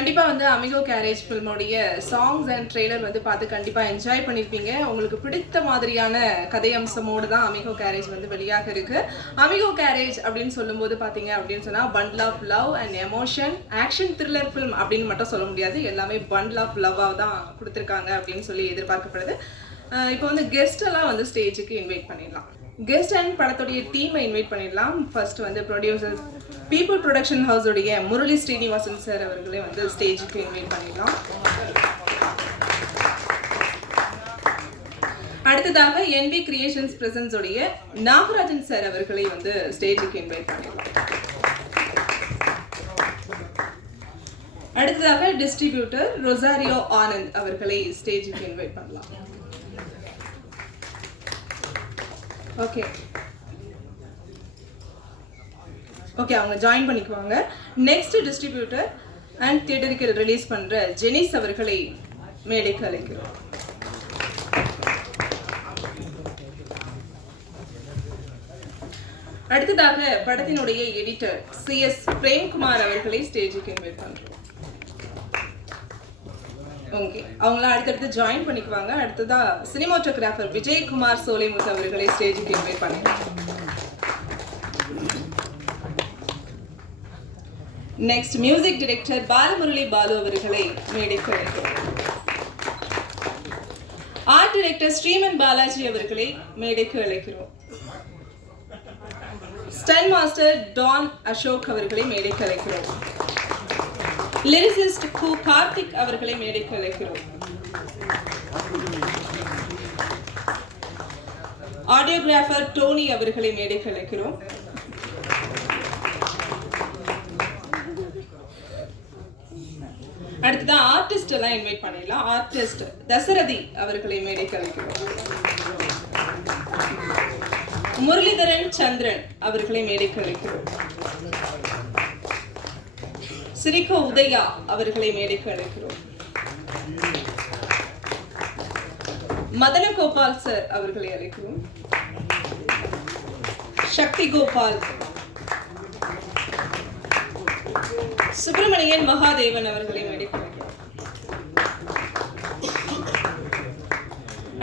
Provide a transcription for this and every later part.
கண்டிப்பா வந்து Amigo Garage ஃபில்மோடைய சாங்ஸ் அண்ட் ட்ரெய்லர் வந்து பார்த்து கண்டிப்பா என்ஜாய் பண்ணியிருப்பீங்க. உங்களுக்கு பிடித்த மாதிரியான கதை அம்சமோடு தான் அமிகோ கேரேஜ் வந்து வெளியாக இருக்கு. அமிகோ கேரேஜ் அப்படின்னு சொல்லும்போது பார்த்தீங்க அப்படின்னு சொன்னா bundle of love and emotion, action thriller film அப்படின்னு மட்டும் சொல்ல முடியாது. எல்லாமே பண்டில் ஆஃப் லவ்வாக தான் கொடுத்துருக்காங்க அப்படின்னு சொல்லி எதிர்பார்க்கப்படுது. இப்போ வந்து கெஸ்ட் எல்லாம் வந்து ஸ்டேஜுக்கு இன்வைட் பண்ணிடலாம். கெஸ்ட் அண்ட் படத்துடைய டீமை இன்வைட் பண்ணிடலாம். ஃபர்ஸ்ட் வந்து ப்ரொடியூசர் பீப்புள் ப்ரொடக்ஷன் ஹவுஸுடைய முரளி ஸ்ரீனிவாசன் சார் அவர்களே வந்து ஸ்டேஜுக்கு இன்வைட் பண்ணிடலாம். அடுத்ததாக என்வி கிரியேஷன்ஸ் பிரசன்ஸ் உடைய நாகராஜன் சார் அவர்களை வந்து ஸ்டேஜுக்கு இன்வைட் பண்ணிடலாம். அடுத்ததாக டிஸ்ட்ரிபியூட்டர் ரொசாரியோ ஆனந்த் அவர்களை ஸ்டேஜுக்கு இன்வைட் பண்ணலாம். ஓகே ஓகே அவங்க ஜாயின் பண்ணிக்குவாங்க. Next distributor and theatrical release பண்ற ஜெனிஸ் அவர்களை மேடைக்கு அழைக்கிறோம். அடுத்ததாக படத்தினுடைய எடிட்டர் CS பிரேம்குமார் அவர்களை ஸ்டேஜுக்கு இன்வைட் பண்றோம். ஓகே அவங்களாம் அடுத்தடுத்து ஜாயின் பண்ணிக்குவாங்க. அடுத்ததா சினிமாட்டோகிராஃபர் விஜயகுமார் சோலைமுத்து அவர்களை ஸ்டேஜுக்கு இன்வைட் பண்ணிக்கலாம். Next music director Balamurali Balu அவர்களை மேடைக்கு அழைக்கிறோம். ஆர்ட் டைரக்டர் ஸ்ரீமன் பாலாஜி அவர்களை மேடைக்கு அழைக்கிறோம். ஸ்டன் மாஸ்டர் டான் அசோக் அவர்களை மேடைக்கு அழைக்கிறோம். லிரிசிஸ்ட் கு கார்த்திக் அவர்களை மேடைக்கு அழைக்கிறோம். ஆடியோகிராஃபர் டோனி அவர்களை மேடைக்கு அழைக்கிறோம். அடுத்ததான் ஆர்டிஸ்ட் எல்லாம் இன்வைட் பண்ணிடலாம். ஆர்டிஸ்ட் தசரதி அவர்களை மேடைக்கு அழைக்கிறோம். முரளிதரன் சந்திரன் அவர்களை மேடைக்கு அழைக்கிறோம். சிரிகோ உதயா அவர்களை மேடைக்கு அழைக்கிறோம். மதன கோபால் சார் அவர்களை அழைக்கிறோம். சக்தி கோபால், சுப்பிரமணியன் மகாதேவன் அவர்களை மேடைக்கு அழைக்கிறோம்.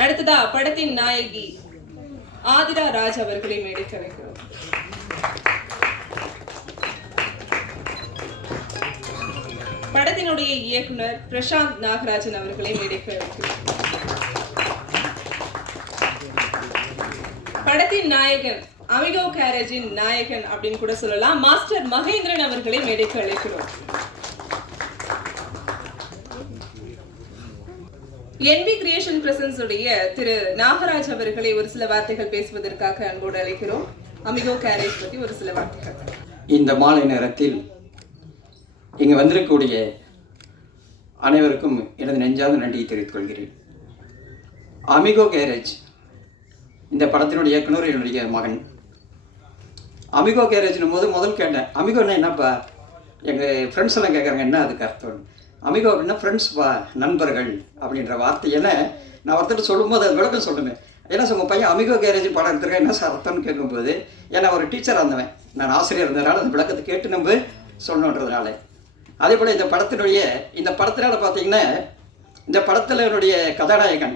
அடுத்ததா படத்தின் நாயகி ஆதிரா ராஜ் அவர்களை மேடைக்கு அழைக்கிறோம். படத்தினுடைய இயக்குனர் பிரசாந்த் நாகராஜன் அவர்களை மேடைக்கு அழைக்கிறோம். படத்தின் நாயகன் அமிகோ கேரேஜின் நாயகன் அப்படின்னு கூட சொல்லலாம், மாஸ்டர் மகேந்திரன் அவர்களை மேடைக்கு அழைக்கிறோம். என்வி கிரியேஷன் பிரசன்ஸ் உடைய திரு நாகராஜ் அவர்களை ஒரு சில வார்த்தைகள் பேசுவதற்காக அன்போடு அழைக்கிறோம். அமிகோ கேரேஜ் பற்றி ஒரு சில வார்த்தைகள். இந்த மாலை நேரத்தில் இங்கு வந்திருக்கக்கூடிய அனைவருக்கும் எனது நெஞ்சார்ந்த நன்றியை தெரிவித்துக் கொள்கிறேன். அமிகோ கேரேஜ் இந்த படத்தினுடைய இயக்குனர் என்னுடைய மகன். அமிகோ கேரேஜ்னும் போது முதல் கேட்டேன், அமிகோன்னா என்னப்பா? எங்கள் ஃப்ரெண்ட்ஸ் எல்லாம் கேட்குறாங்க, என்ன அதுக்கு அர்த்தம்? அமிகோ அப்படின்னா ஃப்ரெண்ட்ஸ்ப்பா, நண்பர்கள் அப்படின்ற வார்த்தையில நான் ஒருத்தர் சொல்லும்போது அது விளக்கம் சொல்லுவேன். ஏன்னா உங்கள் பையன் அமிகோ கேரேஜ் படம் எடுத்துருக்கேன், என்ன சார் அர்த்தம்னு கேட்கும்போது, ஏன்னா ஒரு டீச்சராக இருந்தவன், நான் ஆசிரியர் இருந்ததுனால அந்த விளக்கத்தை கேட்டு நம்ம சொல்லணுன்றதுனால. அதே போல் இந்த படத்தினால பார்த்தீங்கன்னா, இந்த படத்தில் என்னுடைய கதாநாயகன்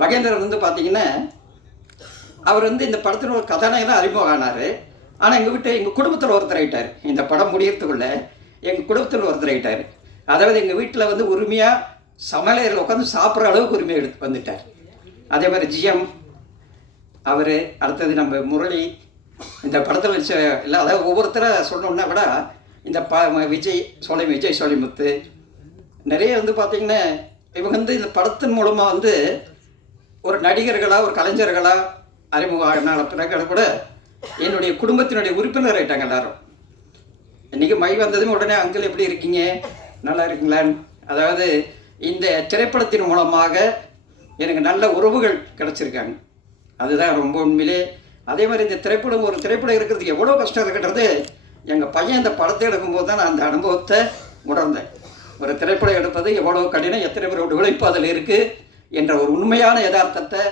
மகேந்திரன் வந்து பார்த்தீங்கன்னா, அவர் வந்து இந்த படத்தினோட கதாநாயகன் அறிமுகம் ஆனார். ஆனால் எங்கள் குடும்பத்தில் ஒருத்தர் ஆகிட்டார். இந்த படம் முடியறதுக்குள்ள எங்கள் குடும்பத்தில் ஒருத்தர் ஆகிட்டார். அதாவது எங்கள் வீட்டில் வந்து உரிமையாக சமையலறையில் உட்காந்து சாப்பிட்ற அளவுக்கு உரிமையை எடுத்து வந்துட்டார். அதே மாதிரி GM அவர், அடுத்தது நம்ம முரளி, இந்த படத்தில் வச்ச இல்லை, அதாவது ஒவ்வொருத்தரை சொன்னோன்னா கூட இந்த விஜய் சோலைமுத்து நிறைய வந்து பார்த்திங்கன்னா, இவங்க வந்து இந்த படத்தின் மூலமாக வந்து ஒரு நடிகர்களாக ஒரு கலைஞர்களாக அறிமுகம் ஆகினால பிறகு கூட என்னுடைய குடும்பத்தினுடைய உறுப்பினர் ஆகிட்டாங்க எல்லாரும். இன்றைக்கி மை வந்ததும் உடனே அங்கிள் எப்படி இருக்கீங்க, நல்லா இருக்கீங்களான்னு, அதாவது இந்த திரைப்படத்தின் மூலமாக எனக்கு நல்ல உறவுகள் கிடச்சிருக்காங்க. அதுதான் ரொம்ப உண்மையிலே. அதே மாதிரி இந்த ஒரு திரைப்படம் இருக்கிறதுக்கு எவ்வளோ கஷ்டம் இருக்கிறது எங்கள் பையன் இந்த படத்தை எடுக்கும்போது தான் நான் அந்த அனுபவத்தை உணர்ந்தேன். ஒரு திரைப்படம் எடுப்பது எவ்வளோ கடினம், எத்தனை பேரோட உழைப்பு அதில் இருக்குது என்ற ஒரு உண்மையான யதார்த்தத்தை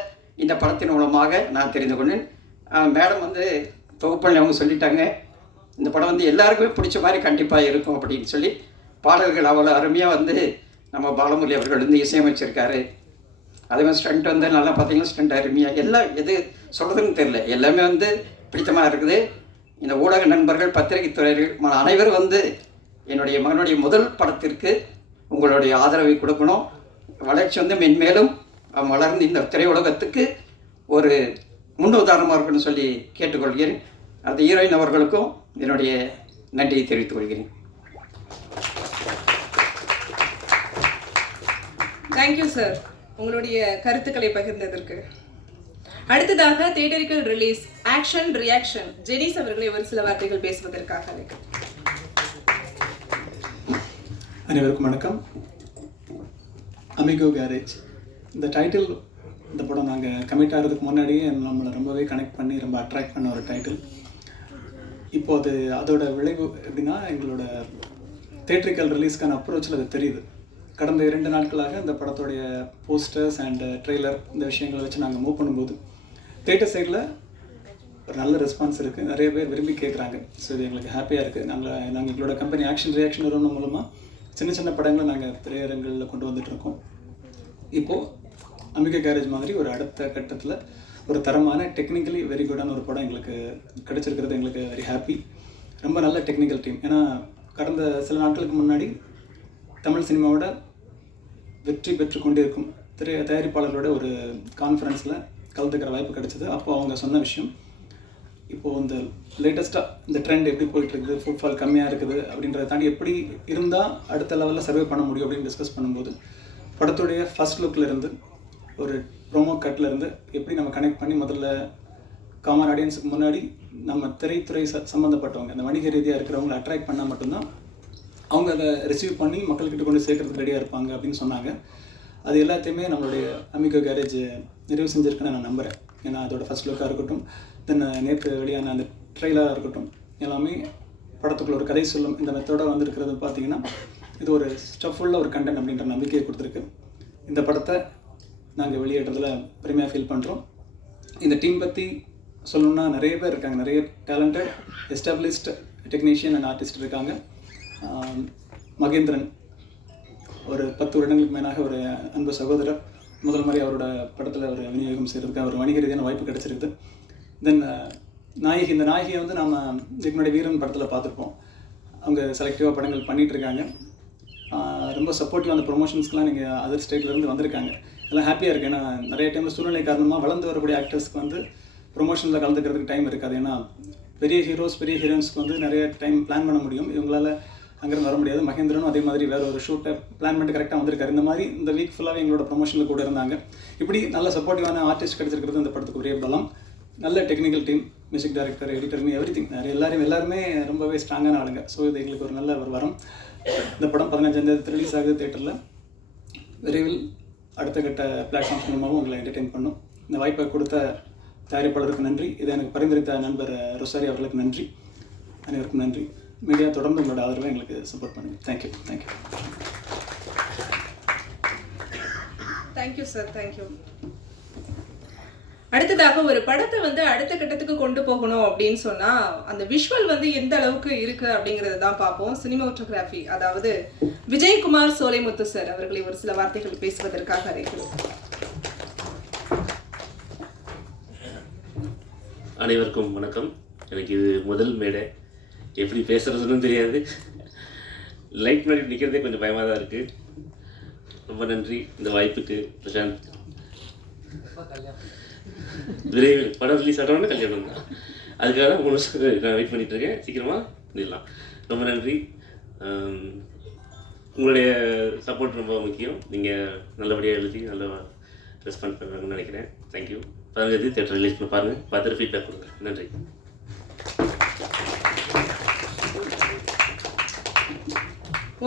இந்த படத்தின் மூலமாக நான் தெரிந்து கொண்டேன். மேடம் வந்து தொகுப்பள்ளி அவங்க சொல்லிட்டாங்க, இந்த படம் வந்து எல்லாருக்குமே பிடிச்ச மாதிரி கண்டிப்பாக இருக்கும் அப்படின்னு சொல்லி பாடல்கள் அவ்வளோ அருமையாக வந்து நம்ம பாலமுரளி அவர்கள் வந்து இசையமைச்சிருக்காரு. அதே மாதிரி ஸ்டண்ட் வந்து நல்லா பார்த்தீங்கன்னா ஸ்டண்ட் அருமையாக எல்லாம் எது சொல்கிறதுன்னு தெரில, எல்லாமே வந்து பிடித்தமாக இருக்குது. இந்த ஊடக நண்பர்கள், பத்திரிகை துறைகள் அனைவரும் வந்து என்னுடைய மகனுடைய முதல் படத்திற்கு உங்களுடைய ஆதரவை கொடுக்கணும். வளர்ச்சி வந்து மென்மேலும் வளர்ந்து இந்த திரையுலகத்துக்கு ஒரு முன் உதாரணமாக இருக்குன்னு சொல்லி கேட்டுக்கொள்கிறேன். அந்த ஹீரோயின் அவர்களுக்கும் என்னுடைய நன்றியை தெரிவித்துக் கொள்கிறேன். தேங்க்யூ சார் உங்களுடைய கருத்துக்களை பகிர்ந்ததற்கு. அடுத்ததாக theatrical release action reaction Jenneys அவர்களை ஒரு சில வார்த்தைகள் பேசுவதற்காக அழைக்கிறேன். அனைவருக்கும் வணக்கம். அமிகோ கேரேஜ் இந்த டைட்டில், இந்த படம் நாங்கள் கமிட் ஆகிறதுக்கு முன்னாடியே நம்மளை ரொம்பவே கனெக்ட் பண்ணி ரொம்ப அட்ராக்ட் பண்ண ஒரு டைட்டில். இப்போது அதோட விளைவு எப்படின்னா, எங்களோட தியேட்ரிக்கல் ரிலீஸ்க்கான அப்ரோச்சில் அது தெரியுது. கடந்த 2 நாட்களாக இந்த படத்தோடைய போஸ்டர்ஸ் அண்ட் ட்ரெய்லர் இந்த விஷயங்களை வச்சு நாங்கள் மூவ் பண்ணும்போது தியேட்டர் சைடில் ஒரு நல்ல ரெஸ்பான்ஸ் இருக்குது. நிறைய பேர் விரும்பி கேட்குறாங்க. ஸோ இது எங்களுக்கு ஹாப்பியாக இருக்குது. நாங்கள் எங்களோட கம்பெனி ஆக்ஷன் ரியாக்ஷன் நிறுவனம் மூலமாக சின்ன சின்ன படங்களை நாங்கள் திரையரங்களில் கொண்டு வந்துட்டுருக்கோம். இப்போது அமிகோ கேரேஜ் மாதிரி ஒரு அடுத்த கட்டத்தில் ஒரு தரமான டெக்னிக்கலி வெரி குட்டான ஒரு படம் எங்களுக்கு கிடச்சிருக்கிறது எங்களுக்கு வெரி ஹாப்பி. ரொம்ப நல்ல டெக்னிக்கல் டீம். ஏன்னா கடந்த சில நாட்களுக்கு முன்னாடி தமிழ் சினிமாவோட வெற்றி பெற்று கொண்டிருக்கும் தயாரிப்பாளர்களோட ஒரு கான்ஃபரன்ஸில் கலந்துக்கிற வாய்ப்பு கிடச்சிது. அப்போ அவங்க சொன்ன விஷயம், இப்போது இந்த லேட்டஸ்ட்டாக இந்த ட்ரெண்ட் எப்படி போயிட்டுருக்குது, ஃபுட்ஃபால் கம்மியாக இருக்குது அப்படின்றத தாண்டி எப்படி இருந்தால் அடுத்த லெவலில் சர்வே பண்ண முடியும் அப்படின்னு டிஸ்கஸ் பண்ணும்போது படத்துடைய ஃபஸ்ட் லுக்கிலேருந்து ஒரு ப்ரோமோ கட்லேருந்து எப்படி நம்ம கனெக்ட் பண்ணி முதல்ல காமன் ஆடியன்ஸுக்கு முன்னாடி நம்ம திரைத்துறை சம்மந்தப்பட்டவங்க, அந்த வணிக ரீதியாக இருக்கிறவங்களை அட்ராக்ட் பண்ணால் மட்டும்தான் அவங்க அதை ரிசீவ் பண்ணி மக்கள்கிட்ட கொண்டு சேர்க்கறதுக்கு ரெடியாக இருப்பாங்க அப்படின்னு சொன்னாங்க. அது எல்லாத்தையுமே நம்மளுடைய அமிகோ கேரேஜ் நிறைவு செஞ்சுருக்குன்னு நான் நம்புகிறேன். ஏன்னா அதோட ஃபஸ்ட் லுக்காக இருக்கட்டும், தென் நேற்று வெளியான அந்த ட்ரெய்லராக இருக்கட்டும், எல்லாமே படத்துக்குள்ள ஒரு கதை சொல்லும் இந்த மெத்தோட வந்துருக்கிறது பார்த்தீங்கன்னா இது ஒரு ஸ்டஃபுள்ள ஒரு கண்டென்ட் அப்படின்ற நம்பிக்கையை கொடுத்துருக்கு. இந்த படத்தை நாங்கள் வெளியிடுறதுல பெருமையாக ஃபீல் பண்ணுறோம். இந்த டீம் பற்றி சொல்லணுன்னா நிறைய பேர் இருக்காங்க. நிறைய talented established technician and artist இருக்காங்க. மகேந்திரன் ஒரு 10 வருடங்களுக்கு மேலாக ஒரு அன்பு சகோதரர், முதல் மாதிரி அவரோட படத்தில் ஒரு விநியோகம் செய்கிறதுக்கு அவர் வணிக ரீதியான வாய்ப்பு கிடச்சிருக்குது. தென் நாயகி, இந்த நாயகியை வந்து நம்ம இதுக்கு முன்னாடி வீரன் படத்தில் பார்த்துருப்போம். அவங்க செலக்டிவாக படங்கள் பண்ணிகிட்ருக்காங்க. ரொம்ப சப்போர்ட்டிவ் அந்த ப்ரொமோஷன்ஸ்க்கெலாம் நீங்கள் அதர் ஸ்டேட்லேருந்து வந்திருக்காங்க. எல்லாம் ஹாப்பியாக இருக்குது. ஏன்னா நிறைய டைமில் சூழ்நிலை காரணமாக வளர்ந்து வரக்கூடிய ஆக்டர்ஸ்க்கு வந்து ப்ரொமோஷனில் கலந்துக்கிறதுக்கு டைம் இருக்காது. ஏன்னா பெரிய ஹீரோஸ் பெரிய ஹீரோயின்ஸ்க்கு வந்து நிறைய டைம் பிளான் பண்ண முடியும், இவங்களால் அங்கேருந்து வர முடியாது. மகேந்திரனும் அதே மாதிரி வேறு ஒரு ஷூட்டை பிளான் பண்ணிட்டு கரெக்டாக வந்திருக்காரு. இந்த மாதிரி இந்த வீக் ஃபுல்லாகவே எங்களோட ப்ரொமோஷனில் கூட இருந்தாங்க. இப்படி நல்ல சப்போர்ட்டிவான ஆர்டிஸ்ட் கிடச்சிருக்கிறது இந்த படத்துக்கு ஒரே பலம். நல்ல technical team, music director, editor, everything எல்லாருமே ரொம்பவே ஸ்ட்ராங்கான ஆளுங்க. ஸோ இது எங்களுக்கு ஒரு நல்ல ஒரு வரம். இந்த படம் 15ஆம் தேதி ரிலீஸ் ஆகுது தியேட்டரில். விரைவில் அடுத்த கட்ட பிளாட்ஃபார்ம்ஸ் மூலமாகவும் உங்களை என்டர்டெயின் பண்ணும். இந்த வாய்ப்பை கொடுத்த தயாரிப்பாளருக்கு நன்றி. இதை எனக்கு பரிந்துரைத்த நண்பர் ரொசாரி அவர்களுக்கு நன்றி. அனைவருக்கும் நன்றி. மீடியா தொடர்ந்து உங்களோட ஆதரவை எங்களுக்கு சப்போர்ட் பண்ணுங்கள். தேங்க்யூ. Thank you sir, thank you. அடுத்ததாக ஒரு படத்தை வந்து அடுத்த கட்டத்துக்கு கொண்டு போகணும் அப்படின்னு சொன்னா அந்த விஷுவல் வந்து எந்த அளவுக்கு இருக்கு அப்படிங்கறத தான் பார்ப்போம். சினிமாட்டோகிராஃபி, அதாவது விஜயகுமார் சோலைமுத்து சார் அவர்களை ஒரு சில வார்த்தைகள் பேசுவதற்காக அழைக்கிறோம். அனைவருக்கும் வணக்கம். எனக்கு இது முதல் மேடை, எப்படி பேசுறதுன்னு தெரியாது. லைட் முன்னாடி நிற்கிறதே கொஞ்சம் பயமாக தான் இருக்குது. ரொம்ப நன்றி இந்த வாய்ப்புக்கு. பிரசாந்த், விரைவில் படம் ரிலீஸ் ஆகிறோன்னா கல்யாணம் தான், அதுக்காக தான் 3 வருஷம் நான் வெயிட் பண்ணிகிட்டு இருக்கேன். சீக்கிரமாக நில்லாம். ரொம்ப நன்றி. உங்களுடைய சப்போர்ட் ரொம்ப முக்கியம். நீங்கள் நல்லபடியாக எழுதி நல்ல ரெஸ்பான்ஸ் பண்ணுறாங்கன்னு நினைக்கிறேன். தேங்க்யூ. 15ஆம் தேதி தியேட்டர் ரிலீஸ் பண்ணி பாருங்கள், பார்த்துட்டு ஃபீட்பேக் கொடுங்க. நன்றி.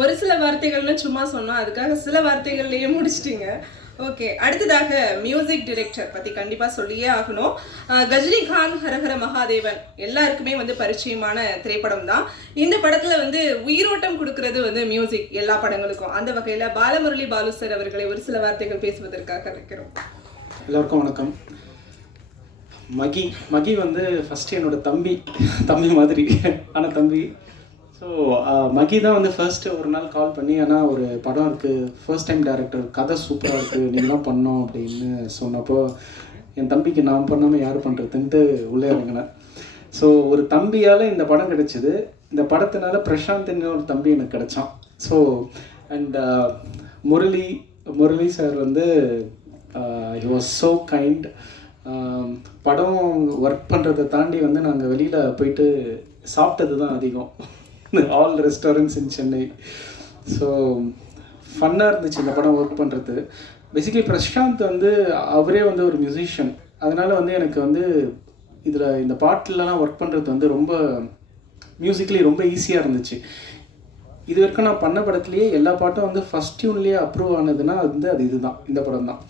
ஒரு சில வார்த்தைகள்னு சும்மா சொன்னோம், அதுக்காக சில வார்த்தைகள்லேயே முடிச்சிட்டிங்க. ஓகே, அடுத்ததாக மியூசிக் டைரக்டர் பற்றி கண்டிப்பாக சொல்லியே ஆகணும். கஜினிகாந்த் ஹரஹர மகாதேவன் எல்லாருக்குமே வந்து பரிச்சயமான திரைப்படம் தான். இந்த படத்தில் வந்து உயிரோட்டம் கொடுக்கறது வந்து மியூசிக் எல்லா படங்களுக்கும். அந்த வகையில் பாலமுரளி பாலு சார் அவர்களை ஒரு சில வார்த்தைகள் பேசுவதற்காக இருக்கிறோம். எல்லோருக்கும் வணக்கம். மகி வந்து ஃபஸ்ட்டு என்னோட தம்பி மாதிரி, ஆனால் தம்பி. ஸோ மகி தான் வந்து ஃபர்ஸ்ட்டு ஒரு நாள் கால் பண்ணி, ஆனால் ஒரு படம் இருக்குது, ஃபர்ஸ்ட் டைம் டைரக்டர், கதை சூப்பராக இருக்குது, நீங்களாம் பண்ணோம் அப்படின்னு சொன்னப்போ என் தம்பிக்கு நான் பண்ணாமல் யார் பண்ணுறதுன்ட்டு உள்ளே இறங்கினேன். ஸோ ஒரு தம்பியால் இந்த படம் கிடச்சிது. இந்த படத்தினால பிரசாந்த்னு ஒரு தம்பி எனக்கு கிடச்சான். ஸோ அண்ட் முரளி சார் வந்து ஹி வாஸ் ஸோ கைண்ட். படம் ஒர்க் பண்ணுறதை தாண்டி வந்து நாங்கள் வெளியில் போயிட்டு சாப்பிட்டது தான் அதிகம், ஆல் ரெஸ்டாரண்ட்ஸ் இன் சென்னை. ஸோ ஃபன்னாக இருந்துச்சு இந்த படம் ஒர்க் பண்ணுறது. பேசிக்கலி பிரசாந்த் வந்து அவரே வந்து ஒரு மியூசிஷியன், அதனால் வந்து எனக்கு வந்து இதில் இந்த பாட்டிலலாம் ஒர்க் பண்ணுறது வந்து ரொம்ப மியூசிக்கலி ரொம்ப ஈஸியாக இருந்துச்சு. இது வரைக்கும் நான் பண்ண படத்துலேயே எல்லா பாட்டும் வந்து ஃபஸ்ட் டியூன்லேயே அப்ரூவ் ஆனதுன்னா வந்து அது இதுதான், இந்த படம் தான்.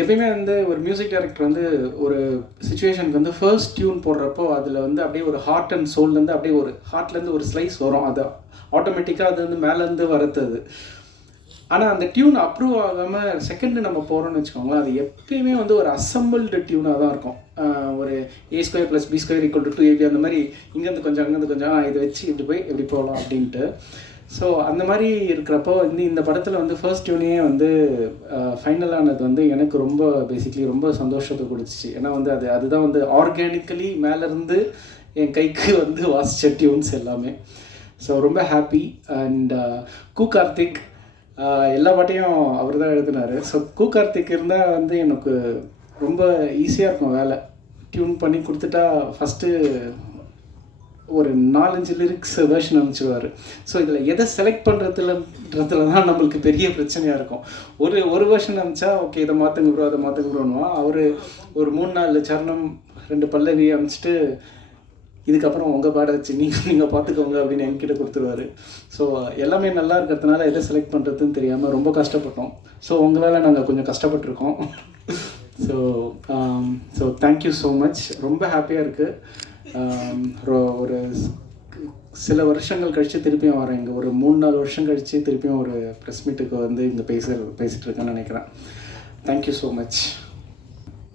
எப்பயுமே வந்து ஒரு மியூசிக் டைரக்டர் வந்து ஒரு சுச்சுவேஷனுக்கு வந்து ஃபர்ஸ்ட் டியூன் போடுறப்போ அதில் வந்து அப்படியே ஒரு ஹார்ட் அண்ட் சோல்லேருந்து அப்படியே ஒரு ஹார்ட்லேருந்து ஒரு ஸ்லைஸ் வரும், அது ஆட்டோமேட்டிக்காக அது வந்து மேலேருந்து வரது அது. ஆனால் அந்த டியூன் அப்ரூவ் ஆகாமல் செகண்டு நம்ம போகிறோம்னு வச்சுக்கோங்களேன், அது எப்பயுமே வந்து ஒரு அசம்பிள்டு டியூனாக தான் இருக்கும். ஒரு A² + B² = 2AB அந்த மாதிரி இங்கேருந்து கொஞ்சம் அங்கேருந்து கொஞ்சம் இதை வச்சு இப்படி போய் எப்படி போகலாம் அப்படின்ட்டு. ஸோ அந்த மாதிரி இருக்கிறப்போ வந்து இந்த படத்தில் வந்து ஃபர்ஸ்ட் டியூனே வந்து ஃபைனலானது வந்து எனக்கு ரொம்ப பேசிக்லி ரொம்ப சந்தோஷத்தை கொடுத்துச்சு. ஏன்னா வந்து அதுதான் வந்து ஆர்கானிக்கலி மேலேருந்து என் கைக்கு வந்து வாசிச்ச டியூன்ஸ் எல்லாமே. ஸோ ரொம்ப ஹாப்பி. அண்ட் கார்த்திக் எல்லா பாட்டையும் அவர் தான் எழுதினார். ஸோ கார்த்திக் இருந்தால் வந்து எனக்கு ரொம்ப ஈஸியாக இருக்கும் வேலை. டியூன் பண்ணி கொடுத்துட்டா ஃபஸ்ட்டு ஒரு 4-5 லிரிக்ஸ் வெர்ஷன் அனுப்பிச்சிடுவார். ஸோ இதில் எதை செலக்ட் பண்ணுறதுலன்றதுல தான் நம்மளுக்கு பெரிய பிரச்சனையாக இருக்கும். ஒரு வெர்ஷன் அனுப்பிச்சா ஓகே இதை மாற்றுங்க ப்ரோ அதை மாற்றுங்க ப்ரோன்னுவா. அவர் ஒரு 3-4 சரணம் 2 பல்லவி அனுப்பிச்சிட்டு இதுக்கப்புறம் உங்கள் பாட வச்சு நீங்கள் பார்த்துக்கோங்க அப்படின்னு என்கிட்ட கொடுத்துருவாரு. ஸோ எல்லாமே நல்லா இருக்கிறதுனால எதை செலக்ட் பண்ணுறதுன்னு தெரியாமல் ரொம்ப கஷ்டப்பட்டோம். ஸோ உங்களால் நாங்கள் கொஞ்சம் கஷ்டப்பட்டுருக்கோம். So thank you so much. ரொம்ப ஹாப்பியாக இருக்குது. ஒரு சில வருஷங்கள் கழித்து திருப்பியும் வரேன் இங்கே. ஒரு 3-4 வருஷம் கழித்து திருப்பியும் ஒரு ப்ரெஸ் மீட்டுக்கு வந்து இங்கே பேசிகிட்டு இருக்கேன்னு நினைக்கிறேன். Thank you so much.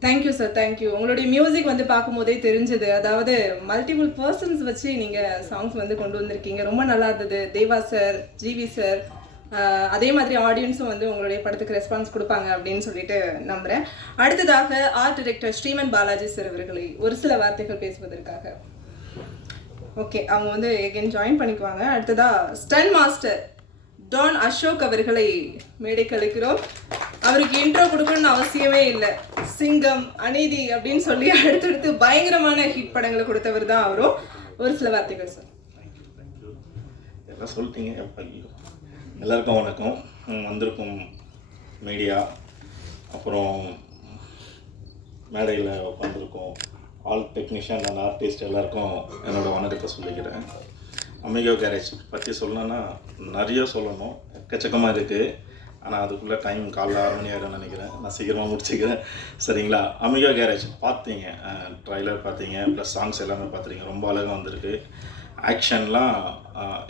Thank you sir, thank you. உங்களுடைய மியூசிக் வந்து பார்க்கும்போதே தெரிஞ்சது, அதாவது மல்டிபிள் பர்சன்ஸ் வச்சு நீங்கள் சாங்ஸ் வந்து கொண்டு வந்திருக்கீங்க. ரொம்ப நல்லா இருந்தது. தேவா சார், ஜிவி சார், அதே மாதிரி ஆடியன்ஸும் வந்து உங்களுடைய படத்துக்கு ரெஸ்பான்ஸ் கொடுப்பாங்க அப்படின்னு சொல்லிட்டு நம்புகிறேன். அடுத்ததாக art director Sriman Balaji sir அவர்களை ஒரு சில வார்த்தைகள் பேசுவதற்காக. ஓகே, அவங்க வந்து எகைன் ஜாயின் பண்ணிக்குவாங்க. அடுத்ததாக ஸ்டன் மாஸ்டர் டான் அசோக் அவர்களை மேடைக்கு அழைக்கிறோம். அவருக்கு இன்ட்ரோ கொடுக்கணும்னு அவசியமே இல்லை. சிங்கம், அநீதி அப்படின்னு சொல்லி அடுத்தடுத்து பயங்கரமான ஹிட் படங்களை கொடுத்தவர் தான் அவரும். ஒரு சில வார்த்தைகள் சார். எல்லாம் சொல்லிட்டீங்க. எல்லாருக்கும் வணக்கம். வந்திருக்கும் மீடியா, அப்புறம் மேடையில் உட்காந்துருக்கோம் ஆல் டெக்னீஷியன் அண்ட் ஆர்டிஸ்ட் எல்லாருக்கும் என்னோடய வணக்கத்தை சொல்லிக்கிறேன். அமிகோ கேரேஜ் பற்றி சொல்லணுன்னா நிறைய சொல்லணும், எக்கச்சக்கமாக இருக்குது. ஆனால் அதுக்குள்ளே டைம் காலைல 6 மணி ஆகிடும்னு நினைக்கிறேன். நான் சீக்கிரமாக முடிச்சுக்கிறேன், சரிங்களா? அமிகோ கேரேஜ் பார்த்தீங்க, ட்ரைலர் பார்த்தீங்க, ப்ளஸ் சாங்ஸ் எல்லாமே பார்த்துருங்க. ரொம்ப அழகாக வந்திருக்கு. ஆக்ஷன்லாம்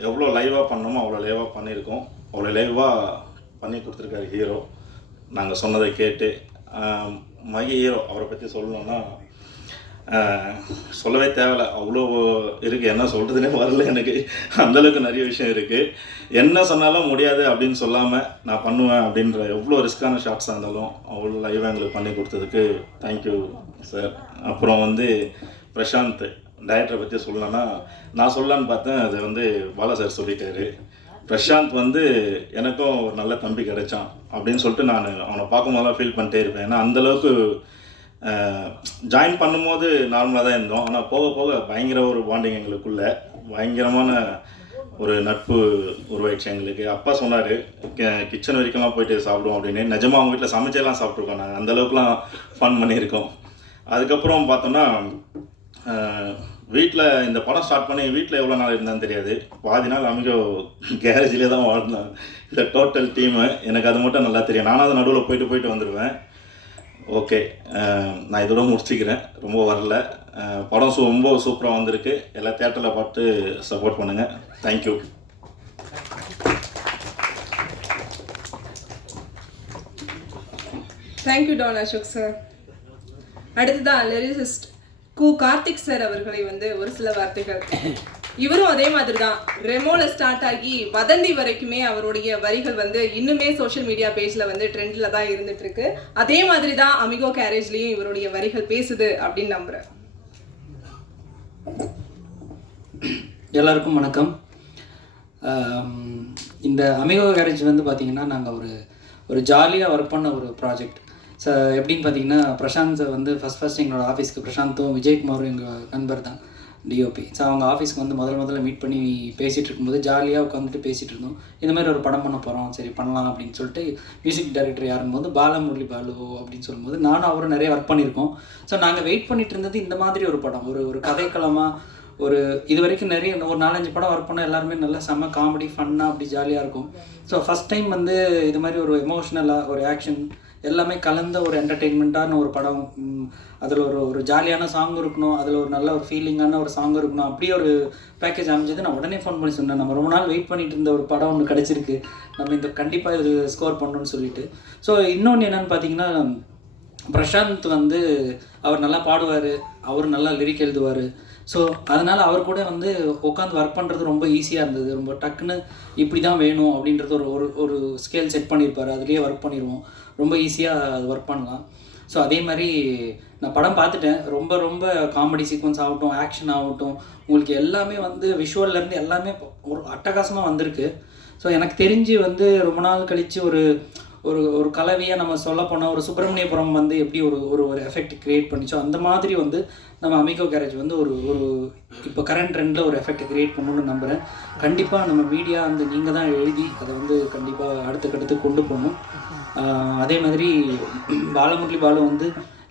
எவ்வளோ லைவாக பண்ணோமோ அவ்வளோ லைவாக பண்ணியிருக்கோம். அவ்வளோ லைவாக பண்ணி கொடுத்துருக்காரு ஹீரோ. நாங்கள் சொன்னதை கேட்டு மகி ஹீரோ அவரை பற்றி சொல்லணுன்னா சொல்லவே தேவையில்லை, அவ்வளோ இருக்குது. என்ன சொல்கிறதுனே வரல எனக்கு, அந்தளவுக்கு நிறைய விஷயம் இருக்குது. என்ன சொன்னாலும் முடியாது அப்படின்னு சொல்லாமல் நான் பண்ணுவேன் அப்படின்ற எவ்வளோ ரிஸ்க்கான ஷாட்ஸாக இருந்தாலும் அவ்வளோ லைவாக எங்களுக்கு பண்ணி கொடுத்ததுக்கு தேங்க்யூ சார். அப்புறம் வந்து பிரசாந்த் டைரக்டரை பற்றி சொல்லணுன்னா நான் சொல்லலான்னு பார்த்தேன், அது வந்து பாலா சார் சொல்லிட்டாரு. பிரசாந்த் வந்து எனக்கும் ஒரு நல்ல தம்பி கிடைச்சான் அப்படின்னு சொல்லிட்டு நான் அவனை பார்க்கும்போதெல்லாம் ஃபீல் பண்ணிட்டே இருப்பேன். ஏன்னா அந்தளவுக்கு ஜாயின் பண்ணும்போது நார்மலாக தான் இருந்தோம், ஆனால் போக போக பயங்கர ஒரு பாண்டிங் எங்களுக்குள்ள, பயங்கரமான ஒரு நட்பு உருவாயிடுச்சு எங்களுக்கு. அப்பா சொன்னார் கிச்சன் வரைக்கும்லாம் போயிட்டு சாப்பிடுவோம் அப்படின்னு. நிஜமாக அவங்க வீட்டில் சமைச்செல்லாம் சாப்பிட்ருக்கோம் நாங்கள், அந்தளவுக்குலாம் ஃபன் பண்ணியிருக்கோம். அதுக்கப்புறம் பார்த்தோன்னா வீட்டில் இந்த படம் ஸ்டார்ட் பண்ணி வீட்டில் எவ்வளோ நாள் இருந்தான்னு தெரியாது. பாதி நாள் அமிகோ கேரேஜ்லேயே தான் வாழ்ந்தேன். இந்த டோட்டல் டீமு எனக்கு அது மட்டும் நல்லா தெரியும். நானும் அது நடுவில் போயிட்டு வந்துடுவேன். ஓகே, நான் இதோட முடிச்சுக்கிறேன், ரொம்ப வரல. படம் ரொம்ப சூப்பராக வந்திருக்கு. எல்லா தியேட்டரில் பார்த்து சப்போர்ட் பண்ணுங்கள். Thank you. Thank you Don Ashok sir. அடுத்ததான் லிரிசிஸ்ட் கார்த்திக் சார் அவர்களை வந்து ஒரு சில வார்த்தைகள். இவரும் அதே மாதிரி தான் ரெமோல ஸ்டார்ட் ஆகி வதந்தி வரைக்குமே அவருடைய வரிகள் வந்து இன்னுமே சோஷியல் மீடியா பேஜ்ல வந்து ட்ரெண்ட்ல தான் இருந்துட்டு இருக்கு. அதே மாதிரி தான் அமிகோ கேரேஜ்லயும் இவருடைய வரிகள் பேசுது அப்படின்னு நம்புறேன். எல்லாருக்கும் வணக்கம். இந்த அமிகோ கேரேஜ் வந்து பார்த்திங்கன்னா நாங்கள் ஒரு ஜாலியாக ஒர்க் பண்ண ஒரு ப்ராஜெக்ட். எப்படின்னு பார்த்தீங்கன்னா பிரசாந்த் வந்து ஃபஸ்ட் எங்களோட ஆஃபீஸ்க்கு, பிரசாந்தும் விஜயகுமாரும் எங்கள் நண்பர் தான் டிஓபி. ஸோ அவங்க ஆஃபீஸ்க்கு வந்து முதல்ல மீட் பண்ணி பேசிகிட்டு இருக்கும்போது ஜாலியாக உட்காந்துட்டு பேசிகிட்டு இருந்தோம். இந்த மாதிரி ஒரு படம் பண்ண போகிறோம், சரி பண்ணலாம் அப்படின்னு சொல்லிட்டு மியூசிக் டைரக்டர் யாரும்போது பாலமுரளி பாலு அப்படின்னு சொல்லும்போது நானும் அவரும் நிறைய ஒர்க் பண்ணியிருக்கோம். ஸோ நாங்கள் வெயிட் பண்ணிட்டு இருந்தது இந்த மாதிரி ஒரு படம், ஒரு கதைக்களமாக இது வரைக்கும் நிறைய ஒரு 4-5 படம் ஒர்க் பண்ண எல்லாருமே நல்லா செம்ம காமெடி ஃபன்னாக அப்படி ஜாலியாக இருக்கும். ஸோ ஃபஸ்ட் டைம் வந்து இது மாதிரி ஒரு எமோஷ்னலாக ஒரு ஆக்ஷன் எல்லாமே கலந்த ஒரு என்டர்டெயின்மெண்ட்டான ஒரு படம். அதில் ஒரு ஜாலியான சாங் இருக்கணும், அதில் ஒரு நல்ல ஒரு ஃபீலிங்கான ஒரு சாங் இருக்கணும், அப்படியே ஒரு பேக்கேஜ் அமைஞ்சது. நான் உடனே ஃபோன் பண்ணி சொன்னேன், நம்ம ரொம்ப நாள் வெயிட் பண்ணிட்டு இருந்த ஒரு படம் ஒன்று கிடச்சிருக்கு, நம்ம இந்த கண்டிப்பாக இது ஸ்கோர் பண்ணணும்னு சொல்லிட்டு. ஸோ இன்னொன்று என்னென்னு பார்த்தீங்கன்னா, பிரசாந்த் வந்து அவர் நல்லா பாடுவார், அவர் நல்லா லிரிக் எழுதுவார். ஸோ அதனால் அவர் கூட வந்து உட்காந்து ஒர்க் பண்ணுறது ரொம்ப ஈஸியாக இருந்தது. ரொம்ப டக்குன்னு இப்படி தான் வேணும் அப்படின்றது ஒரு ஸ்கேல் செட் பண்ணியிருப்பார், அதுலேயே ஒர்க் பண்ணிடுவோம், ரொம்ப ஈஸியாக அது ஒர்க் பண்ணலாம். ஸோ அதே மாதிரி நான் படம் பார்த்துட்டேன். ரொம்ப காமெடி சீக்வன்ஸ் ஆகட்டும், ஆக்ஷன் ஆகட்டும், உங்களுக்கு எல்லாமே வந்து விஷுவல்லேருந்து எல்லாமே ஒரு அட்டகாசமாக வந்திருக்கு. ஸோ எனக்கு தெரிஞ்சு வந்து ரொம்ப நாள் கழித்து ஒரு கலவையாக நம்ம சொல்ல போனால் ஒரு சுப்பிரமணியபுரம் வந்து எப்படி ஒரு எஃபெக்ட் க்ரியேட் பண்ணிச்சோ அந்த மாதிரி வந்து நம்ம அமிகோ கேரேஜ் வந்து ஒரு இப்போ கரண்ட் ட்ரெண்டில் ஒரு எஃபெக்ட் க்ரியேட் பண்ணணும்னு நம்புகிறேன். கண்டிப்பாக நம்ம மீடியா வந்து நீங்கள் தான் எழுதி அதை வந்து கண்டிப்பாக அடுத்த கொண்டு போகணும். அதே மாதிரி பாலமுரளி பாலு வந்து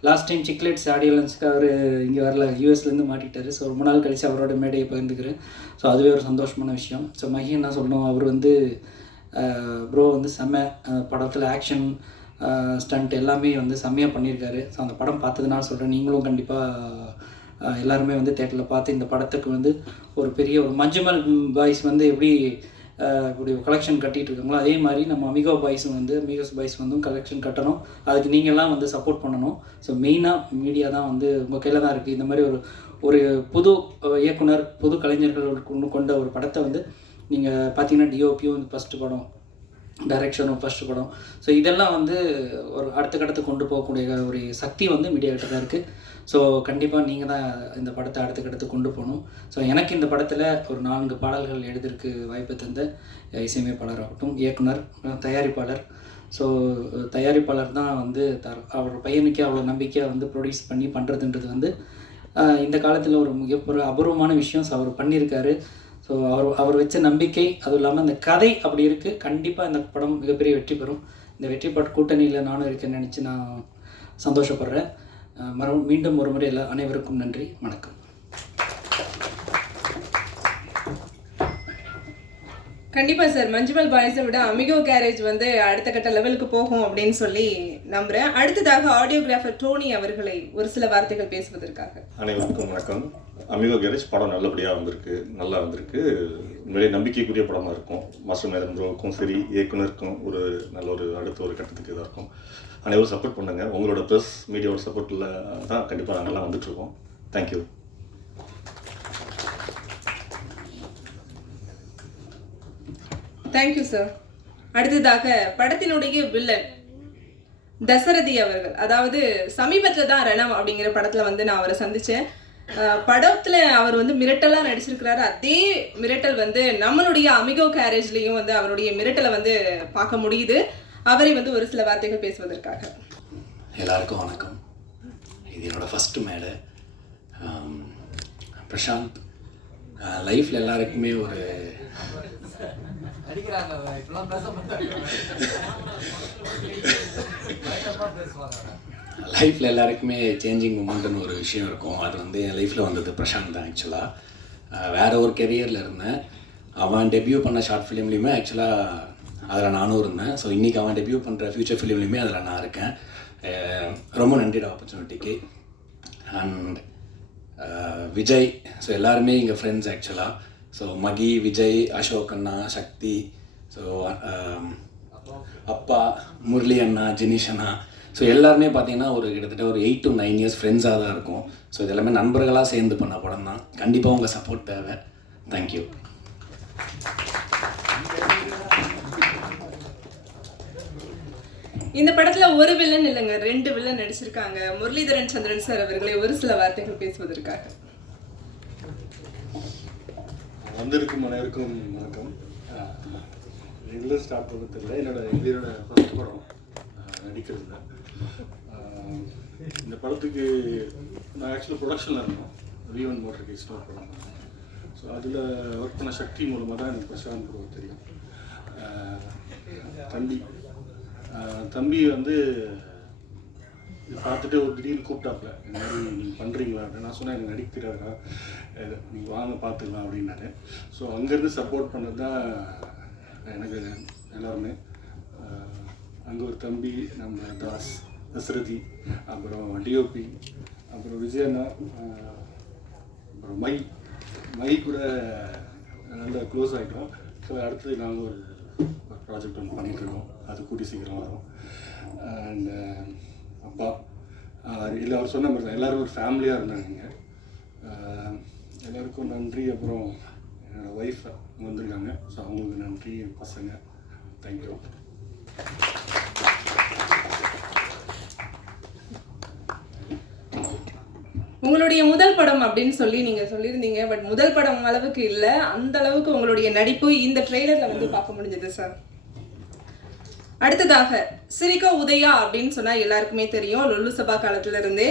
லாஸ்ட் டைம் சிக்லெட்ஸ் ஆடியன்ஸ்க்கு அவர் இங்கே வரல, யூஎஸ்லேருந்து மாட்டிட்டார். ஸோ ரொம்ப நாள் கழித்து அவரோட மேடையை பகிர்ந்துக்கிறேன். ஸோ அதுவே ஒரு சந்தோஷமான விஷயம். ஸோ மகி என்ன சொல்லணும், அவர் வந்து ப்ரோ வந்து செம்ம படத்தில் ஆக்ஷன் ஸ்டண்ட் எல்லாமே வந்து செம்மையாக பண்ணியிருக்காரு. ஸோ அந்த படம் பார்த்ததுனால சொல்கிறேன், நீங்களும் கண்டிப்பாக எல்லாருமே வந்து தேட்டரில் பார்த்து இந்த படத்துக்கு வந்து ஒரு பெரிய ஒரு மஞ்சுமல் பாய்ஸ் வந்து எப்படி இப்படி கலெக்ஷன் கட்டிகிட்டு இருக்காங்களோ அதே மாதிரி நம்ம அமிகோஸ் பாய்ஸ் வந்து கலெக்ஷன் கட்டணும். அதுக்கு நீங்கள்லாம் வந்து சப்போர்ட் பண்ணணும். ஸோ மெயினாக மீடியா தான் வந்து உங்கள் கையில் தான் இருக்குது. இந்த மாதிரி ஒரு புது இயக்குனர், புது கலைஞர்கள் கொண்ட ஒரு படத்தை வந்து நீங்கள் பார்த்தீங்கன்னா டிஓபியும் ஃபஸ்ட்டு படம், டைரக்ஷனும் ஃபஸ்ட்டு படம். ஸோ இதெல்லாம் வந்து ஒரு அடுத்த கொண்டு போகக்கூடிய ஒரு சக்தி வந்து மீடியா கிட்ட தான் இருக்குது. ஸோ கண்டிப்பாக நீங்கள் தான் இந்த படத்தை அடுத்த கொண்டு போகணும். ஸோ எனக்கு இந்த படத்தில் ஒரு 4 பாடல்கள் எழுதிருக்கு வாய்ப்பு தந்த இசையமைப்பாளராகட்டும், இயக்குனர், தயாரிப்பாளர். ஸோ தயாரிப்பாளர் தான் வந்து அவர் பையனுக்கே அவ்வளோ நம்பிக்கையாக வந்து ப்ரொடியூஸ் பண்ணி பண்ணுறதுன்றது வந்து இந்த காலத்தில் ஒரு மிகப்பெரிய அபூர்வமான விஷயம். ஸோ அவர் பண்ணியிருக்காரு. ஸோ அவர் வச்ச நம்பிக்கை, அதுவும் இல்லாமல் இந்த கதை அப்படி இருக்குது. கண்டிப்பாக இந்த படம் மிகப்பெரிய வெற்றி பெறும். இந்த வெற்றி பெற்ற கூட்டணியில் நானும் இருக்கேன்னு நினச்சி நான் சந்தோஷப்படுறேன். மீண்டும் ஒரு முறை அனைவருக்கும் நன்றி, வணக்கம். கண்டிப்பா சார், மஞ்சுமல் பாய்ஸை விட அமிகோ கேரேஜ் வந்து அடுத்த கட்ட லெவலுக்கு போகும் அப்படின்னு சொல்லி நம்புறேன். அடுத்ததாக ஆடியோகிராஃபர் டோனி அவர்களை ஒரு சில வார்த்தைகள் பேசுவதற்காக. அனைவருக்கும் வணக்கம். அமிகோ கேரேஜ் படம் நல்லபடியாக வந்திருக்கு, நல்லா வந்திருக்கு. உண்மையிலே நம்பிக்கைக்குரிய படமாக இருக்கும். மாஸ்டர் மேதன் சரி, இயக்குனருக்கும் நல்ல அடுத்த ஒரு கட்டத்துக்கு இதாக இருக்கும். அனைவரும் சப்போர்ட் பண்ணுங்கள். உங்களோட ப்ரெஸ் மீடியாவோட சப்போர்ட்டில் தான் கண்டிப்பாக நாங்கள்லாம் வந்துட்டுருக்கோம். தேங்க்யூ. Thank you sir. அடுத்ததாக படத்தினுடைய வில்லன் தசரதி அவர்கள், அதாவது சமீபத்தில் தான் ரணம் அப்படிங்கிற படத்தில் வந்து நான் அவரை சந்தித்தேன். படத்தில் அவர் வந்து மிரட்டலாக நடிச்சிருக்கிறாரு. அதே மிரட்டல் வந்து நம்மளுடைய அமிகோ கேரேஜ்லேயும் வந்து அவருடைய மிரட்டலை வந்து பார்க்க முடியுது. அவரை வந்து ஒரு சில வார்த்தைகள் பேசுவதற்காக. எல்லாருக்கும் வணக்கம். இது என்னோட ஃபஸ்ட்டு மேடை. பிரசாந்த் லைஃப்பில் எல்லாருக்குமே ஒரு லைஃப்பில் எல்லாருக்குமே சேஞ்சிங் மூமெண்ட்னு ஒரு விஷயம் இருக்கும். அது வந்து என் லைஃப்பில் வந்தது பிரசாந்த் தான். ஆக்சுவலாக வேறு ஒரு கெரியரில் இருந்தேன். அவன் டெபியூ பண்ண ஷார்ட் ஃபிலிம்லேயுமே ஆக்சுவலாக அதில் நானும் இருந்தேன். ஸோ இன்றைக்கி அவன் டெபியூ பண்ணுற ஃப்யூச்சர் ஃபிலிம்லேயுமே அதில் நான் இருக்கேன். ரொம்ப நன்றி ஆப்பர்ச்சுனிட்டிக்கு. அண்ட் விஜய், ஸோ எல்லாருமே எங்கள் ஃப்ரெண்ட்ஸ் ஆக்சுவலாக. ஸோ மகி, விஜய், அசோக் அண்ணா, சக்தி, ஸோ அப்பா, முரளி அண்ணா, ஜினிஷ் அண்ணா, ஸோ எல்லாருமே பார்த்தீங்கன்னா கிட்டத்தட்ட ஒரு 8 to 9 years ஃப்ரெண்ட்ஸாக தான் இருக்கும். ஸோ இது எல்லாமே நண்பர்களாக சேர்ந்து பண்ண படம் தான். கண்டிப்பாக உங்கள் சப்போர்ட் தேவை. தேங்க்யூ. இந்த படத்துல ஒரு வில்லன் இல்லைங்க, 2 வில்லன் நடிச்சிருக்காங்க. முரளிதரன் சந்திரன் சார் அவர்களை ஒரு சில வார்த்தைகள் பேசுவதற்காக. வந்திருக்கும் அனைவருக்கும் வணக்கம். ரெகுலர் ஸ்டார்ட் பண்ணுறதில்ல, என்னோட ஃபர்ஸ்ட் படம் நடிக்கிறதுல. இந்த படத்துக்கு நான் ஆக்சுவலாக ப்ரொடக்ஷனில் இருந்தோம். V1 மோட்டர் கேஸ்னு ஒரு படம். ஸோ அதில் ஒர்க் பண்ண சக்தி மூலமாக தான் எனக்கு பிரசாந்த் ப்ரோ தெரியும். தம்பி வந்து இதை பார்த்துட்டு ஒரு திடீர்னு கூப்பிட்டாப்புல, இந்த மாதிரி நீங்கள் பண்ணுறீங்களா அப்படின்னு. நான் சொன்னேன், எனக்கு நடிக்க தெரியாதுடா, நீங்கள் வாங்க பார்த்துக்கலாம் அப்படின்னாரு. ஸோ அங்கேருந்து சப்போர்ட் பண்ணது தான் எனக்கு எல்லாருமே. அங்கே ஒரு தம்பி, நம்ம தாஸ், தசரதி, அப்புறம் டிஓபி, அப்புறம் விஜயண்ணா, அப்புறம் மை கூட நல்லா க்ளோஸ் ஆகிட்டோம். ஸோ அடுத்தது நாங்கள் ஒரு ப்ராஜெக்ட் ஒன்று பண்ணிகிட்ருக்கோம், அது கூடி சீக்கிரம் வரும். அண்ட் அப்பா இல்லை, அவர் சொன்ன மாதிரி தான் எல்லோரும் ஒரு ஃபேமிலியாக இருந்தாங்க. எல்லாருக்கும் நன்றி. அப்புறம் என்னோடய ஒய்ஃப் வந்திருக்காங்க, ஸோ அவங்களுக்கு நன்றி. என் பசங்க, தேங்க்யூ. உங்களுடைய முதல் படம் அப்படின்னு சொல்லி நீங்க சொல்லியிருந்தீங்க, பட் முதல் படம் அளவுக்கு இல்லை, அந்த அளவுக்கு உங்களுடைய நடிப்பு இந்த ட்ரெய்லர்ல வந்து பார்க்க முடிஞ்சது சார். அடுத்ததாக சிரிகா உதயா அப்படின்னு சொன்னா எல்லாருக்குமே தெரியும். லொல்லு சபா காலத்துல இருந்தே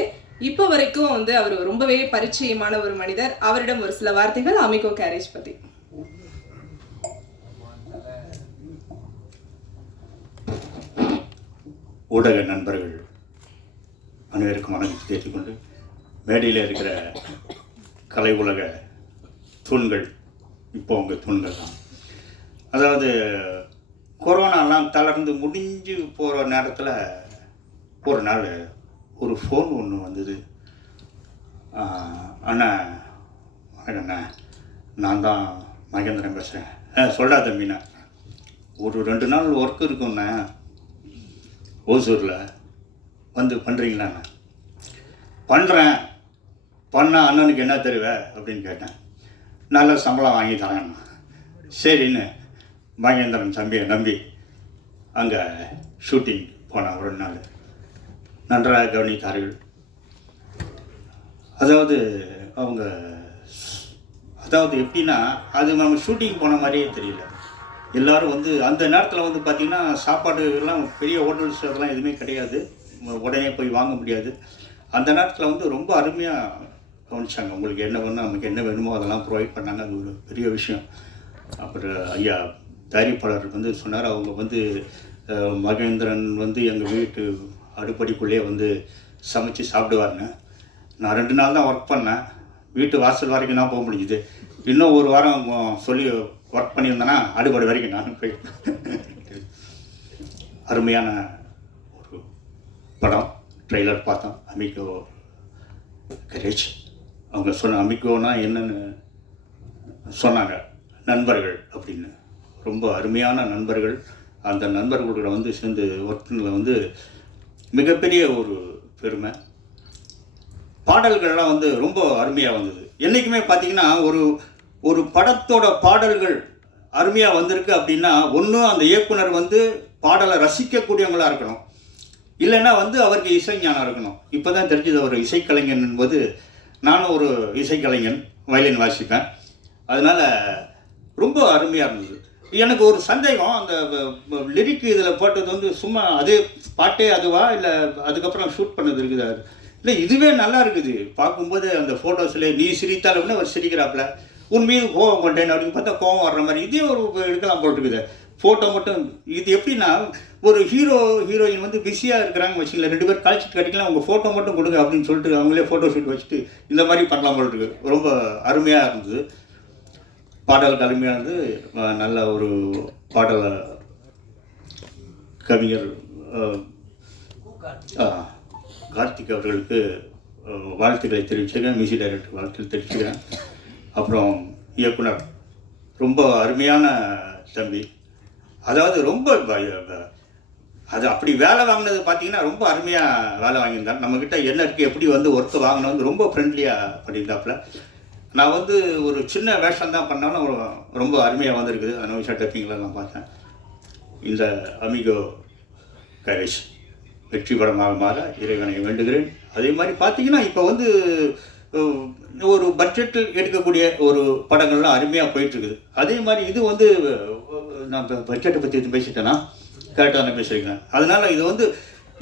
இப்போ வரைக்கும் வந்து அவர் ரொம்பவே பரிச்சயமான ஒரு மனிதர். அவரிடம் ஒரு சில வார்த்தைகள் அமிகோ கேரேஜ் பத்தி. ஊடக நண்பர்கள் அனைவருக்கும் வணக்கத்தை தெரிவித்துக்கொண்டு, மேடையில் இருக்கிற கலை உலக தூண்கள் இப்போ உங்கள் தூண்கள் தான். அதாவது கொரோனாலாம் தளர்ந்து முடிஞ்சு போகிற நேரத்தில் ஒரு நாள் ஒரு ஃபோன் ஒன்று வந்தது. அண்ணா வணக்கம் அண்ணா, நான் தான் மகேந்திரன் பேசுகிறேன். சொல்டா தம்பிண்ணா, ஒரு 2 நாள் ஒர்க் இருக்குண்ணா ஓசூரில், வந்து பண்ணுறீங்களாண்ணா? பண்ணுறேன். பண்ணால் அண்ணனுக்கு என்ன தருவேன் அப்படின்னு கேட்டேன். நல்ல சம்பளம் வாங்கி தரேண்ணா. சரின்னு மகேந்திரன் தம்பியை நம்பி அங்கே ஷூட்டிங் போனேன். ஒரு நாள் நன்றாக கவனித்தார்கள். அதாவது அவங்க எப்படின்னா, அது நம்ம ஷூட்டிங் போன மாதிரியே தெரியல. எல்லோரும் வந்து அந்த நேரத்தில் வந்து பார்த்திங்கன்னா சாப்பாடு எல்லாம் பெரிய ஹோட்டல்ஸ் அதெல்லாம் எதுவுமே கிடையாது, உடனே போய் வாங்க முடியாது. அந்த நேரத்தில் வந்து ரொம்ப அருமையாக கவனிச்சாங்க. உங்களுக்கு என்ன வேணும், நமக்கு என்ன வேணுமோ அதெல்லாம் ப்ரொவைட் பண்ணாங்க. அது ஒரு பெரிய விஷயம். அப்புறம் ஐயா தயாரிப்பாளர் வந்து சொன்னார், அவங்க வந்து மகேந்திரன் வந்து எங்கள் வீட்டு அடுப்படிக்குள்ளேயே வந்து சமைச்சு சாப்பிடுவாருங்க. நான் 2 நாள் தான் ஒர்க் பண்ணேன், வீட்டு வாசல் வரைக்கும் தான் போக முடிஞ்சுது. இன்னும் ஒரு வாரம் சொல்லி ஒர்க் பண்ணியிருந்தேன்னா அடுப்படி வரைக்கும் நான் போய். அருமையான ஒரு படம். ட்ரெய்லர் பார்த்தோம். அமிகோ கேரேஜ். அவங்க சொன்ன அமிகோனா என்னன்னு சொன்னாங்க, நண்பர்கள் அப்படின்னு. ரொம்ப அருமையான நண்பர்கள். அந்த நண்பர்களோட வந்து சேர்ந்து ஒர்க்கில் வந்து மிகப்பெரிய ஒரு பெருமை. பாடல்கள்லாம் வந்து ரொம்ப அருமையாக வந்தது. என்றைக்குமே பார்த்திங்கன்னா ஒரு படத்தோட பாடல்கள் அருமையாக வந்திருக்கு அப்படின்னா, ஒன்றும் அந்த இயக்குனர் வந்து பாடலை ரசிக்கக்கூடியவங்களாக இருக்கணும், இல்லைன்னா வந்து அவருக்கு இசை ஞானம் இருக்கணும். இப்போ தான் தெரிஞ்சது அவர் இசைக்கலைஞன் என்பது. நானும் ஒரு இசைக்கலைஞன், வயலின் வாசிப்பேன். அதனால் ரொம்ப அருமையாக இருந்தது. எனக்கு ஒரு சந்தேகம், அந்த லிரிக் இதில் போட்டது வந்து சும்மா அதே பாட்டே அதுவா, இல்லை அதுக்கப்புறம் ஷூட் பண்ணது இருக்குதா? இல்லை, இதுவே நல்லா இருக்குது பார்க்கும்போது. அந்த ஃபோட்டோஸில் நீ சிரித்தால் அப்படின்னா அவர் சிரிக்கிறாப்புல, உன் மீது கோவம் கொண்டேன் அப்படின்னு பார்த்தா கோவம் வர்ற மாதிரி இதே ஒரு எடுக்கலாம் போட்டுருக்குது ஃபோட்டோ மட்டும். இது எப்படின்னா, ஒரு ஹீரோயின் வந்து பிஸியாக இருக்கிறாங்க வச்சுக்கல, 2 பேர் காய்ச்சிட்டு கட்டிக்கலாம், அவங்க ஃபோட்டோ மட்டும் கொடுங்க அப்படின்னு சொல்லிட்டு அவங்களே ஃபோட்டோ ஷூட் வச்சுட்டு இந்த மாதிரி பண்ணலாம் போட்டுருக்கு. ரொம்ப அருமையாக இருந்தது. பாடல் அருமையாக இருந்து, நல்ல ஒரு பாடல் கவிஞர் கார்த்திக் அவர்களுக்கு வாழ்த்துக்களை தெரிவிச்சுக்கிறேன். மியூசிக் டைரக்டர் வாழ்த்துக்கள் தெரிவிச்சுக்கிறேன். அப்புறம் இயக்குனர் ரொம்ப அருமையான தம்பி. அதாவது ரொம்ப அது அப்படி வேலை வாங்கினது பார்த்தீங்கன்னா ரொம்ப அருமையாக வேலை வாங்கியிருந்தார். நம்மக்கிட்ட என்ன இருக்குது, எப்படி வந்து ஒர்க்கு வாங்கினது ரொம்ப ஃப்ரெண்ட்லியாக பண்ணியிருந்தாப்புல. நான் வந்து ஒரு சின்ன வேஷம் தான் பண்ணாலும் ரொம்ப அருமையாக வந்திருக்குது. அனௌஷா டப்பிங்கில் நான் பார்த்தேன். இந்த அமிகோ கேரேஜ் வெற்றி படமாக மாற இறைவனை வேண்டுகிறேன். அதே மாதிரி பார்த்தீங்கன்னா இப்போ வந்து ஒரு பட்ஜெட்டில் எடுக்கக்கூடிய ஒரு படங்கள்லாம் அருமையாக போயிட்டுருக்குது. அதே மாதிரி இது வந்து நான் இப்போ பட்ஜெட்டை பற்றி பேசிட்டேன்னா கரெக்டாக நான் பேசியிருக்கேன். அதனால் இது வந்து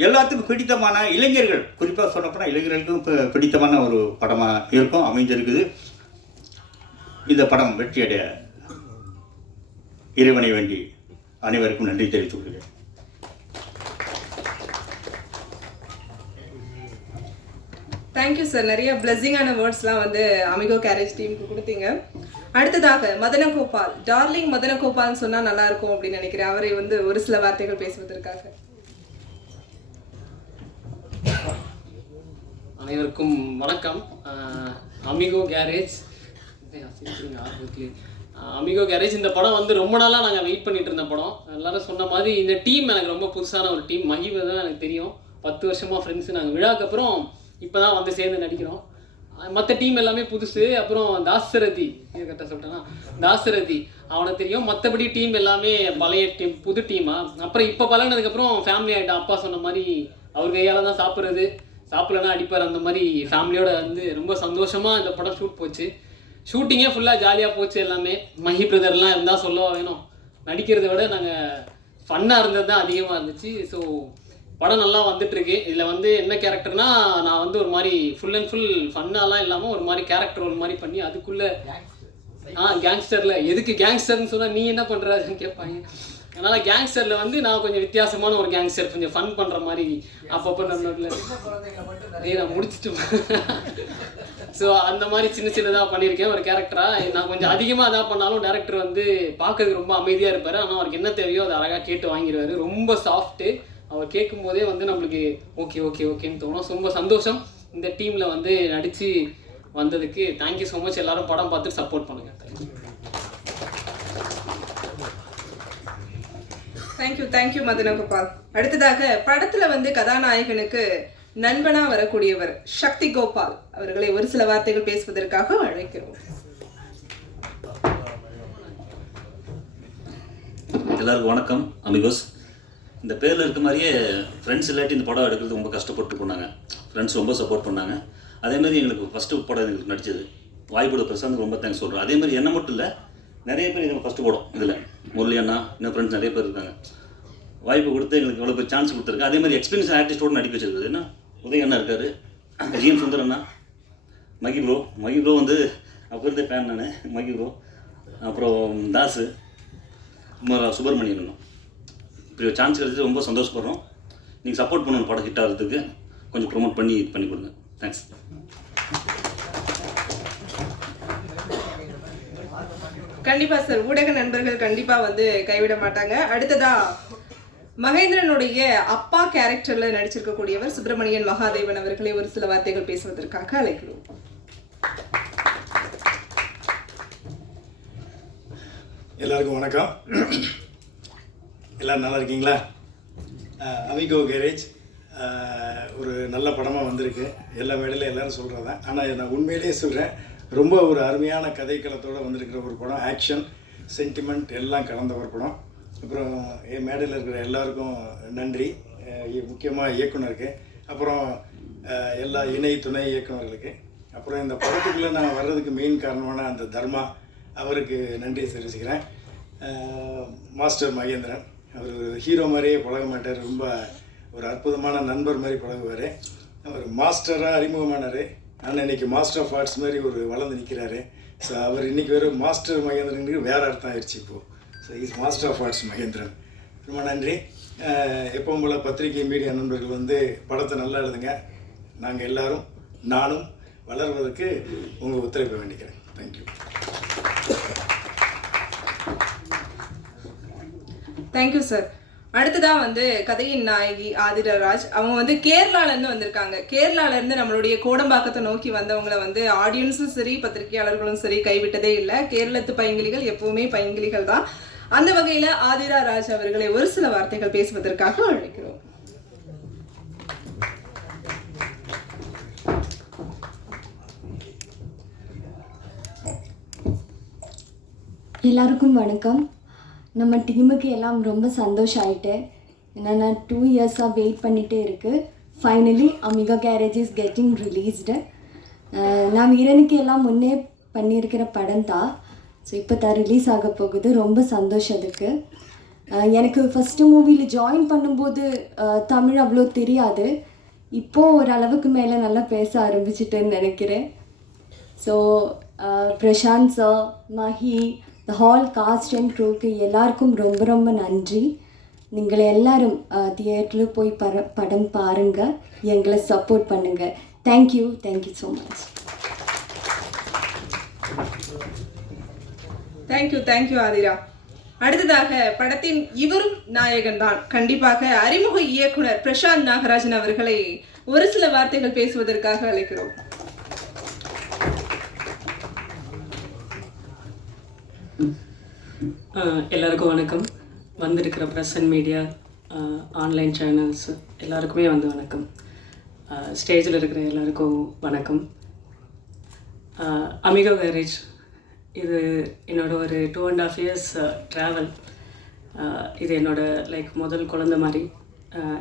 எல்லாத்துக்கும் பிடித்தமான இளைஞர்கள், குறிப்பாக சொல்லப்போனால் இளைஞர்களுக்கும் இப்போ பிடித்தமான ஒரு படமாக இருக்கும், அமைஞ்சிருக்குது. இந்த படம் வெற்றியடைய இறைவனை வேண்டி அனைவருக்கும் நன்றி தெரிவித்துக் கொள்கிறேன். Thank you sir. நிறைய பிளெஸிங்கான வேர்ட்ஸ்லாம் வந்து அமிகோ கேரேஜ் டீமுக்கு கொடுத்தீங்க. அடுத்ததாக மதனகோபால், டார்லிங் மதனகோபால்னு சொன்னால் நல்லா இருக்கும் அப்படின்னு நினைக்கிறேன். அவரை வந்து ஒரு சில வார்த்தைகள் பேசுவதற்காக. அனைவருக்கும் வணக்கம். அமிகோ கேரேஜ் அமிகோ கேரேஜ் இந்த படம் வந்து ரொம்ப நாளாக நாங்கள் வெயிட் பண்ணிட்டு இருந்த படம். எல்லாரும் சொன்ன மாதிரி இந்த டீம் எனக்கு ரொம்ப புதுசான ஒரு டீம். மகிவை தான் எனக்கு தெரியும், 10 வருஷமாக ஃப்ரெண்ட்ஸு. நாங்கள் விழாக்கு அப்புறம் இப்போ தான் வந்து சேர்ந்து நடிக்கிறோம். மற்ற டீம் எல்லாமே புதுசு. அப்புறம் தாசரதி, இது கரெக்டாக சொல்லிட்டேன்னா, தாசரதி அவனை தெரியும். மற்றபடி டீம் எல்லாமே பழைய டீம், புது டீமாக. அப்புறம் இப்போ பழகினதுக்கப்புறம் ஃபேமிலி ஆகிட்டோம். அப்பா சொன்ன மாதிரி அவர் கையால் தான் சாப்பிட்றது, சாப்பிடலன்னா அடிப்பார். அந்த மாதிரி ஃபேமிலியோட வந்து ரொம்ப சந்தோஷமாக இந்த படம் ஷூட் போச்சு. ஷூட்டிங்கே ஃபுல்லாக ஜாலியாக போச்சு. எல்லாமே மஹி பிரதர்லாம் இருந்தால் சொல்லவா வேணும். நடிக்கிறத விட நாங்கள் ஃபன்னாக இருந்தது தான் அதிகமாக இருந்துச்சு. ஸோ படம் நல்லா வந்துட்டுருக்கு. இதில் வந்து என்ன கேரக்டர்னா, நான் வந்து ஒரு மாதிரி ஃபுல் அண்ட் ஃபுல் ஃபன்னாலாம் இல்லாமல் ஒரு மாதிரி கேரக்டர் ஒரு மாதிரி பண்ணி அதுக்குள்ளே கேங்ஸ்டரில், எதுக்கு கேங்ஸ்டர்னு சொன்னால் நீ என்ன பண்ணுறாருன்னு கேட்பாங்க. அதனால் கேங்ஸ்டரில் வந்து நான் கொஞ்சம் வித்தியாசமான ஒரு கேங்ஸ்டர், கொஞ்சம் ஃபன் பண்ணுற மாதிரி அப்பப்போ நம்ம நான் முடிச்சுட்டு ஸோ அந்த மாதிரி சின்ன சின்னதாக பண்ணியிருக்கேன் ஒரு கேரக்டராக. நான் கொஞ்சம் அதிகமாக தான் பண்ணாலும் டேரக்டர் வந்து பார்க்கறதுக்கு ரொம்ப அமைதியாக இருப்பார். ஆனால் அவருக்கு என்ன தேவையோ அதை அழகாக கேட்டு வாங்கிடுவார். ரொம்ப சாஃப்ட்டு. அவர் கேட்கும் போதே வந்து நம்மளுக்கு ஓகே ஓகே ஓகேன்னு தோணும். ரொம்ப சந்தோஷம் இந்த டீமில் வந்து நடித்து வந்ததுக்கு. Thank you so much. எல்லோரும் படம் பார்த்துட்டு சப்போர்ட் பண்ணுங்கள். தேங்க்யூ மதனகோபால். அடுத்ததாக படத்தில் வந்து கதாநாயகனுக்கு நண்பனா வரக்கூடியவர் சக்தி கோபால் அவர்களை ஒரு சில வார்த்தைகள் பேசுவதற்காக அழைக்கிறோம். எல்லாருக்கும் வணக்கம். அமிகோஸ், இந்த பேரில் இருக்க மாதிரியே ஃப்ரெண்ட்ஸ் இல்லாட்டி இந்த படம் எடுக்கிறது ரொம்ப கஷ்டப்பட்டு பண்ணாங்க. ஃப்ரெண்ட்ஸ் ரொம்ப சப்போர்ட் பண்ணாங்க. அதேமாதிரி எங்களுக்கு ஃபஸ்ட்டு படம் எங்களுக்கு நடிச்சது வாய்ப்போட பிரசாந்த் ரொம்ப தேங்க்ஸ் சொல்கிறேன். அதேமாதிரி என்ன மட்டும் இல்லை, நிறைய பேர் எங்களுக்கு ஃபஸ்ட்டு படம் இதில் முரளி அண்ணா, இன்னும் ஃப்ரெண்ட்ஸ் நிறைய பேர் இருக்காங்க. வாய்ப்பு கொடுத்து எங்களுக்கு எவ்வளோ பேர் சான்ஸ் கொடுத்துருக்கு. அதே மாதிரி எக்ஸ்பீரியன்ஸ் ஆர்டிஸ்டோடு நடிக்க வச்சிருக்குது. என்ன உதய அண்ணா இருக்கார், ஜிஎம் சுந்தர் அண்ணா, மகி ப்ரோ வந்து அப்போ இருந்த ஃபேன் நான், மகி ப்ரோ, அப்புறம் தாஸு, சுப்பிரமணியன் அண்ணா. இப்படி ஒரு சான்ஸ் கிடைச்சது ரொம்ப சந்தோஷப்படுறோம். நீங்கள் சப்போர்ட் பண்ணணும் படம் ஹிட் ஆகிறதுக்கு. கொஞ்சம் ப்ரொமோட் பண்ணி கொடுங்க. தேங்க்ஸ். கண்டிப்பா சார், ஊடக நண்பர்கள் கண்டிப்பா வந்து கைவிட மாட்டாங்க. அடுத்ததா மகேந்திரனுடைய அப்பா கேரக்டர்ல நடிச்சிருக்கக்கூடியவர் சுப்பிரமணியன் மகாதேவன் அவர்களை ஒரு சில வார்த்தைகள் பேசுவதற்காக அழைக்கிறோம். எல்லாருக்கும் வணக்கம். எல்லோரும் நல்லா இருக்கீங்களா? அமிகோ கேரேஜ் ஒரு நல்ல படமாக வந்திருக்கு. எல்லா மேடையிலும் எல்லோரும் சொல்கிறது தான். ஆனால் நான் உண்மையிலேயே சொல்கிறேன், ரொம்ப ஒரு அருமையான கதைக்களத்தோடு வந்திருக்கிற ஒரு படம். ஆக்ஷன், சென்டிமெண்ட் எல்லாம் கலந்த ஒரு படம். அப்புறம் என் மேடையில் இருக்கிற எல்லாருக்கும் நன்றி. முக்கியமாக இயக்குனருக்கு, அப்புறம் எல்லா இணை துணை இயக்குனர்களுக்கு, அப்புறம் இந்த படத்துக்குள்ளே நான் வர்றதுக்கு மெயின் காரணமான அந்த தர்மா, அவருக்கு நன்றி தெரிவிச்சுக்கிறேன். மாஸ்டர் மகேந்திரன், அவர் ஹீரோ மாதிரியே பழக மாட்டார். ரொம்ப ஒரு அற்புதமான நண்பர் மாதிரி பழகுவார். அவர் மாஸ்டராக அறிமுகமானார். ஆனால் இன்றைக்கி மாஸ்டர் ஆஃப் ஆர்ட்ஸ் மாதிரி ஒரு வளர்ந்து நிற்கிறாரு. ஸோ அவர் இன்றைக்கி வெறும் மாஸ்டர் மகேந்திரனுக்கு வேறு அர்த்தம் ஆயிடுச்சு இப்போது. So is master of arts Mahendran. ரொம்ப நன்றி. எப்பவும் போல் பத்திரிகை மீடியா நண்பர்கள் வந்து படத்தை நல்லா எழுதுங்க. நாங்கள் எல்லோரும், நானும் வளர்வதற்கு உங்கள் ஒத்துழைப்பை வேண்டிக்கிறேன். தேங்க்யூ. Thank you sir. அடுத்ததாக வந்து கதையின் நாயகி ஆதிரா ராஜ். அவங்க வந்து கேரளாலேருந்து வந்திருக்காங்க. கேரளாலேருந்து நம்மளுடைய கோடம்பாக்கத்தை நோக்கி வந்தவங்களை வந்து ஆடியன்ஸும் சரி பத்திரிகையாளர்களும் சரி கைவிட்டதே இல்லை. கேரளத்து பைங்கிலிகள் எப்பவுமே பைங்கிலிகள் தான். அந்த வகையில் ஆதிரா ராஜ் அவர்களை ஒரு சில வார்த்தைகள் பேசுவதற்காக அழைக்கிறோம். எல்லாருக்கும் வணக்கம். நம்ம டீமுக்கு எல்லாம் ரொம்ப சந்தோஷம் ஆகிட்டு. ஏன்னா நான் 2 இயர்ஸாக வெயிட் பண்ணிகிட்டே இருக்குது. Finally Amigo Garage is getting released. நான் வீரனுக்கு எல்லாம் முன்னே பண்ணியிருக்கிற படம் தான். ஸோ இப்போ தான் ரிலீஸ் ஆக போகுது. ரொம்ப சந்தோஷம் அதுக்கு. எனக்கு ஃபஸ்ட்டு மூவியில் ஜாயின் பண்ணும்போது தமிழ் அவ்வளோ தெரியாது. இப்போது ஓரளவுக்கு மேலே நல்லா பேச ஆரம்பிச்சிட்டேன்னு நினைக்கிறேன். So Prashanth sir, Mahi, the whole cast and க்ரூக்கு எல்லாருக்கும் ரொம்ப ரொம்ப நன்றி. நீங்கள் எல்லாரும் தியேட்டரில் போய் படம் பாருங்கள், எங்களை சப்போர்ட் பண்ணுங்கள். Thank you so much. Thank you Aathira. அடுத்ததாக படத்தின் இவரும் நாயகன் தான், கண்டிப்பாக அறிமுக இயக்குனர் பிரசாந்த் நாகராஜன் அவர்களை ஒரு சில வார்த்தைகள் பேசுவதற்காக அழைக்கிறோம். எல்லாருக்கும் வணக்கம். வந்திருக்கிற press and media, online channels எல்லாருக்குமே வணக்கம். ஸ்டேஜில் இருக்கிற எல்லாருக்கும் வணக்கம். அமிகோ கேரேஜ் இது என்னோட ஒரு 2.5 இயர்ஸ் ட்ராவல். இது என்னோட முதல் குழந்தை மாதிரி.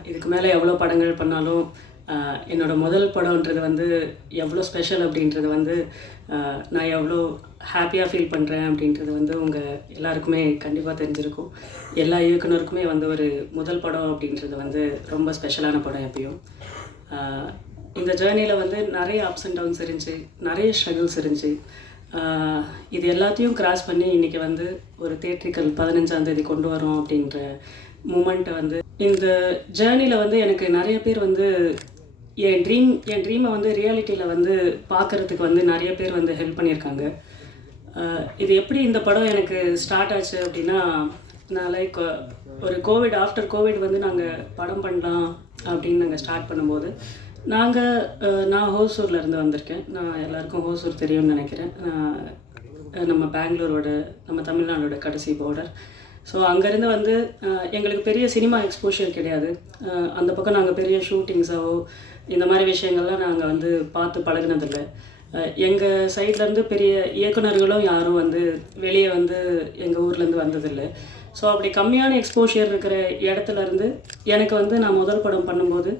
இதுக்கு மேலே எவ்வளோ படங்கள் பண்ணாலும் என்னோடய முதல் படம்ன்றது எவ்வளோ ஸ்பெஷல் அப்படின்றது நான் எவ்வளோ ஹாப்பியாக ஃபீல் பண்ணுறேன் அப்படின்றது உங்கள் எல்லாருக்குமே கண்டிப்பாக தெரிஞ்சிருக்கும். எல்லா இயக்குனருக்குமே ஒரு முதல் படம் அப்படின்றது ரொம்ப ஸ்பெஷலான படம் எப்பயும். இந்த ஜேர்னியில் நிறைய அப்ஸ் அண்ட் டவுன்ஸ் இருந்துச்சு, நிறைய ஸ்ட்ரகிள்ஸ் இருந்துச்சு. இது எல்லாத்தையும் கிராஸ் பண்ணி இன்றைக்கி ஒரு தியேட்ரிக்கல் 15ஆம் தேதி கொண்டு வரோம் அப்படின்ற மூமெண்ட்டை இந்த ஜேர்னியில் எனக்கு நிறைய பேர் என் ட்ரீமை ரியாலிட்டியில் பார்க்குறதுக்கு நிறைய பேர் ஹெல்ப் பண்ணியிருக்காங்க. இது எப்படி இந்த படம் எனக்கு ஸ்டார்ட் ஆச்சு அப்படின்னா, நான் ஒரு ஆஃப்டர் கோவிட் நாங்கள் படம் பண்ணலாம் அப்படின்னு நாங்கள் ஸ்டார்ட் பண்ணும்போது நான் ஹோசூரில் இருந்து வந்திருக்கேன். நான் எல்லாருக்கும் ஹோசூர் தெரியும்னு நினைக்கிறேன். நம்ம பெங்களூரோட, நம்ம தமிழ்நாடோட கடைசி பார்டர். ஸோ அங்கேருந்து எங்களுக்கு பெரிய சினிமா எக்ஸ்போஷர் கிடையாது. அந்த பக்கம் நாங்கள் பெரிய ஷூட்டிங்ஸாவோ இந்த மாதிரி விஷயங்கள்லாம் நாங்கள் பார்த்து பழகினதில்லை. எங்கள் சைட்லேருந்து பெரிய இயக்குனர்களும் யாரும் வெளியே எங்கள் ஊர்லேருந்து வந்ததில்லை. ஸோ அப்படி கம்மியான எக்ஸ்போஷர் இருக்கிற இடத்துலேருந்து எனக்கு நான் முதல் படம் பண்ணும்போது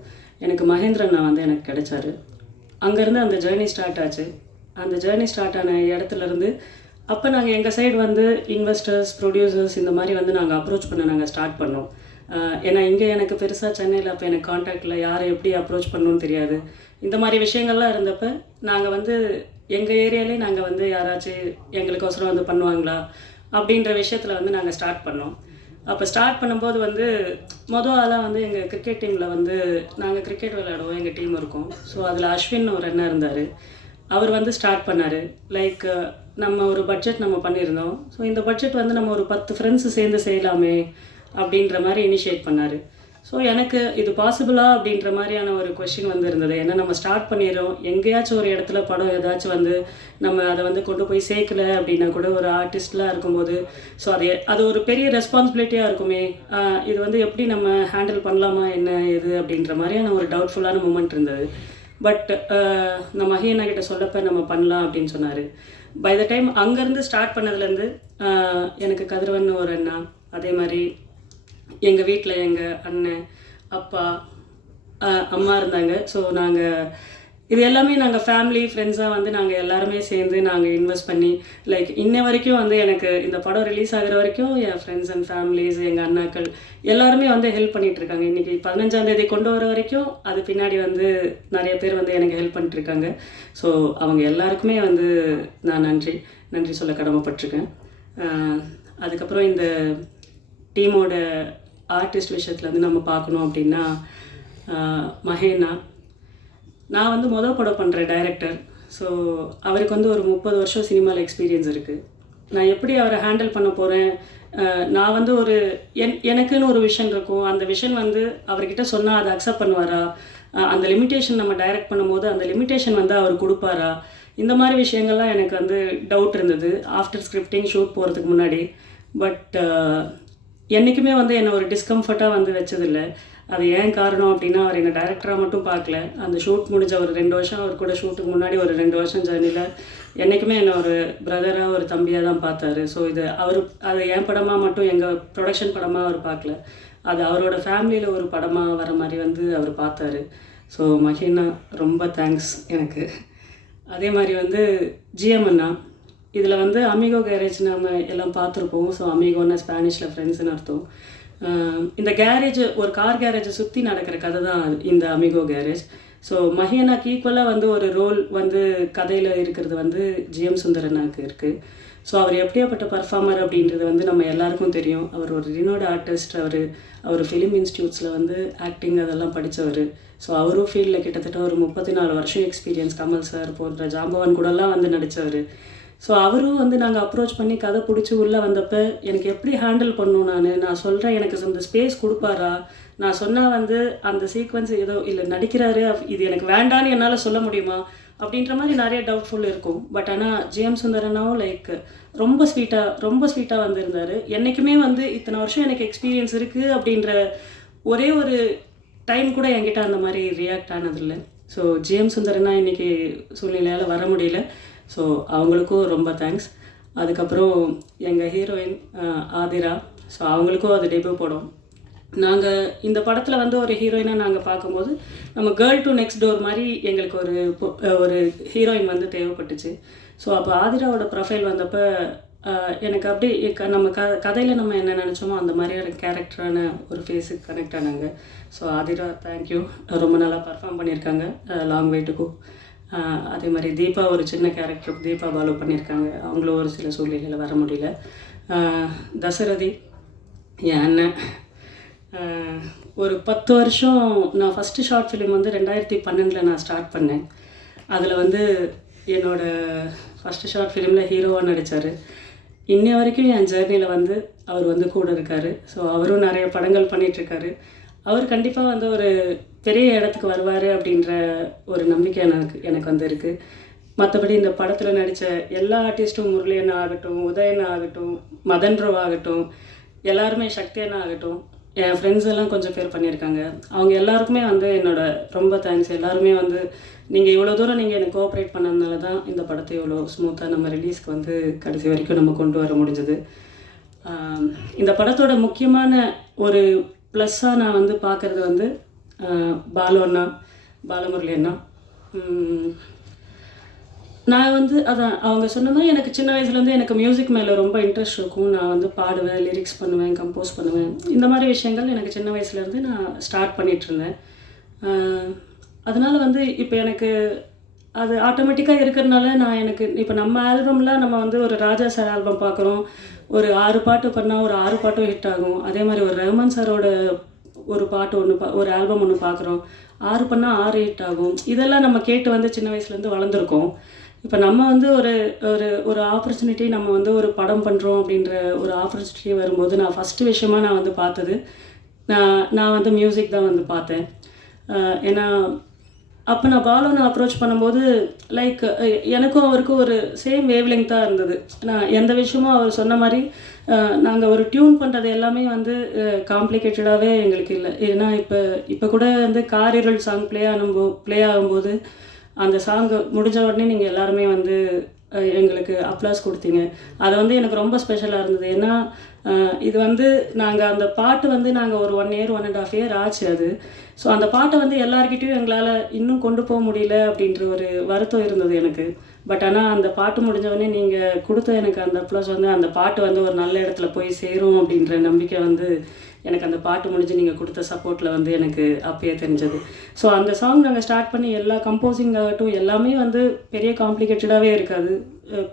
எனக்கு மகேந்திரன் எனக்கு கிடைச்சாரு. அங்கேருந்து அந்த ஜேர்னி ஸ்டார்ட் ஆச்சு. அந்த ஜேர்னி ஸ்டார்ட் ஆன இடத்துலேருந்து அப்போ நாங்கள் எங்கள் சைடு இன்வெஸ்டர்ஸ், ப்ரொடியூசர்ஸ் இந்த மாதிரி நாங்கள் அப்ரோச் பண்ண நாங்கள் ஸ்டார்ட் பண்ணோம். ஏன்னா இங்கே எனக்கு பெருசாக சென்னையில் அப்போ எனக்கு கான்டாக்டில் யாரை எப்படி அப்ரோச் பண்ணணும்னு தெரியாது. இந்த மாதிரி விஷயங்கள்லாம் இருந்தப்போ நாங்கள் எங்கள் ஏரியாலே நாங்கள் யாராச்சும் எங்களுக்கோசரம் பண்ணுவாங்களா அப்படின்ற விஷயத்தில் நாங்கள் ஸ்டார்ட் பண்ணோம். அப்போ ஸ்டார்ட் பண்ணும்போது மொதல் ஆளாக எங்கள் கிரிக்கெட் டீமில் நாங்கள் கிரிக்கெட் விளையாடுவோம், எங்கள் டீம் இருக்கும். ஸோ அதில் அஸ்வின் ஒரு அண்ணன் இருந்தார். அவர் ஸ்டார்ட் பண்ணார். நம்ம ஒரு பட்ஜெட் நம்ம பண்ணியிருந்தோம். ஸோ இந்த பட்ஜெட் நம்ம ஒரு 10 ஃப்ரெண்ட்ஸு சேர்ந்து செய்யலாமே அப்படின்ற மாதிரி இனிஷியேட் பண்ணார். ஸோ எனக்கு இது பாசிபிளா அப்படின்ற மாதிரியான ஒரு கொஷின் இருந்தது. ஏன்னா நம்ம ஸ்டார்ட் பண்ணிடுறோம், எங்கேயாச்சும் ஒரு இடத்துல படம் ஏதாச்சும் நம்ம அதை கொண்டு போய் சேர்க்கல அப்படின்னா கூட ஒரு ஆர்டிஸ்ட்லாம் இருக்கும்போது ஸோ அது ஒரு பெரிய ரெஸ்பான்சிபிலிட்டியாக இருக்குமே, இது எப்படி நம்ம ஹேண்டில் பண்ணலாமா என்ன இது அப்படின்ற மாதிரியான ஒரு டவுட்ஃபுல்லான மூமெண்ட் இருந்தது. பட் நம்ம மஹியண்ணா கிட்ட சொல்லப்போ நம்ம பண்ணலாம் அப்படின்னு சொன்னார். பை த டைம் அங்கேருந்து ஸ்டார்ட் பண்ணதுலேருந்து எனக்கு கதிரவன் ஒரு அண்ணா, அதே மாதிரி எங்கள் வீட்டில் எங்கள் அண்ணன், அப்பா, அம்மா இருந்தாங்க. ஸோ நாங்கள் இது எல்லாமே நாங்கள் ஃபேமிலி ஃப்ரெண்ட்ஸாக நாங்கள் எல்லாருமே சேர்ந்து நாங்கள் இன்வெஸ்ட் பண்ணி இன்ன வரைக்கும் எனக்கு இந்த படம் ரிலீஸ் ஆகிற வரைக்கும் என் ஃப்ரெண்ட்ஸ் அண்ட் ஃபேமிலிஸ், எங்கள் அண்ணாக்கள் எல்லாருமே ஹெல்ப் பண்ணிகிட்ருக்காங்க. இன்றைக்கி 15ஆம் தேதி கொண்டு வர வரைக்கும் அது பின்னாடி நிறைய பேர் எனக்கு ஹெல்ப் பண்ணிட்டுருக்காங்க. ஸோ அவங்க எல்லாருக்குமே நான் நன்றி சொல்ல கடமைப்பட்டிருக்கேன். அதுக்கப்புறம் இந்த டீமோட ஆர்டிஸ்ட் விஷயத்தில் நம்ம பார்க்கணும் அப்படின்னா மகேனா, நான் முதல் படம் பண்ணுற டைரக்டர். ஸோ அவருக்கு ஒரு 30 வருஷம் சினிமாவில் எக்ஸ்பீரியன்ஸ் இருக்குது. நான் எப்படி அவரை ஹேண்டில் பண்ண போகிறேன், நான் ஒரு எனக்குன்னு ஒரு விஷன் இருக்கும். அந்த விஷன் அவர்கிட்ட சொன்னால் அதை அக்செப்ட் பண்ணுவாரா, அந்த லிமிட்டேஷன் நம்ம டைரக்ட் பண்ணும்போது அந்த லிமிட்டேஷன் அவர் கொடுப்பாரா, இந்த மாதிரி விஷயங்கள்லாம் எனக்கு டவுட் இருந்தது ஆஃப்டர் ஸ்கிரிப்டிங் ஷூட் போகிறதுக்கு முன்னாடி. பட் என்றைக்குமே என்னை ஒரு டிஸ்கம்ஃபர்ட்டாக வச்சதில்லை. அது ஏன் காரணம் அப்படின்னா, அவர் என்னை டைரக்டராக மட்டும் பார்க்கல. அந்த ஷூட் முடிஞ்ச ஒரு 2 வருஷம் அவர் கூட ஷூட்டுக்கு முன்னாடி ஒரு 2 வருஷம் ஜேர்னியில் என்றைக்குமே என்னை ஒரு பிரதராக ஒரு தம்பியாக தான் பார்த்தாரு. ஸோ இது அது என் படமாக மட்டும் எங்கள் ப்ரொடக்ஷன் படமாக அவர் பார்க்கல, அது அவரோட ஃபேமிலியில் ஒரு படமாக வர மாதிரி வந்து அவர் பார்த்தாரு. ஸோ மஹினா ரொம்ப தேங்க்ஸ் எனக்கு. அதே மாதிரி வந்து ஜிஎம் அண்ணா, இதில் வந்து அமிகோ கேரேஜ் நம்ம எல்லாம் பார்த்துருப்போம். ஸோ அமிகோன்னா ஸ்பானிஷில் ஃப்ரெண்ட்ஸ்னு அர்த்தம். இந்த கேரேஜ் ஒரு கார் கேரேஜை சுற்றி நடக்கிற கதை தான் இந்த அமிகோ கேரேஜ். ஸோ மஹினாக்கு ஈக்குவலாக வந்து ஒரு ரோல் வந்து கதையில் இருக்கிறது வந்து ஜிஎம் சுந்தரனாக்கு இருக்குது. ஸோ அவர் எப்படியாப்பட்ட பர்ஃபார்மர் அப்படின்றது வந்து நம்ம எல்லாருக்கும் தெரியும். அவர் ஒரு ரினோட ஆர்டிஸ்ட். அவர் ஃபிலிம் இன்ஸ்டியூட்ஸில் வந்து ஆக்டிங் அதெல்லாம் படித்தவர். ஸோ அவரும் ஃபீல்டில் கிட்டத்தட்ட ஒரு 34 வருஷம் எக்ஸ்பீரியன்ஸ். கமல் சார் போன்ற ஜாம்பவான் கூடலாம் வந்து நடித்தவர். ஸோ அவரும் வந்து நாங்கள் அப்ரோச் பண்ணி கதை பிடிச்சி உள்ளே வந்தப்போ எனக்கு எப்படி ஹேண்டில் பண்ணணும், நான் சொல்கிறேன் எனக்கு அந்த ஸ்பேஸ் கொடுப்பாரா, நான் சொன்னால் வந்து அந்த சீக்வன்ஸ் ஏதோ இல்லை நடிக்கிறாரு, இது எனக்கு வேண்டான்னு என்னால் சொல்ல முடியுமா அப்படின்ற மாதிரி நிறைய டவுட்ஃபுல் இருக்கும். பட் ஆனால் ஜிஎம் சுந்தரனாவும் லைக் ரொம்ப ஸ்வீட்டாக வந்திருந்தார். என்றைக்குமே வந்து இத்தனை வருஷம் எனக்கு எக்ஸ்பீரியன்ஸ் இருக்குது அப்படின்ற ஒரே ஒரு டைம் கூட என்கிட்ட அந்த மாதிரி ரியாக்ட் ஆனதில்லை. ஸோ ஜிஎம் சுந்தரனா இன்றைக்கி சூழ்நிலையால் வர முடியல. ஸோ அவங்களுக்கும் ரொம்ப தேங்க்ஸ். அதுக்கப்புறம் எங்கள் ஹீரோயின் ஆதிரா, ஸோ அவங்களுக்கும் அது டெபியூ படம். நாங்கள் இந்த படத்தில் வந்து ஒரு ஹீரோயினாக நாங்கள் பார்க்கும்போது நம்ம கேர்ள் டு நெக்ஸ்ட் டோர் மாதிரி எங்களுக்கு ஒரு ஹீரோயின் வந்து தேவைப்பட்டுச்சு. ஸோ அப்போ ஆதிராவோட ப்ரொஃபைல் வந்தப்போ எனக்கு அப்படி நம்ம கதையில் நம்ம என்ன நினச்சோமோ அந்த மாதிரியான கேரக்டரான ஒரு ஃபேஸுக்கு கனெக்ட் ஆனாங்க. ஸோ ஆதிரா தேங்க்யூ, ரொம்ப நல்லா பர்ஃபார்ம் பண்ணியிருக்காங்க. Long way to go. அதே மாதிரி தீபா ஒரு சின்ன கேரக்டர் தீபா பாலு பண்ணியிருக்காங்க. அவங்களும் ஒரு சில சூழ்நிலையில் வர முடியல. தசரதி என் அண்ணன், ஒரு 10 வருஷம் நான் ஃபஸ்ட்டு ஷார்ட் ஃபிலிம் வந்து 2012 நான் ஸ்டார்ட் பண்ணேன். அதில் வந்து என்னோடய ஃபஸ்ட்டு ஷார்ட் ஃபிலிமில் ஹீரோவாக நடித்தார். இன்னை வரைக்கும் என் ஜேர்னியில் வந்து அவர் வந்து கூட இருக்கார். ஸோ அவரும் நிறைய படங்கள் பண்ணிகிட்ருக்காரு. அவர் கண்டிப்பாக வந்து ஒரு பெரிய இடத்துக்கு வருவார் அப்படின்ற ஒரு நம்பிக்கை எனக்கு வந்து இருக்குது. மற்றபடி இந்த படத்தில் நடித்த எல்லா ஆர்டிஸ்ட்டும், முரளியண்ணா ஆகட்டும், உதயண்ணா ஆகட்டும், மதன் ராவ் ஆகட்டும், எல்லாருமே, சக்தி அண்ணா ஆகட்டும், என் ஃப்ரெண்ட்ஸ் எல்லாம் கொஞ்சம் பேர் பண்ணியிருக்காங்க. அவங்க எல்லாருக்குமே வந்து ரொம்ப தேங்க்ஸ். எல்லாருமே வந்து நீங்கள் இவ்வளோ தூரம் நீங்கள் எனக்கு கோஆப்ரேட் பண்ணதுனால தான் இந்த படத்தை இவ்வளோ ஸ்மூத்தாக நம்ம ரிலீஸ்க்கு வந்து கடைசி வரைக்கும் நம்ம கொண்டு வர முடிஞ்சது. இந்த படத்தோட முக்கியமான ஒரு ப்ளஸ்ஸாக நான் வந்து பார்க்குறது வந்து பாலு அண்ணா, பாலமுரளி அண்ணா. நான் வந்து அதான் அவங்க சொன்ன மாதிரி எனக்கு சின்ன வயசுலேருந்து எனக்கு மியூசிக் மேலே ரொம்ப இன்ட்ரெஸ்ட் இருக்கும். நான் வந்து பாடுவேன், லிரிக்ஸ் பண்ணுவேன், கம்போஸ் பண்ணுவேன். இந்த மாதிரி விஷயங்கள் எனக்கு சின்ன வயசுலேருந்து நான் ஸ்டார்ட் பண்ணிகிட்ருந்தேன். அதனால் வந்து இப்போ எனக்கு அது ஆட்டோமேட்டிக்காக இருக்கிறதுனால எனக்கு இப்போ நம்ம ஆல்பம்லாம் நம்ம வந்து ஒரு ராஜா சார் ஆல்பம் பார்க்குறோம், ஒரு 6 பாட்டு பண்ணால் ஒரு 6 பாட்டும் ஹிட் ஆகும். அதே மாதிரி ஒரு ரஹ்மான் சாரோட ஒரு பாட்டு ஒரு ஆல்பம் ஒன்று பார்க்குறோம், 6 பண்ணால் 6 ஹிட் ஆகும். இதெல்லாம் நம்ம கேட்டு வந்து சின்ன வயசுலேருந்து வளர்ந்துருக்கோம். இப்போ நம்ம வந்து ஒரு ஆப்பர்ச்சுனிட்டி, நம்ம வந்து ஒரு படம் பண்ணுறோம் அப்படின்ற ஒரு ஆப்பர்ச்சுனிட்டி வரும்போது நான் ஃபஸ்ட்டு விஷயமாக நான் வந்து பார்த்தது நான் வந்து மியூசிக் தான் வந்து பார்த்தேன். ஏன்னா அப்போ நான் பாலுவை அப்ரோச் பண்ணும்போது லைக் எனக்கும் அவருக்கும் ஒரு சேம் வேவ் லெங்க்தாக இருந்தது. நான் எந்த விஷயமும் அவர் சொன்ன மாதிரி நாங்கள் ஒரு டியூன் பண்ணுறது எல்லாமே வந்து காம்ப்ளிகேட்டடாகவே எங்களுக்கு இல்லை. ஏன்னா இப்போ கூட வந்து காரிரல் சாங் ப்ளே ஆகும்போது அந்த சாங்கு முடிஞ்ச உடனே நீங்கள் எல்லாருமே வந்து எங்களுக்கு அப்ளாஸ் கொடுத்தீங்க. அது வந்து எனக்கு ரொம்ப ஸ்பெஷலாக இருந்தது. ஏன்னா இது வந்து நாங்கள் அந்த பாட்டு வந்து நாங்கள் ஒரு 1 year 1.5 year ஆச்சு அது. ஸோ அந்த பாட்டை வந்து எல்லாருக்கிட்டையும் எங்களால் இன்னும் கொண்டு போக முடியல அப்படின்ற ஒரு வருத்தம் இருந்தது எனக்கு. பட் ஆனால் அந்த பாட்டு முடிஞ்சவொடனே நீங்கள் கொடுத்த எனக்கு அந்த ப்ளஸ் வந்து அந்த பாட்டு வந்து ஒரு நல்ல இடத்துல போய் சேரும் அப்படின்ற நம்பிக்கை வந்து எனக்கு அந்த பாட்டு முடிஞ்சு நீங்கள் கொடுத்த சப்போர்ட்டில் வந்து எனக்கு அப்பயே தெரிஞ்சது. ஸோ அந்த சாங் நாங்கள் ஸ்டார்ட் பண்ணி எல்லா கம்போசிங் ஆகட்டும் எல்லாமே வந்து பெரிய காம்ப்ளிகேட்டடாகவே இருக்காது.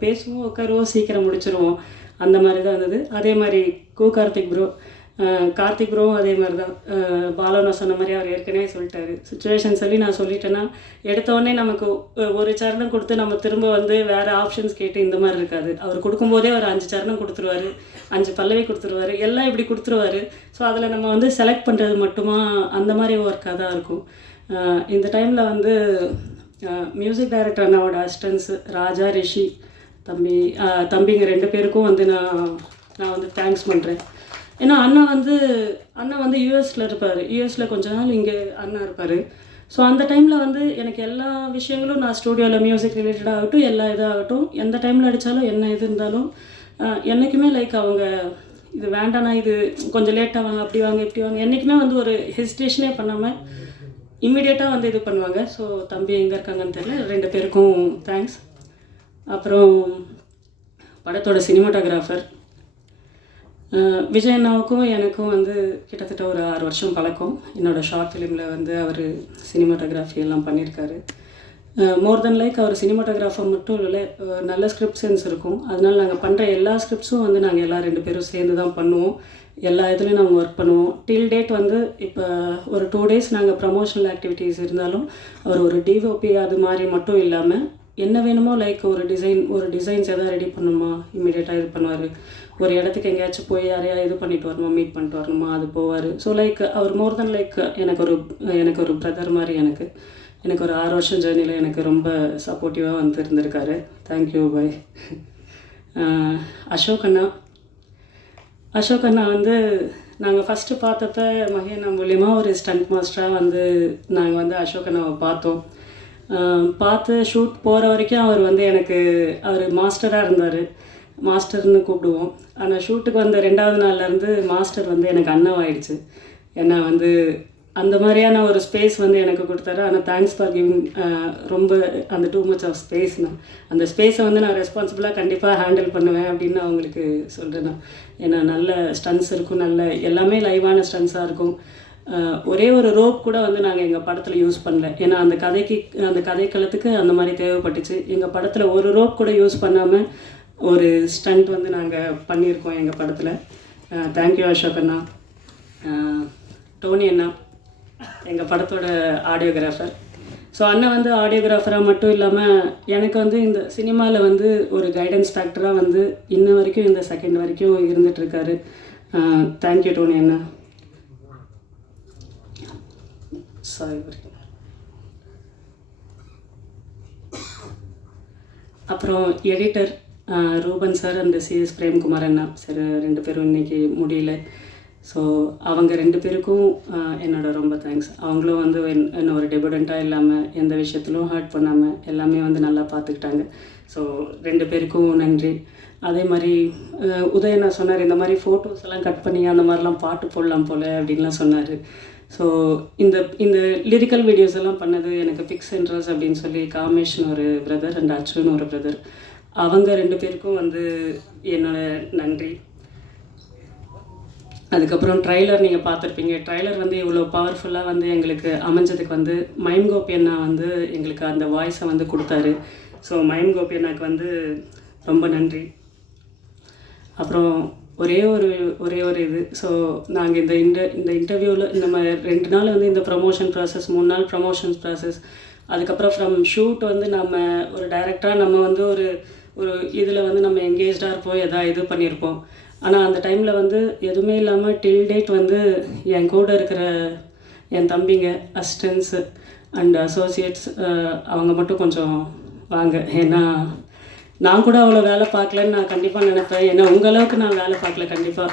பேசுவோம், உட்காருவோம், சீக்கிரம் முடிச்சிருவோம், அந்த மாதிரி தான் இருந்தது. அதே மாதிரி கார்த்திக் ப்ரோவும் அதே மாதிரி தான். பாலனா சொன்ன மாதிரி அவர் ஏற்கனவே சொல்லிட்டாரு. சுச்சுவேஷன் சொல்லி நான் சொல்லிட்டேன்னா எடுத்தோடனே நமக்கு ஒரு சரணம் கொடுத்து நம்ம திரும்ப வந்து வேறு ஆப்ஷன்ஸ் கேட்டு இந்த மாதிரி இருக்காது. அவர் கொடுக்கும்போதே ஒரு 5 சரணம் கொடுத்துருவாரு, 5 பல்லவி கொடுத்துருவாரு, எல்லாம் இப்படி கொடுத்துருவாரு. ஸோ அதில் நம்ம வந்து செலக்ட் பண்ணுறது மட்டுமா அந்த மாதிரி ஒர்க்காக தான் இருக்கும். இந்த டைமில் வந்து மியூசிக் டைரக்டர் அண்ணாவோட அசிஸ்டன்ஸு ராஜா, ரிஷி, தம்பிங்க 2 பேருக்கும் வந்து நான் வந்து தேங்க்ஸ் பண்ணுறேன். ஏன்னா அண்ணன் வந்து யூஎஸில் இருப்பார், யூஎஸில் கொஞ்ச நாள் இங்கே அண்ணன் இருப்பார். ஸோ அந்த டைமில் வந்து எனக்கு எல்லா விஷயங்களும் நான் ஸ்டூடியோவில் மியூசிக் ரிலேட்டடாக ஆகட்டும், எல்லா இதாகட்டும், எந்த டைமில் அடித்தாலும் என்ன இது இருந்தாலும் என்றைக்குமே லைக் அவங்க இது வேண்டாண்ணா, இது கொஞ்சம் லேட்டாக வாங்க, அப்படி வாங்க, இப்படி வாங்க, என்றைக்குமே வந்து ஒரு ஹெசிடேஷனே பண்ணாமல் இம்மிடியேட்டாக வந்து இது பண்ணுவாங்க. ஸோ தம்பி எங்கே இருக்காங்கன்னு தெரியல, 2 பேருக்கும் தேங்க்ஸ். அப்புறம் படத்தோட சினிமாட்டோகிராஃபர் விஜய் அண்ணாவுக்கும் எனக்கும் வந்து கிட்டத்தட்ட ஒரு 6 வருஷம் பழக்கம். என்னோடய ஷார்ட் ஃபிலிமில் வந்து அவர் சினிமாட்டோகிராஃபி எல்லாம் பண்ணியிருக்காரு. மோர் தென் லைக் அவர் சினிமாட்டோகிராஃபர் மட்டும் இல்லை, நல்ல ஸ்கிரிப்ட் சென்ஸ் இருக்கும். அதனால் நாங்கள் பண்ணுற எல்லா ஸ்கிரிப்ட்ஸும் வந்து நாங்கள் எல்லா 2 பேரும் சேர்ந்து தான் பண்ணுவோம். எல்லா இதுலேயும் நாங்கள் ஒர்க் பண்ணுவோம். டில் டேட் வந்து இப்போ ஒரு 2 days நாங்கள் ப்ரமோஷனல் ஆக்டிவிட்டீஸ் இருந்தாலும் அவர் ஒரு டிஓபி அது மாதிரி மட்டும் இல்லாமல் என்ன வேணுமோ லைக் ஒரு டிசைன்ஸ் எதாவது ரெடி பண்ணணுமா இம்மிடியேட்டாக இது பண்ணுவார். ஒரு இடத்துக்கு எங்கேயாச்சும் போய் யாரையா இது பண்ணிட்டு வரணுமா, மீட் பண்ணிட்டு வரணுமா, அது போவார். ஸோ லைக் அவர் மோர் தென் லைக் எனக்கு ஒரு பிரதர் மாதிரி. எனக்கு ஒரு 6 வருஷம் ஜேர்னியில் எனக்கு ரொம்ப சப்போர்ட்டிவாக வந்து இருந்திருக்காரு. Thank you bye. அசோக் அண்ணா வந்து நாங்கள் ஃபஸ்ட்டு பார்த்தப்ப மகேனா மூலிமா ஒரு ஸ்டண்ட் மாஸ்டராக வந்து நாங்கள் வந்து அசோக் அண்ணாவை பார்த்து ஷூட் போகிற வரைக்கும் அவர் வந்து அவர் மாஸ்டராக இருந்தார். மாஸ்டர்னு கூப்பிடுவோம். ஆனால் ஷூட்டுக்கு வந்த 2வது நாள்லேருந்து மாஸ்டர் வந்து எனக்கு அண்ணாவாயிடுச்சு. ஏன்னா வந்து அந்த மாதிரியான ஒரு ஸ்பேஸ் வந்து எனக்கு கொடுத்தாரு. ஆனால் தேங்க்ஸ் ஃபார் கிவிங் ரொம்ப அந்த டூ மச் ஆஃப் ஸ்பேஸ்னா அந்த ஸ்பேஸை வந்து நான் ரெஸ்பான்சிபிளாக கண்டிப்பாக ஹேண்டில் பண்ணுவேன் அப்படின்னு அவங்களுக்கு சொல்கிறேன். ஏன்னா நல்ல ஸ்டன்ஸ் இருக்கும், நல்ல எல்லாமே லைவான ஸ்டன்ஸாக இருக்கும். ஒரே ஒரு ரோப் கூட வந்து நாங்கள் எங்கள் படத்தில் யூஸ் பண்ணல. ஏன்னா அந்த கதைக்களத்துக்கு அந்த மாதிரி தேவைப்பட்டுச்சு. எங்கள் படத்தில் ஒரு ரோப் கூட யூஸ் பண்ணாமல் ஒரு ஸ்டண்ட் வந்து நாங்கள் பண்ணியிருக்கோம் எங்கள் படத்தில். தேங்க்யூ அசோக் அண்ணா. டோனி அண்ணா எங்கள் படத்தோட ஆடியோகிராஃபர். ஸோ அண்ணன் வந்து ஆடியோகிராஃபராக மட்டும் இல்லாமல் எனக்கு வந்து இந்த சினிமாவில் வந்து ஒரு கைடன்ஸ் ஃபேக்டராக வந்து இன்ன வரைக்கும் இந்த செகண்ட் வரைக்கும் இருந்துகிட்ருக்காரு. தேங்க்யூ டோனி அண்ணா. சாரி. அப்புறம் editor Ruban sir and CS Premkumar அண்ணா சார் 2 பேரும் இன்றைக்கி முடியல. ஸோ அவங்க 2 பேருக்கும் என்னோட ரொம்ப தேங்க்ஸ். அவங்களும் வந்து என்ன ஒரு டெபுடண்ட்டாக இல்லாமல் எந்த விஷயத்திலும் ஹர்ட் பண்ணாமல் எல்லாமே வந்து நல்லா பார்த்துக்கிட்டாங்க. ஸோ 2 பேருக்கும் நன்றி. அதே மாதிரி உதயண்ணா சொன்னார், இந்த மாதிரி ஃபோட்டோஸ் எல்லாம் கட் பண்ணி அந்த மாதிரிலாம் பாட்டு போடலாம் போல் அப்படின்லாம் சொன்னார். ஸோ இந்த லிரிக்கல் வீடியோஸ் எல்லாம் பண்ணது எனக்கு பிக்ஸ் சென்ட்ரல்ஸ் அப்படின்னு சொல்லி காமேஷ்னு ஒரு பிரதர் அண்ட் அச்சுன்னு ஒரு பிரதர், அவங்க 2 பேருக்கும் வந்து என்னோட நன்றி. அதுக்கப்புறம் ட்ரைலர் நீங்கள் பார்த்துருப்பீங்க. ட்ரைலர் வந்து இவ்வளோ பவர்ஃபுல்லாக வந்து எங்களுக்கு அமைஞ்சதுக்கு வந்து மைம் கோபி அண்ணா வந்து எங்களுக்கு அந்த வாய்ஸை வந்து கொடுத்தாரு. ஸோ மைம் கோபி அண்ணாக்கு வந்து ரொம்ப நன்றி. அப்புறம் ஒரே ஒரு இது. ஸோ நாங்கள் இந்த இன்டர்வியூவில் இந்த மாதிரி 2 நாள் வந்து இந்த ப்ரமோஷன் ப்ராசஸ், 3 நாள் ப்ரமோஷன்ஸ் ப்ராசஸ், அதுக்கப்புறம் ஃப்ரம் ஷூட் வந்து நம்ம ஒரு டைரக்டராக நம்ம வந்து ஒரு இதில் வந்து நம்ம எங்கேஜாக இருப்போம், எதாவது இது பண்ணியிருப்போம். ஆனால் அந்த டைமில் வந்து எதுவுமே இல்லாமல் டில் டேட் வந்து என் கூட இருக்கிற என் தம்பிங்க, அசிஸ்டன்ட்ஸு அண்ட் அசோசியேட்ஸ் அவங்க மட்டும் கொஞ்சம் வாங்க. ஏன்னா நான் கூட அவ்வளோ வேலை பார்க்கலன்னு நான் கண்டிப்பாக நினைப்பேன். ஏன்னா உங்களவுக்கு நான் வேலை பார்க்கல. கண்டிப்பாக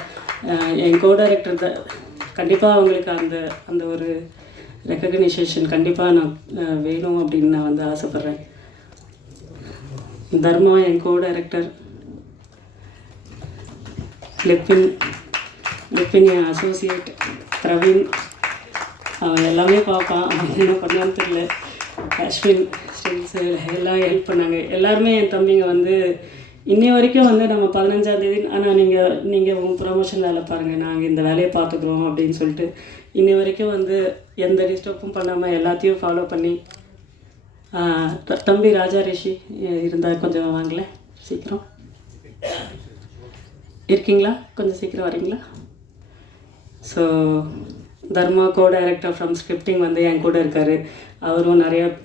என் கோ டைரக்டர் கண்டிப்பாக அவங்களுக்கு அந்த ஒரு ரெக்கக்னைசேஷன் கண்டிப்பாக நான் வேணும் அப்படின்னு நான் வந்து ஆசைப்பட்றேன். தர்மா என் கோ டைரக்டர், லிப்பின் என் அசோசியேட், பிரவீன் அவன் எல்லாமே பார்ப்பான், அவன் என்ன பண்ணான்னு தெரியல, அஸ்வின் ஸ்டில்ஸு எல்லாம் ஹெல்ப் பண்ணாங்க. எல்லாருமே என் தம்பிங்க வந்து இன்னி வரைக்கும் வந்து நம்ம 15ஆம் தேதி ஆனால் நீங்கள் உங்கள் ப்ரமோஷன் வேலை பாருங்கள், நாங்கள் இந்த வேலையை பார்த்துக்குறோம் அப்படின்னு சொல்லிட்டு இன்னி வரைக்கும் வந்து எந்த டிஸ்டர்பும் பண்ணாமல் எல்லாத்தையும் ஃபாலோ பண்ணி. தம்பி ராஜா ரிஷி இருந்தால் கொஞ்சம் வாங்கல, சீக்கிரம் இருக்கீங்களா, கொஞ்சம் சீக்கிரம் வரீங்களா? So Dharma co director from scripting வந்து என் கூட இருக்கார். அவரும்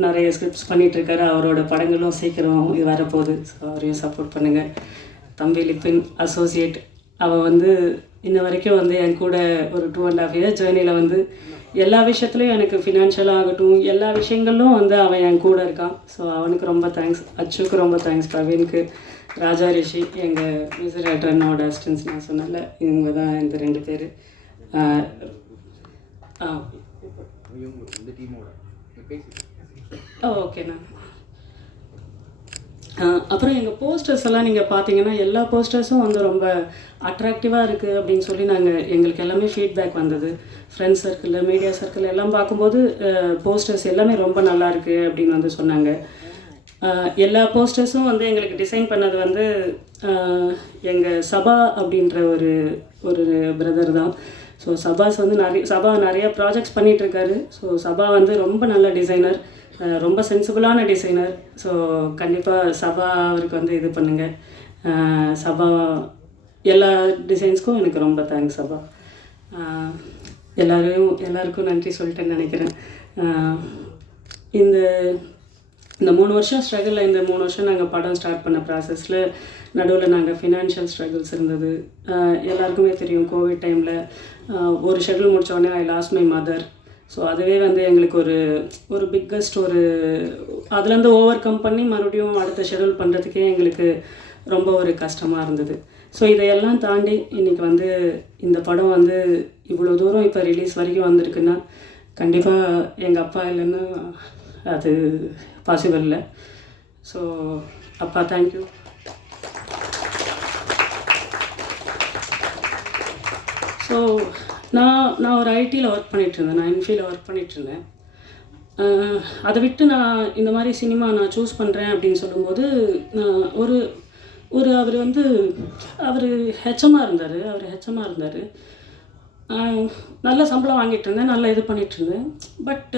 நிறைய ஸ்கிரிப்ட்ஸ் பண்ணிகிட்ருக்காரு. அவரோட படங்களும் சீக்கிரம் இது வரப்போகுது. ஸோ அவரையும் சப்போர்ட் பண்ணுங்கள். தம்பி லிப்பின் அசோசியேட், அவள் வந்து இன்ன வரைக்கும் வந்து என் கூட ஒரு 2.5 years ஜேர்னியில் வந்து எல்லா விஷயத்துலையும் எனக்கு ஃபினான்ஷியலாக ஆகட்டும் எல்லா விஷயங்களும் வந்து அவன் என் கூட இருக்கான். ஸோ அவனுக்கு ரொம்ப தேங்க்ஸ். அச்சுக்கு ரொம்ப தேங்க்ஸ். பிரவீனுக்கு ராஜா ரிஷி எங்கள் மியூசிக் டைரக்டர் அண்ணாவோட அசிஸ்டன்ஸ் நான் சொன்னல, இவங்க தான் இந்த 2 பேர். ஓகேண்ணா. அப்புறம் எங்கள் போஸ்டர்ஸ் எல்லாம் நீங்கள் பார்த்தீங்கன்னா எல்லா போஸ்டர்ஸும் வந்து ரொம்ப அட்ராக்டிவாக இருக்குது அப்படின்னு சொல்லி எங்களுக்கு எல்லாமே ஃபீட்பேக் வந்தது. ஃப்ரெண்ட்ஸ் சர்க்கிள், மீடியா சர்க்கிள் எல்லாம் பார்க்கும்போது போஸ்டர்ஸ் எல்லாமே ரொம்ப நல்லா இருக்குது அப்படின்னு வந்து சொன்னாங்க. எல்லா போஸ்டர்ஸும் வந்து எங்களுக்கு டிசைன் பண்ணது வந்து எங்கள் சபா அப்படின்ற ஒரு பிரதர் தான். ஸோ சபாஸ் வந்து நிறைய ப்ராஜெக்ட்ஸ் பண்ணிகிட்ருக்காரு. ஸோ சபா வந்து ரொம்ப நல்ல டிசைனர், ரொம்ப சென்சிபிளான டிசைனர். ஸோ கண்டிப்பாக சபா அவருக்கு வந்து இது பண்ணுங்கள். சபா எல்லா டிசைன்ஸ்க்கும் எனக்கு ரொம்ப தேங்க்ஸ் சபா. எல்லாருக்கும் நன்றி சொல்லிட்டேன்னு நினைக்கிறேன். இந்த 3 வருஷம் ஸ்ட்ரகிளில், இந்த 3 வருஷம் நாங்கள் படம் ஸ்டார்ட் பண்ண ப்ராசஸில் நடுவில் நாங்கள் ஃபினான்ஷியல் ஸ்ட்ரகிள்ஸ் இருந்தது. எல்லாருக்குமே தெரியும், கோவிட் டைமில் ஒரு ஷெட்யூல் முடித்தோடனே I lost my mother. So அதுவே வந்து எங்களுக்கு ஒரு பிக்கஸ்ட் அதுலேருந்து ஓவர் கம் பண்ணி மறுபடியும் அடுத்த ஷெட்யூல் பண்ணுறதுக்கே எங்களுக்கு ரொம்ப ஒரு கஷ்டமாக இருந்தது. ஸோ இதையெல்லாம் தாண்டி இன்றைக்கி வந்து இந்த படம் வந்து இவ்வளோ தூரம் இப்போ ரிலீஸ் வரைக்கும் வந்திருக்குன்னா கண்டிப்பாக எங்கள் அப்பா இல்லைன்னா அது பாசிபிள் இல்லை. ஸோ அப்பா தேங்க்யூ. ஸோ நான் ஒரு ஐடியில் ஒர்க் பண்ணிகிட்ருந்தேன், நான் இன்ஃபீல்டில் ஒர்க் பண்ணிகிட்ருந்தேன். அதை விட்டு நான் இந்த மாதிரி சினிமா நான் சூஸ் பண்ணுறேன் அப்படின்னு சொல்லும்போது அவர் ஹெச்எம்மாக இருந்தார். நல்ல சம்பளம் வாங்கிட்டு இருந்தேன், நல்லா இது பண்ணிகிட்ருந்தேன். பட்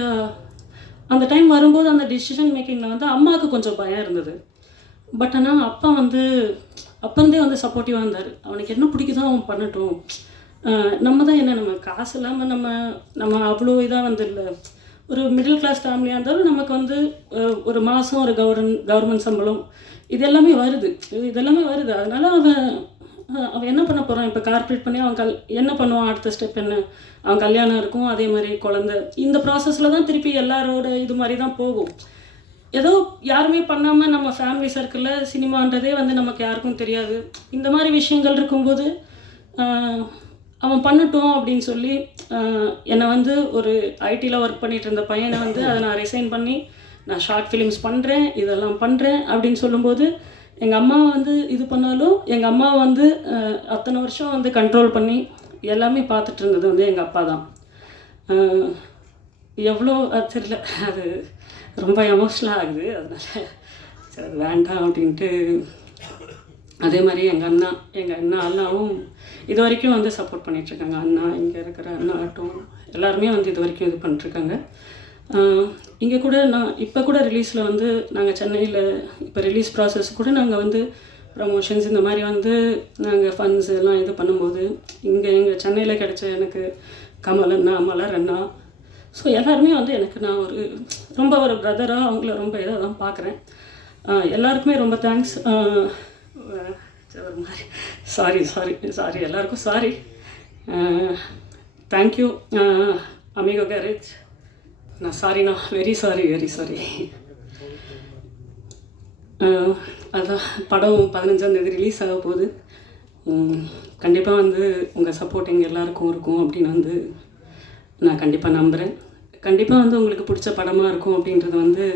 அந்த டைம் வரும்போது அந்த டிசிஷன் மேக்கிங்கில் வந்து அம்மாவுக்கு கொஞ்சம் பயம் இருந்தது. பட் ஆனால் அப்பா வந்து அப்போருந்தே வந்து சப்போர்ட்டிவாக இருந்தார். அவனுக்கு என்ன பிடிக்குதோ அவன் பண்ணட்டும், நம்ம தான் நம்ம காசு இல்லாமல் நம்ம அவ்வளோ இதாக வந்து இல்லை, ஒரு மிடில் கிளாஸ் ஃபேமிலியாக இருந்தாலும் நமக்கு வந்து ஒரு மாதம் ஒரு கவர்மெண்ட் சம்பளம் இதெல்லாமே வருது. அதனால் அவன் என்ன பண்ண போகிறான், இப்போ கார்ப்பரேட் பண்ணி அவன் என்ன பண்ணுவான், அடுத்த ஸ்டெப் என்ன, அவன் கல்யாணம் இருக்கும், அதே மாதிரி குழந்தை, இந்த ப்ராசஸில் தான் திருப்பி எல்லாரோட இது மாதிரி தான் போகும். ஏதோ யாருமே பண்ணாமல் நம்ம ஃபேமிலி சர்க்கிளில் சினிமான்றதே வந்து நமக்கு யாருக்கும் தெரியாது. இந்த மாதிரி விஷயங்கள் இருக்கும்போது அவன் பண்ணட்டும் அப்படின்னு சொல்லி என்னை வந்து ஒரு ஐடியில் ஒர்க் பண்ணிகிட்டு இருந்த பையனை வந்து அதை நான் ரிசைன் பண்ணி நான் ஷார்ட் ஃபிலிம்ஸ் பண்ணுறேன், இதெல்லாம் பண்ணுறேன் அப்படின்னு சொல்லும்போது எங்கள் அம்மா வந்து இது பண்ணாலும் எங்கள் அம்மா வந்து அத்தனை வருஷம் வந்து கண்ட்ரோல் பண்ணி எல்லாமே பார்த்துட்டு இருந்தது வந்து எங்கள் அப்பா தான். எவ்வளோ தெரியல, அது ரொம்ப எமோஷ்னலாக ஆகுது. அதனால் சரி அது வேண்டாம் அப்படின்ட்டு. அதே மாதிரி எங்கள் அண்ணாவும் இது வரைக்கும் வந்து சப்போர்ட் பண்ணிகிட்ருக்காங்க. அண்ணா, இங்கே இருக்கிற அண்ணா ஆட்டும் எல்லாருமே வந்து இது வரைக்கும் இது பண்ணிட்டுருக்காங்க. இங்கே கூட இப்போ கூட ரிலீஸில் வந்து நாங்கள் சென்னையில் இப்போ ரிலீஸ் ப்ராசஸ் கூட நாங்கள் வந்து ப்ரமோஷன்ஸ் இந்த மாதிரி வந்து நாங்கள் ஃபண்ட்ஸ் எல்லாம் இது பண்ணும்போது எங்கள் சென்னையில் கிடைச்ச எனக்கு கமல் அண்ணா, மலர் அண்ணா, ஸோ எல்லாருமே வந்து எனக்கு நான் ரொம்ப ஒரு பிரதராக அவங்கள ரொம்ப இதாக தான் பார்க்குறேன். எல்லாருக்குமே ரொம்ப தேங்க்ஸ். ஒரு மாதிரி சாரி எல்லாருக்கும் சாரி. தேங்க்யூ அமிகோ கேரேஜ். நான் வெரி சாரி. அதான் படம் 15ஆம் தேதி ரிலீஸ் ஆக போகுது. கண்டிப்பாக வந்து உங்கள் சப்போர்ட் எங்கள் எல்லாருக்கும் இருக்கும் அப்படின்னு வந்து நான் கண்டிப்பாக நம்புகிறேன். கண்டிப்பாக வந்து உங்களுக்கு பிடிச்ச படமாக இருக்கும் அப்படின்றது வந்து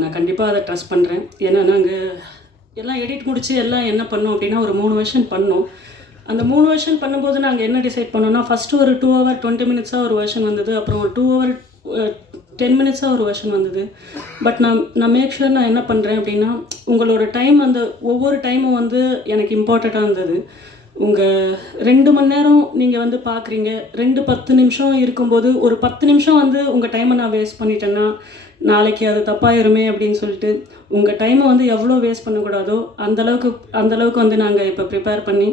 நான் கண்டிப்பாக அதை ட்ரஸ்ட் பண்ணுறேன். ஏன்னா நாங்கள் எல்லாம் எடிட் முடித்து எல்லாம் என்ன பண்ணோம் அப்படின்னா ஒரு 3 வெர்ஷன் பண்ணோம். அந்த 3 வெர்ஷன் பண்ணும்போது நாங்கள் என்ன டிசைட் பண்ணோம்னா, ஃபஸ்ட்டு ஒரு 2 hour 20 minutes ஒரு வெர்ஷன் வந்தது, அப்புறம் ஒரு 2 hour 10 minutes ஒரு வெர்ஷன் வந்தது. பட் நான் மேக் ஷூர் நான் என்ன பண்ணுறேன் அப்படின்னா, உங்களோட டைம் அந்த ஒவ்வொரு டைமும் வந்து எனக்கு இம்பார்ட்டண்ட்டாக இருந்தது. உங்கள் 2 மணி நேரம் நீங்கள் வந்து பார்க்குறீங்க, 10 நிமிஷம் இருக்கும்போது ஒரு 10 நிமிஷம் வந்து உங்கள் டைமை நான் வேஸ்ட் பண்ணிட்டேன்னா நாளைக்கு அது தப்பாயிருமே அப்படின்னு சொல்லிட்டு உங்கள் டைமை வந்து எவ்வளோ வேஸ்ட் பண்ணக்கூடாதோ அந்தளவுக்கு வந்து நாங்கள் இப்போ ப்ரிப்பேர் பண்ணி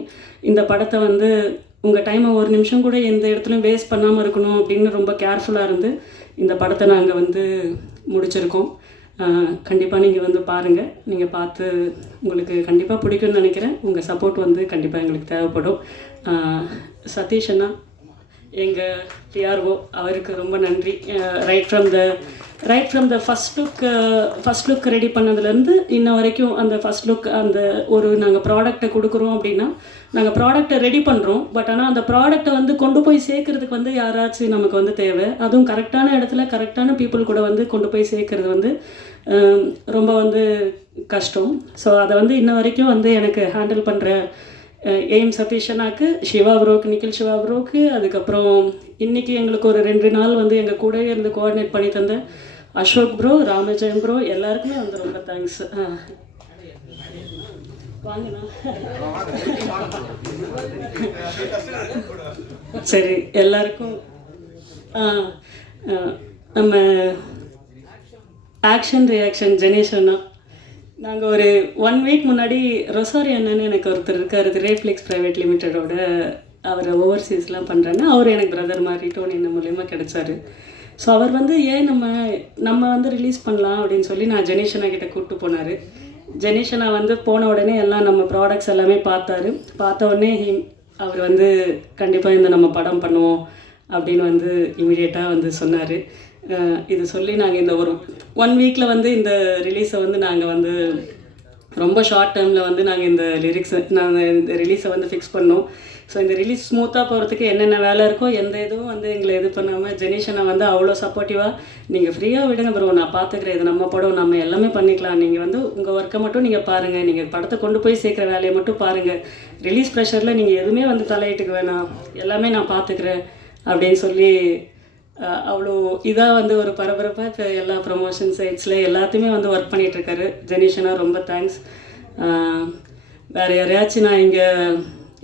இந்த படத்தை வந்து உங்கள் டைமை ஒரு நிமிஷம் கூட எந்த இடத்துலையும் வேஸ்ட் பண்ணாமல் இருக்கணும் அப்படின்னு ரொம்ப கேர்ஃபுல்லாக இருந்து இந்த படத்தை நாங்கள் வந்து முடிச்சிருக்கோம். கண்டிப்பாக நீங்கள் வந்து பாருங்கள், நீங்கள் பார்த்து உங்களுக்கு கண்டிப்பாக பிடிக்கும்னு நினைக்கிறேன். உங்கள் சப்போர்ட் வந்து கண்டிப்பாக எங்களுக்கு தேவைப்படும். சதீஷ் அண்ணா, எங்கள் பிஆர்ஓ, அவருக்கு ரொம்ப நன்றி. Right from the right from the first look ready பண்ணதுலேருந்து இன்ன வரைக்கும் அந்த ஃபஸ்ட் லுக் அந்த ஒரு நாங்கள் ப்ராடக்டை கொடுக்குறோம் அப்படின்னா நாங்கள் ப்ராடக்டை ரெடி பண்ணுறோம். பட் ஆனால் அந்த ப்ராடக்டை வந்து கொண்டு போய் சேர்க்கறதுக்கு வந்து யாராச்சும் நமக்கு வந்து தேவை. அதுவும் கரெக்டான இடத்துல கரெக்டான பீப்புள் கூட வந்து கொண்டு போய் சேர்க்கறது வந்து ரொம்ப வந்து கஷ்டம். ஸோ அதை வந்து இன்ன வரைக்கும் வந்து எனக்கு ஹேண்டில் பண்ணுற எய்ம் சஃபிஷனாக்கு சிவா ப்ரோக்கு, நிக்கில் சிவா ப்ரோக்கு, அதுக்கப்புறம் இன்றைக்கி எங்களுக்கு ஒரு 2 நாள் வந்து எங்கள் கூடவே இருந்து கோஆர்டினேட் பண்ணி தந்த அசோக் ப்ரோ, ராமஜெயம் ப்ரோ எல்லாருக்குமே வந்து ரொம்ப தேங்க்ஸ். வாங்கண்ணா. சரி, எல்லாருக்கும் நம்ம ஆக்ஷன் ரியாக்ஷன் ஜெனேஷ் அண்ணா, நாங்கள் ஒரு 1 வீக் முன்னாடி ரொசாரி அண்ணன்னு எனக்கு ஒருத்தர் இருக்கார், ரேஃப்ளெக்ஸ் ப்ரைவேட் லிமிட்டடோட, அவர் ஓவர்சீஸ்லாம் பண்ணுறாங்க. அவர் எனக்கு பிரதர் மாதிரி டோனி இந்த மூலயமா கிடச்சாரு. ஸோ அவர் வந்து ஏன் நம்ம வந்து ரிலீஸ் பண்ணலாம் அப்படின்னு சொல்லி நான் ஜெனேஷனா கிட்ட கூப்பிட்டு போனார். ஜெனேஷனா வந்து போன உடனே எல்லாம் நம்ம ப்ராடக்ட்ஸ் எல்லாமே பார்த்தாரு. பார்த்த உடனே அவர் வந்து கண்டிப்பாக இந்த நம்ம படம் பண்ணுவோம் அப்படின்னு வந்து இமீடியட்டாக வந்து சொன்னார். இது சொல்லி நாங்கள் இந்த ஒரு 1 வீக்கில் வந்து இந்த ரிலீஸை வந்து நாங்கள் வந்து ரொம்ப ஷார்ட் டைமில் வந்து நாங்கள் இந்த இந்த ரிலீஸை வந்து ஃபிக்ஸ் பண்ணோம். ஸோ இந்த ரிலீஸ் ஸ்மூத்தாக போகிறதுக்கு என்னென்ன வேலை இருக்கோ எந்த இதுவும் வந்து எங்களை இது பண்ணாமல் ஜெனேஷனை வந்து அவ்வளோ சப்போர்ட்டிவாக, நீங்கள் ஃப்ரீயாக விடுங்க ப்ரோ, நான் பார்த்துக்கிறேன், இது நம்ம படம், நம்ம எல்லாமே பண்ணிக்கலாம், நீங்கள் வந்து உங்கள் ஒர்க்கை மட்டும் நீங்கள் பாருங்கள், நீங்கள் படத்தை கொண்டு போய் சேர்க்குற வேலையை மட்டும் பாருங்கள், ரிலீஸ் ப்ரெஷரில் நீங்கள் எதுவுமே வந்து தலையிட்டுக்க வேணாம், எல்லாமே நான் பார்த்துக்கிறேன் அப்படின்னு சொல்லி அவ்வளோ இதாக வந்து ஒரு பரபரப்பாக இப்போ எல்லா ப்ரமோஷன் சைட்ஸில் எல்லாத்தையுமே வந்து ஒர்க் பண்ணிகிட்ருக்காரு. ஜெனேஷனா ரொம்ப தேங்க்ஸ். வேறு யாரையாச்சும் நான் இங்கே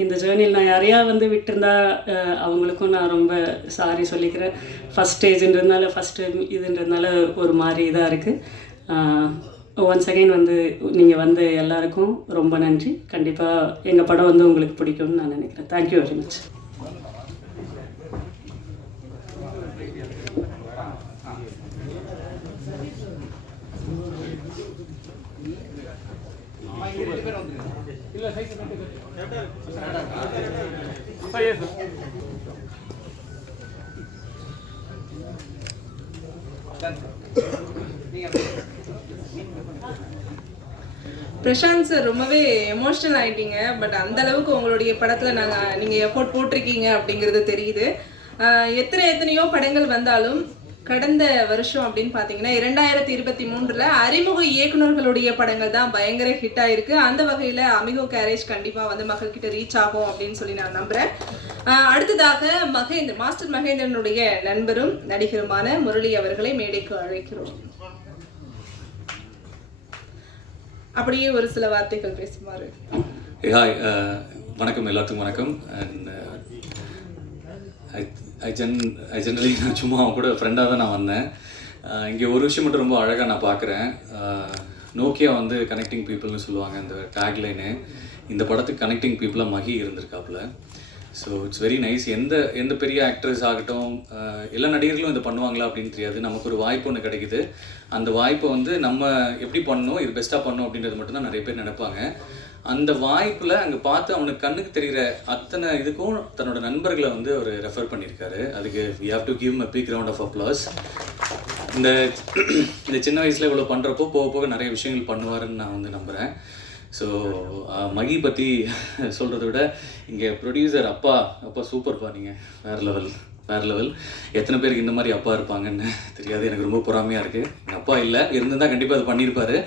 இந்த ஜேர்னியில் நான் யாரையா வந்து விட்டுருந்தா அவங்களுக்கும் நான் ரொம்ப சாரி சொல்லிக்கிறேன். ஃபஸ்ட் ஸ்டேஜ்ன்றதுனால இதுன்றதுனால ஒரு மாதிரி இதாக இருக்குது. ஒன்ஸ் அகைன் வந்து நீங்கள் வந்து எல்லாருக்கும் ரொம்ப நன்றி. கண்டிப்பாக எங்கள் படம் வந்து உங்களுக்கு பிடிக்கும்னு நான் நினைக்கிறேன். Thank you very much. Prashanth sir, ரொம்பவே எமோஷனல் ஆகிட்டீங்க. பட் அந்த அளவுக்கு உங்களுடைய படத்தில் நீங்கள் எஃபோர்ட் போட்டிருக்கீங்க அப்படிங்கிறது தெரியுது. எத்தனையோ படங்கள் வந்தாலும் கடந்த வருஷம் அப்படின்னு பார்த்தீங்கன்னா 2023 அறிமுக இயக்குநர்களுடைய படங்கள் தான் பயங்கர ஹிட் ஆயிருக்கு. அந்த வகையில் அமிகோ கேரேஜ் கண்டிப்பாக வந்து மக்கள்கிட்ட ரீச் ஆகும் அப்படின்னு சொல்லி நான் நம்புகிறேன். அடுத்ததாக மாஸ்டர் மகேந்திரனுடைய நண்பரும் நடிகருமான முரளி அவர்களை மேடைக்கு அழைக்கிறோம். அப்படியே ஒரு சில வார்த்தைகள் பேசுமாறு. ஹாய், வணக்கம், எல்லாத்துக்கும் வணக்கம். அண்ட் ஐ ஜென்ரலி நான் சும்மா அவன் கூட ஃப்ரெண்டாக தான் நான் வந்தேன். இங்கே ஒரு விஷயம் மட்டும் ரொம்ப அழகாக நான் பார்க்குறேன். நோக்கியா வந்து கனெக்டிங் பீப்புள்னு சொல்லுவாங்க அந்த டேக்லைனு. இந்த படத்துக்கு கனெக்டிங் பீப்புளாக மகி இருந்திருக்காப்புல. So it's very nice. எந்த பெரிய ஆக்ட்ரஸ் ஆகட்டும், எல்லா நடிகர்களும் இதை பண்ணுவாங்களா அப்படின்னு தெரியாது. நமக்கு ஒரு வாய்ப்பு ஒன்று கிடைக்குது. அந்த வாய்ப்பை வந்து நம்ம எப்படி பண்ணணும், இது பெஸ்ட்டாக பண்ணணும் அப்படின்றது மட்டும்தான் நிறைய பேர் நினைப்பாங்க. அந்த வாய்ப்பில் அங்கே பார்த்து அவனுக்கு கண்ணுக்கு தெரிகிற அத்தனை இதுக்கும் தன்னோட நண்பர்களை வந்து அவர் ரெஃபர் பண்ணியிருக்காரு. அதுக்கு we have to give a big round of applause. இந்த சின்ன வயசில் இவ்வளோ பண்ணுறப்போ போக போக நிறைய விஷயங்கள் பண்ணுவாருன்னு நான் வந்து நம்புகிறேன். ஸோ மகி பற்றி சொல்கிறத விட இங்கே ப்ரொடியூசர் அப்பா சூப்பர்ப்பா, நீங்கள் வேறு லெவல். எத்தனை பேருக்கு இந்த மாதிரி அப்பா இருப்பாங்கன்னு தெரியாது. எனக்கு ரொம்ப பொறாமையாக இருக்குது. எங்கள் அப்பா இல்லை, இருந்திருந்தால் கண்டிப்பாக அது பண்ணியிருப்பார்.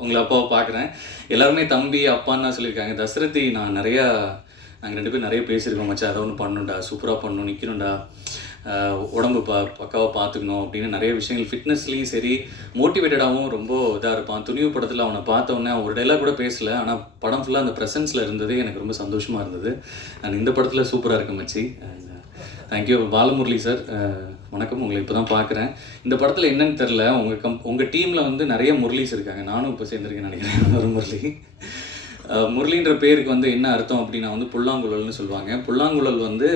உங்களை அப்பாவை பார்க்குறேன். எல்லாருமே தம்பி அப்பான்னு தான் சொல்லியிருக்காங்க. தசரதி நாங்கள் 2 பேரும் நிறைய பேசியிருக்கோம். மச்சான் அதை ஒன்று பண்ணணும்டா, சூப்பராக பண்ணணும், நிற்கணும்டா, உடம்பு பக்காவாக பார்த்துக்கணும் அப்படின்னு நிறைய விஷயங்கள். ஃபிட்னஸ்லேயும் சரி, மோட்டிவேட்டடாகவும் ரொம்ப இதாக இருப்பான். துணிவு படத்தில் அவனை பார்த்தோன்னே ஒரு டைலாக் கூட பேசலை, ஆனால் படம் ஃபுல்லாக அந்த ப்ரெசன்ஸில் இருந்ததே எனக்கு ரொம்ப சந்தோஷமாக இருந்தது. அண்ட் இந்த படத்தில் சூப்பராக இருக்கு மச்சி. And thank you. பாலமுரளி சார், வணக்கம். உங்களை இப்போ தான் பார்க்குறேன். இந்த படத்தில் என்னன்னு தெரில, உங்கள் டீமில் வந்து நிறைய முரளிஸ் இருக்காங்க. நானும் இப்போ சேர்ந்துருக்கேன்னு நினைக்கிறேன். ஒரு முரளின்ற பேருக்கு வந்து என்ன அர்த்தம் அப்படின்னா வந்து புல்லாங்குழல்னு சொல்லுவாங்க. புல்லாங்குழல் வந்து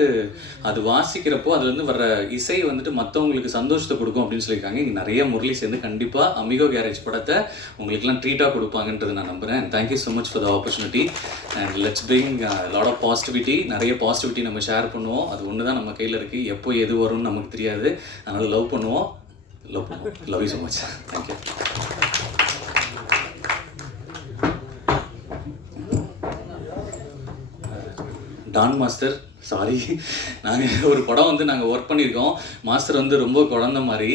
அது வாசிக்கிறப்போ அதுலேருந்து வர இசை வந்துட்டு மற்றவங்களுக்கு சந்தோஷத்தை கொடுக்கும் அப்படின்னு சொல்லியிருக்காங்க. இங்கே நிறைய முரளி சேர்ந்து கண்டிப்பாக அமிகோ கேரேஜ் படத்தை உங்களுக்குலாம் ட்ரீட்டாக கொடுப்பாங்கன்றது நான் நம்புகிறேன். Thank you so much for the opportunity. And let's bring lot of positivity. நிறைய பாசிட்டிவிட்டி நம்ம ஷேர் பண்ணுவோம். அது ஒன்று தான் நம்ம கையில் இருக்குது. எப்போ எது வரும்னு நமக்கு தெரியாது. அதனால் லவ் பண்ணுவோம். லவ் பண்ணுவோம். Love you so much. Thank you. Don master, sorry, நாங்கள் ஒரு படம் வந்து நாங்கள் ஒர்க் பண்ணியிருக்கோம். மாஸ்டர் வந்து ரொம்ப குழந்த மாதிரி.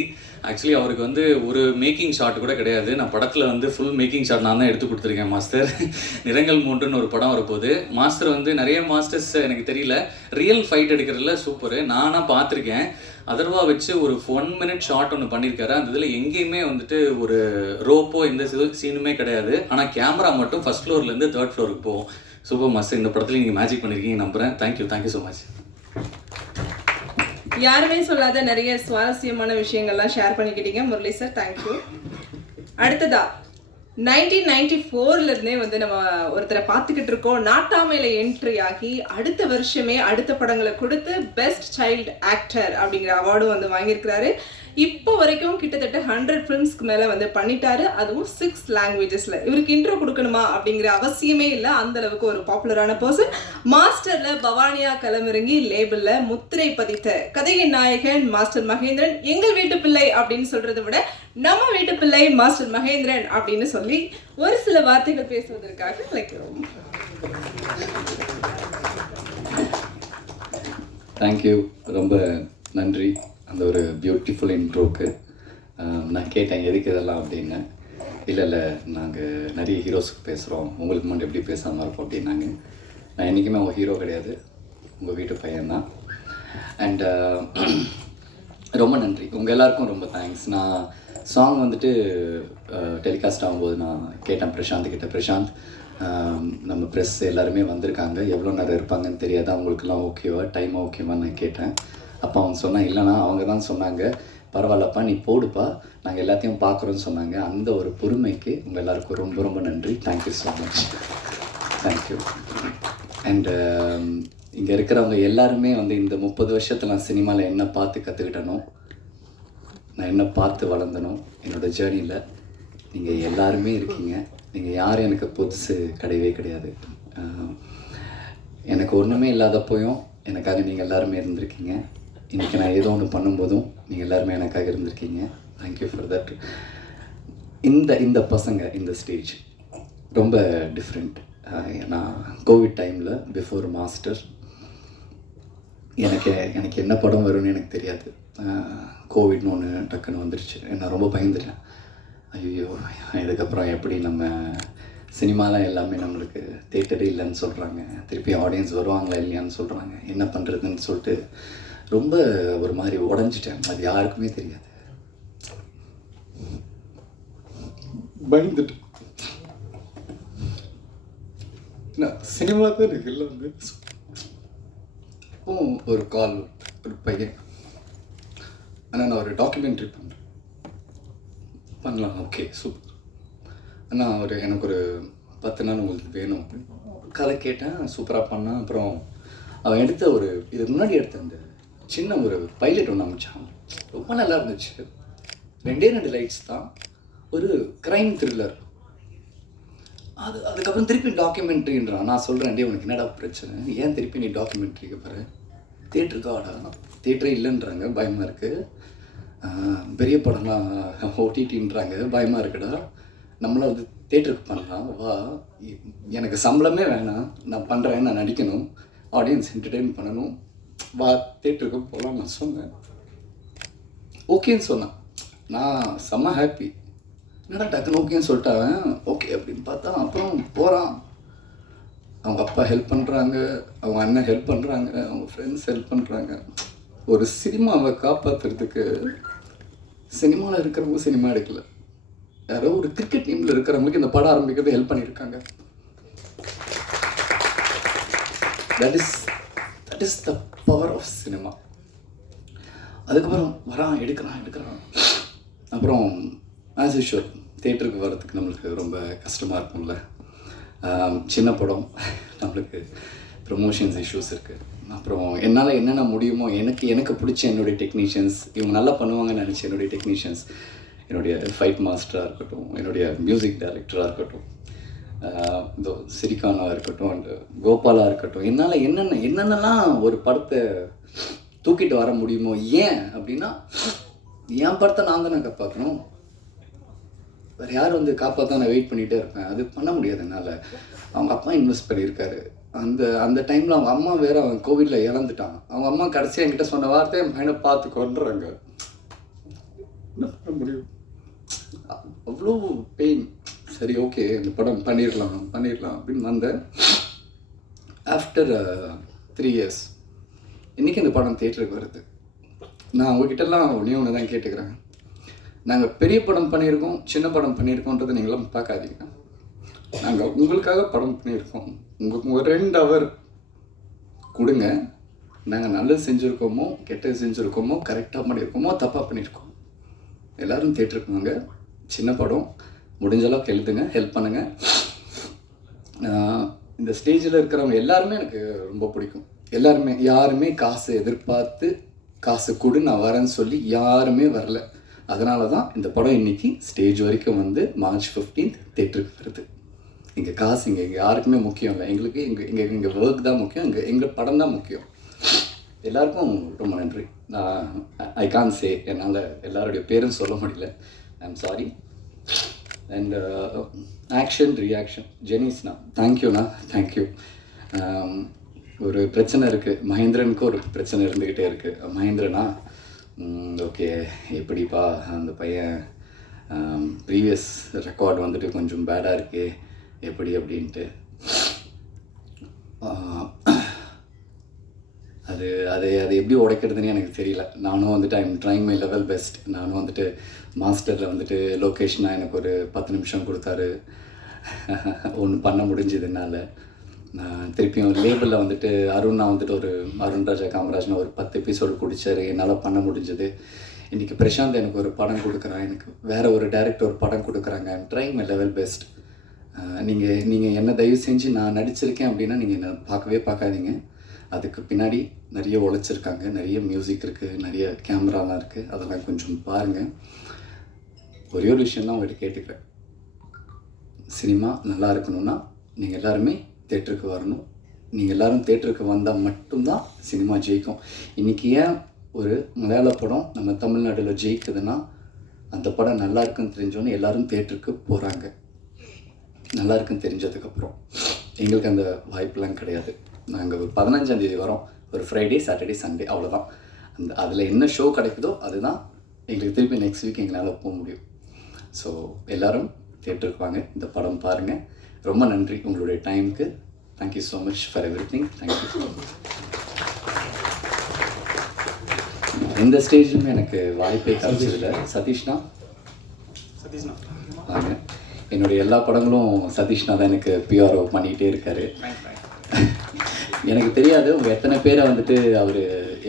ஆக்சுவலி அவருக்கு வந்து ஒரு மேக்கிங் ஷாட் கூட கிடையாது. நான் படத்தில் வந்து ஃபுல் மேக்கிங் ஷாட் நான் தான் எடுத்து கொடுத்துருக்கேன். மாஸ்டர் நிறங்கள் மூன்றுன்னு ஒரு படம் வரப்போகுது. மாஸ்டர் வந்து நிறைய மாஸ்டர்ஸ் எனக்கு தெரியல, ரியல் ஃபைட் எடுக்கிறதுல சூப்பரு. நானாக பார்த்துருக்கேன். அதர்வா வச்சு ஒரு 1 minute ஷாட் ஒன்று பண்ணியிருக்காரு. அந்த இதில் எங்கேயுமே வந்துட்டு ஒரு ரோப்போ எந்த சீனுமே கிடையாது. ஆனால் கேமரா மட்டும் ஃபஸ்ட் ஃப்ளோர்லேருந்து 3rd ஃப்ளோருக்கு போகும். சூப்பர் மாஸ்டர், இந்த படத்தில் நீங்கள் மேஜிக் பண்ணியிருக்கீங்க நம்புகிறேன். Thank you so much. யாருமே சொல்லாத நிறைய சுவாரஸ்யமான விஷயங்கள்லாம் ஷேர் பண்ணிக்கிட்டீங்க முரளி சார். தேங்க்யூ. அடுத்ததா 1994 இருந்தே வந்து நம்ம ஒருத்தரை பார்த்துக்கிட்டு இருக்கோம். நாட்டாமையில என்ட்ரி ஆகி அடுத்த வருஷமே அடுத்த படங்களை கொடுத்து பெஸ்ட் சைல்டு ஆக்டர் அப்படிங்கிற அவார்டும் வந்து வாங்கியிருக்கிறாரு. இப்போ வரைக்கும் கிட்டத்தட்ட 100 ஃபிலிம்ஸ்க்கு மேலே வந்து பண்ணிட்டாரு, அதுவும் 6 லாங்குவேஜஸில். இவருக்கு இன்ட்ரோ கொடுக்கணுமா அப்படிங்கிற அவசியமே இல்லை, அந்த அளவுக்கு ஒரு பாப்புலரான பர்சன். மாஸ்டரில் பவானியா களமிறங்கி லேபிளில் முத்திரை பதித்த கதையின் நாயகன் மாஸ்டர் மகேந்திரன். எங்கள் வீட்டு பிள்ளை அப்படின்னு சொல்கிறத விட நம்ம வீட்டு பிள்ளை மாஸ்டர் மகேந்திரன் அப்படின்னு சொல்லி ஒரு சில வார்த்தைகள் பேசுவதற்காக அழைக்கிறோம். தேங்க்யூ, ரொம்ப நன்றி அந்த ஒரு பியூட்டிஃபுல் இன்ட்ரோக்கு. நான் கேட்டேன் எதுக்கு இதெல்லாம் அப்படின்னு. இல்லை நாங்கள் நிறைய ஹீரோஸுக்கு பேசுகிறோம், உங்களுக்கு மட்டும் எப்படி பேசாமல் இருப்போம் அப்படின்னாங்க. நான் என்றைக்குமே உங்கள் ஹீரோ கிடையாது, உங்கள் வீட்டு பையன்தான். அண்ட் ரொம்ப நன்றி, உங்கள் எல்லாருக்கும் ரொம்ப தேங்க்ஸ். நான் சாங் வந்துட்டு டெலிகாஸ்ட் ஆகும்போது நான் கேட்டேன் பிரசாந்த், நம்ம ப்ரெஸ் எல்லாருமே வந்திருக்காங்க, எவ்வளோ நேரம் இருப்பாங்கன்னு தெரியாது, அவங்களுக்குலாம் ஓகேவா, டைம் ஓகேவான்னு நான் கேட்டேன். அப்போ அவங்க சொன்னாங்க, இல்லைனா அவங்க தான் சொன்னாங்க, பரவாயில்லப்பா நீ போடுப்பா, நாங்கள் எல்லாத்தையும் பார்க்குறோன்னு சொன்னாங்க. அந்த ஒரு பொறுமைக்கு உங்கள் எல்லாருக்கும் ரொம்ப ரொம்ப நன்றி. Thank you so much. Thank you. And இங்கே இருக்கிறவங்க எல்லாருமே வந்து இந்த 30 வருஷத்தில் நான் சினிமாவில் என்ன பார்த்து கற்றுக்கிட்டனோ, நான் என்ன பார்த்து வளர்ந்தனோ, என்னோடய ஜேர்னியில் நீங்கள் எல்லாருமே இருக்கீங்க. நீங்கள் யாரும் எனக்கு புதுசு கிடையவே கிடையாது. எனக்கு ஒன்றுமே இல்லாதப்போயும் எனக்காக நீங்கள் எல்லாருமே இருந்திருக்கீங்க. இன்றைக்கி நான் ஏதோ ஒன்று பண்ணும்போதும் நீங்கள் எல்லாருமே எனக்காக இருந்திருக்கீங்க. Thank you for that. இந்த பசங்க இந்த ஸ்டேஜ் ரொம்ப டிஃப்ரெண்ட். நான் கோவிட் டைமில் பிஃபோர் மாஸ்டர் எனக்கு என்ன படம் வரும்னு எனக்கு தெரியாது. கோவிட்னு ஒன்று டக்குன்னு வந்துருச்சு. நான் ரொம்ப பயந்துட்டேன். ஐயோ இதுக்கப்புறம் எப்படி நம்ம சினிமாலாம் எல்லாமே நம்மளுக்கு தேட்டரே இல்லைன்னு சொல்கிறாங்க, திருப்பி ஆடியன்ஸ் வருவாங்களா இல்லையான்னு சொல்கிறாங்க, என்ன பண்ணுறதுன்னு சொல்லிட்டு ரொம்ப ஒரு மாதிரி உடஞ்சிட்டேன். அது யாருக்குமே தெரியாது. பயந்துட்டு சினிமா தான் எனக்கு இல்லை வந்து. ஒரு கால், ஒரு பையன், ஆனால் நான் ஒரு டாக்குமெண்ட்ரி பண்ணலாம், ஓகே சூப்பர் அண்ணா, எனக்கு ஒரு 10 நாள் உங்களுக்கு வேணும் அப்படின்னு கதை கேட்டேன். சூப்பராக பண்ணான். அப்புறம் அவன் எடுத்த இதுக்கு முன்னாடி எடுத்த அந்த சின்ன ஒரு பைலட் ஒன்று அமைச்சான், ரொம்ப நல்லா இருந்துச்சு. 2 லைட்ஸ் தான், ஒரு க்ரைம் த்ரில்லர். அதுக்கப்புறம் திருப்பி டாக்குமெண்ட்ரின்றான். நான் சொல்கிறேன், உனக்கு என்னடா பிரச்சனை, ஏன் திருப்பி நீ டாக்குமெண்ட்ரிக்கு பாரு, தேட்டருக்கு ஆடா, தேட்டரே இல்லைன்றாங்க, பயமாக இருக்குது. பெரிய படம்லாம் ஓடிடின்றாங்க, பயமாக இருக்குடா, நம்மளாம் வந்து தேட்டருக்கு பண்ணலாம், வா, எனக்கு சம்பளமே வேணாம், நான் பண்ணுறேன், நான் நடிக்கணும், ஆடியன்ஸ் என்டர்டெயின் பண்ணணும், வா தேட்டருக்கு போகலாம் நான் சொன்னேன். ஓகேன்னு சொன்னான். நான் செம்ம ஹாப்பி. என்னடா டக்குன்னு ஓகேன்னு சொல்லிட்டான். ஓகே அப்படின்னு பார்த்தா அப்புறம் போகிறான். அவங்க அப்பா ஹெல்ப் பண்ணுறாங்க, அவங்க அண்ணன் ஹெல்ப் பண்ணுறாங்க, அவங்க ஃப்ரெண்ட்ஸ் ஹெல்ப் பண்ணுறாங்க. ஒரு சினிமாவை காப்பாற்றுறதுக்கு சினிமாவில் இருக்கிறவங்க சினிமா எடுக்கல, யாரோ ஒரு கிரிக்கெட் டீமில் இருக்கிறவங்களுக்கு இந்த படம் ஆரம்பிக்கிறது ஹெல்ப் பண்ணியிருக்காங்க. That is the power of cinema. அதுக்கப்புறம் வரான், எடுக்கிறான். அப்புறம் ஆஸ் யூஷுவல் தேட்டருக்கு வர்றதுக்கு நம்மளுக்கு ரொம்ப கஷ்டமாக இருக்கும்ல. சின்ன படம், நம்மளுக்கு ப்ரொமோஷன்ஸ் இஷ்யூஸ் இருக்குது. அப்புறம் என்னால் என்னென்ன முடியுமோ எனக்கு பிடிச்ச என்னுடைய டெக்னீஷியன்ஸ், இவங்க நல்லா பண்ணுவாங்கன்னு நினச்ச என்னுடைய டெக்னீஷியன்ஸ், என்னுடைய ஃபைட் மாஸ்டராக இருக்கட்டும், என்னுடைய மியூசிக் டைரக்டராக இருக்கட்டும், இந்த சிரிகானாக இருக்கட்டும், அண்ட் கோபாலாக இருக்கட்டும், என்னால் என்னென்னலாம் ஒரு படத்தை தூக்கிட்டு வர முடியுமோ. ஏன் அப்படின்னா என் படத்தை நான் தானே காப்பாற்றணும், வேறு யார் வந்து காப்பாற்ற நான் வெயிட் பண்ணிகிட்டே இருப்பேன். அது பண்ண முடியாது என்னால். அவங்க அப்பா இன்வெஸ்ட் பண்ணியிருக்காரு. அந்த டைமில் அவங்க அம்மா வேறு அவன் கோவிலில் இறந்துட்டான். அவங்க அம்மா கடைசியாக என்கிட்ட சொன்ன வார்த்தையை என் பையனை பார்த்து கொண்டுறாங்க. என்ன பண்ண முடியும்? அவ்வளோ பெயின். சரி ஓகே இந்த படம் பண்ணிடலாம் அப்படின்னு வந்தேன். ஆஃப்டர் 3 years இன்றைக்கி இந்த படம் தியேட்டருக்கு வருது. நான் உங்ககிட்டலாம் ஒன்று தான் கேட்டுக்கிறேன். நாங்கள் பெரிய படம் பண்ணியிருக்கோம், சின்ன படம் பண்ணியிருக்கோன்றதை நீங்களும் பார்க்காதீங்க. நாங்கள் உங்களுக்காக படம் பண்ணியிருக்கோம். உங்களுக்கு ஒரு 2 hour கொடுங்க. நாங்கள் நல்லது செஞ்சுருக்கோமோ கெட்டது செஞ்சுருக்கோமோ கரெக்டாக பண்ணியிருக்கோமோ தப்பாக பண்ணியிருக்கோம். எல்லோரும் தியேட்டருக்கு வாங்க. சின்ன படம், முடிஞ்ச அளவுக்கு எழுதுங்க, ஹெல்ப் பண்ணுங்கள். இந்த ஸ்டேஜில் இருக்கிறவங்க எல்லாருமே எனக்கு ரொம்ப பிடிக்கும். யாருமே காசு எதிர்பார்த்து காசு கொடு நான் வரேன்னு சொல்லி யாருமே வரல. அதனால தான் இந்த படம் இன்றைக்கி ஸ்டேஜ் வரைக்கும் வந்து March 15th தேட்டருக்கு வருது. இங்கே காசு இங்கே யாருக்குமே முக்கியம் இல்லை. எங்களுக்கு எங்கள் ஒர்க் தான் முக்கியம், எங்கள் படம் தான் முக்கியம். எல்லாருக்கும் ரொம்ப நன்றி. நான் ஐ கான் சே, என்னால் எல்லாருடைய பேரும் சொல்ல முடியல. I am sorry. And action reaction ஜெனிஸ்ண்ணா, தேங்க்யூண்ணா, தேங்க்யூ. ஒரு பிரச்சனை இருக்குது, மகேந்திரனுக்கு ஒரு பிரச்சனை இருந்துக்கிட்டே இருக்குது. மகேந்திரனா ஓகே எப்படிப்பா அந்த பையன் ப்ரீவியஸ் ரெக்கார்ட் வந்துட்டு கொஞ்சம் பேடாக இருக்குது எப்படி அப்படின்ட்டு. அது எப்படி உடைக்கிறதுன்னு எனக்கு தெரியல. நானும் வந்துட்டு I'm trying my level best. நானும் வந்துட்டு மாஸ்டரில் வந்துட்டு லொக்கேஷனாக எனக்கு ஒரு 10 நிமிஷம் கொடுத்தாரு. ஒன்று பண்ண முடிஞ்சதுனால திருப்பியும் லேபிளில் வந்துட்டு அருணா வந்துட்டு ஒரு அருண் ராஜா காமராஜ்னு ஒரு 10 எபிசோடு குடித்தார். என்னால் பண்ண முடிஞ்சது. இன்றைக்கி பிரசாந்த் எனக்கு ஒரு படம் கொடுக்குறான், எனக்கு வேறு ஒரு டைரக்டர் ஒரு படம் கொடுக்குறாங்க. I'm trying my level best. நீங்கள் என்ன தயவு செஞ்சு நான் நடிச்சிருக்கேன் அப்படின்னா நீங்கள் என்ன பார்க்காதீங்க. அதுக்கு பின்னாடி நிறைய உழைச்சிருக்காங்க, நிறைய மியூசிக் இருக்குது, நிறைய கேமராலாம் இருக்குது. அதெல்லாம் கொஞ்சம் பாருங்கள். ஒரே ஒரு விஷயம் தான் உங்கள்கிட்ட கேட்டுக்கிறேன். சினிமா நல்லா இருக்கணும்னா நீங்கள் எல்லாருமே தேட்டருக்கு வரணும். நீங்கள் எல்லோரும் தேட்டருக்கு வந்தால் மட்டும்தான் சினிமா ஜெயிக்கும். இன்றைக்கி ஏன் ஒரு மலையாள படம் நம்ம தமிழ்நாட்டில் ஜெயிக்குதுன்னா அந்த படம் நல்லா இருக்குன்னு தெரிஞ்சோன்னே எல்லோரும் தேட்டருக்கு போகிறாங்க. நல்லா இருக்குன்னு தெரிஞ்சதுக்கப்புறம் எங்களுக்கு அந்த வாய்ப்பெலாம் கிடையாது. நாங்கள் ஒரு 15ஆம் தேதி வரோம், ஒரு ஃப்ரைடே சாட்டர்டே சண்டே அவ்வளோதான். அதில் என்ன ஷோ கிடைக்குதோ அதுதான் எங்களுக்கு திருப்பி நெக்ஸ்ட் வீக் எங்களால் போக முடியும். ஸோ எல்லோரும் தேட்டருக்கு வாங்க, இந்த படம் பாருங்கள். ரொம்ப நன்றி உங்களுடைய டைமுக்கு. Thank you so much for everything. Thank you. எந்த ஸ்டேஜுமே எனக்கு வாய்ப்பே கிடைச்சதில்லை. சதீஷ்னா வாங்க. என்னுடைய எல்லா படங்களும் சதீஷ்னா தான் எனக்கு பிஆர்ஓ பண்ணிக்கிட்டே இருக்கார். எனக்கு தெரியாது உங்கள் எத்தனை பேரை வந்துட்டு அவர்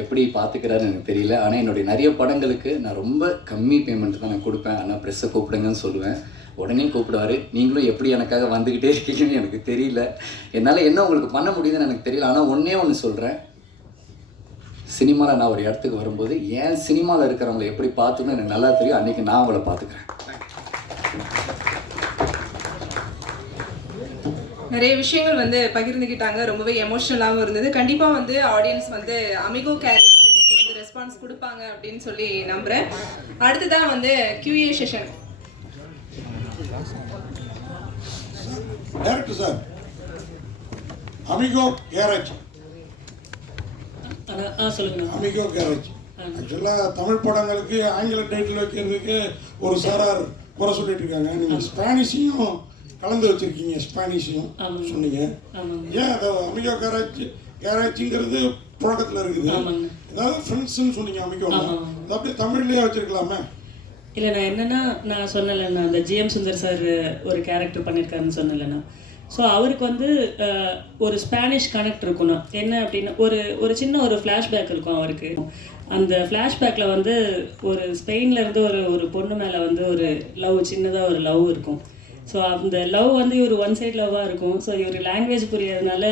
எப்படி பார்த்துக்கிறாருன்னு எனக்கு தெரியல. ஆனால் என்னுடைய நிறைய படங்களுக்கு நான் ரொம்ப கம்மி பேமெண்ட் தான் நான் கொடுப்பேன். ஆனால் ப்ரெஸ்ஸை கூப்பிடுங்கன்னு சொல்லுவேன், உடனே கூப்பிடுவார். நீங்களும் எப்படி எனக்காக வந்துக்கிட்டே இருக்கீங்கன்னு எனக்கு தெரியல. என்னால் என்ன உங்களுக்கு பண்ண முடியுதுன்னு எனக்கு தெரியல. ஆனால் ஒன்று சொல்கிறேன், சினிமாவில் நான் ஒரு இடத்துக்கு வரும்போது ஏன் சினிமாவில் இருக்கிறவங்களை எப்படி பார்த்துக்கணும் எனக்கு நல்லா தெரியும். அன்றைக்கி நான் அவங்கள பார்த்துக்கிறேன். நிறைய விஷயங்கள் வந்து பகிர்ந்துக்கிட்டாங்க, ரொம்பவே எமோஷனலாகவும் இருந்தது. கண்டிப்பாக வந்து ஆடியன்ஸ் வந்து அமிகோ கேரேஜ் ஃபிலிமுக்கு வந்து ரெஸ்பான்ஸ் கொடுப்பாங்க அப்படின்னு சொல்லி நம்புகிறேன். அடுத்ததான் வந்து QA session. Director sir, Amigo Garage சொல்லுங்க. அமிகோ கேரேஜ் ஆக்சுவலாக தமிழ் படங்களுக்கு ஆங்கில டைட்டில் வைக்கிறதுக்கு ஒரு சாரார் குறை சொல்லிட்டு இருக்காங்க. நீங்கள் ஸ்பானிஷையும் கலந்து வச்சுருக்கீங்க, ஸ்பானிஷையும் சொன்னீங்க. ஏன் அதை அமிகோ கேரேஜுங்கிறது புழக்கத்தில் இருக்குது. ஏதாவது ஃப்ரெண்ட்ஸ்ன்னு சொன்னீங்க அமிகோ, அது அப்படியே தமிழ்லேயே வச்சுருக்கலாமே. இல்லை நான் என்னென்னா நான் சொன்னலைண்ணா, அந்த GM சுந்தர் சார் ஒரு கேரக்டர் பண்ணியிருக்காருன்னு சொன்னலைண்ணா. ஸோ அவருக்கு வந்து ஒரு ஸ்பானிஷ் கனெக்ட் இருக்கணும். என்ன அப்படின்னா ஒரு சின்ன ஒரு ஃப்ளாஷ்பேக் இருக்கும் அவருக்கு. அந்த ஃப்ளாஷ்பேக்கில் வந்து ஒரு ஸ்பெயின்லேருந்து ஒரு பொண்ணு மேலே வந்து ஒரு லவ், சின்னதாக ஒரு லவ் இருக்கும். ஸோ அந்த லவ் வந்து இவர் ஒன் சைட் லவ்வாக இருக்கும். ஸோ இவர் லாங்குவேஜ் புரியாதனால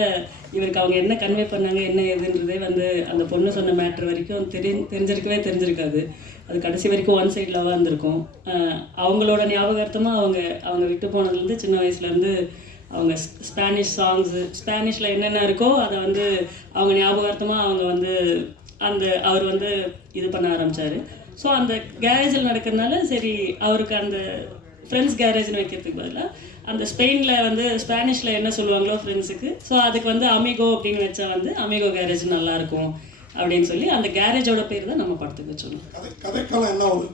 இவருக்கு அவங்க என்ன கன்வே பண்ணாங்க என்ன ஏதுன்றதே வந்து அந்த பொண்ணு சொன்ன மேட்ரு வரைக்கும் தெரிஞ்சிருக்காது. அது கடைசி வரைக்கும் ஒன் சைட் லவ்வாக இருந்திருக்கும். அவங்களோட ஞாபகார்த்தமாக அவங்க விட்டு போனதுலேருந்து சின்ன வயசுலேருந்து அவங்க ஸ்பானிஷ் சாங்ஸு, ஸ்பானிஷில் என்னென்ன இருக்கோ அதை வந்து அவங்க ஞாபகார்த்தமாக அவங்க வந்து அவர் வந்து இது பண்ண ஆரம்பித்தார். ஸோ அந்த கேரேஜில் நடக்கிறதுனால சரி அவருக்கு அந்த ஃப்ரெண்ட்ஸ் கேரேஜ்னு வைக்கிறதுக்கு பதிலாக அந்த ஸ்பெயினில் வந்து ஸ்பானிஷில் என்ன சொல்லுவாங்களோ ஃப்ரெண்ட்ஸுக்கு, ஸோ அதுக்கு வந்து அமிகோ அப்படின்னு வச்சா வந்து அமிகோ கேரேஜ் நல்லாயிருக்கும் அப்படின்னு சொல்லி அந்த கேரேஜோட பேர் தான் நம்ம படத்துக்கு வச்சோம். கதைக்காலம் என்ன ஒரு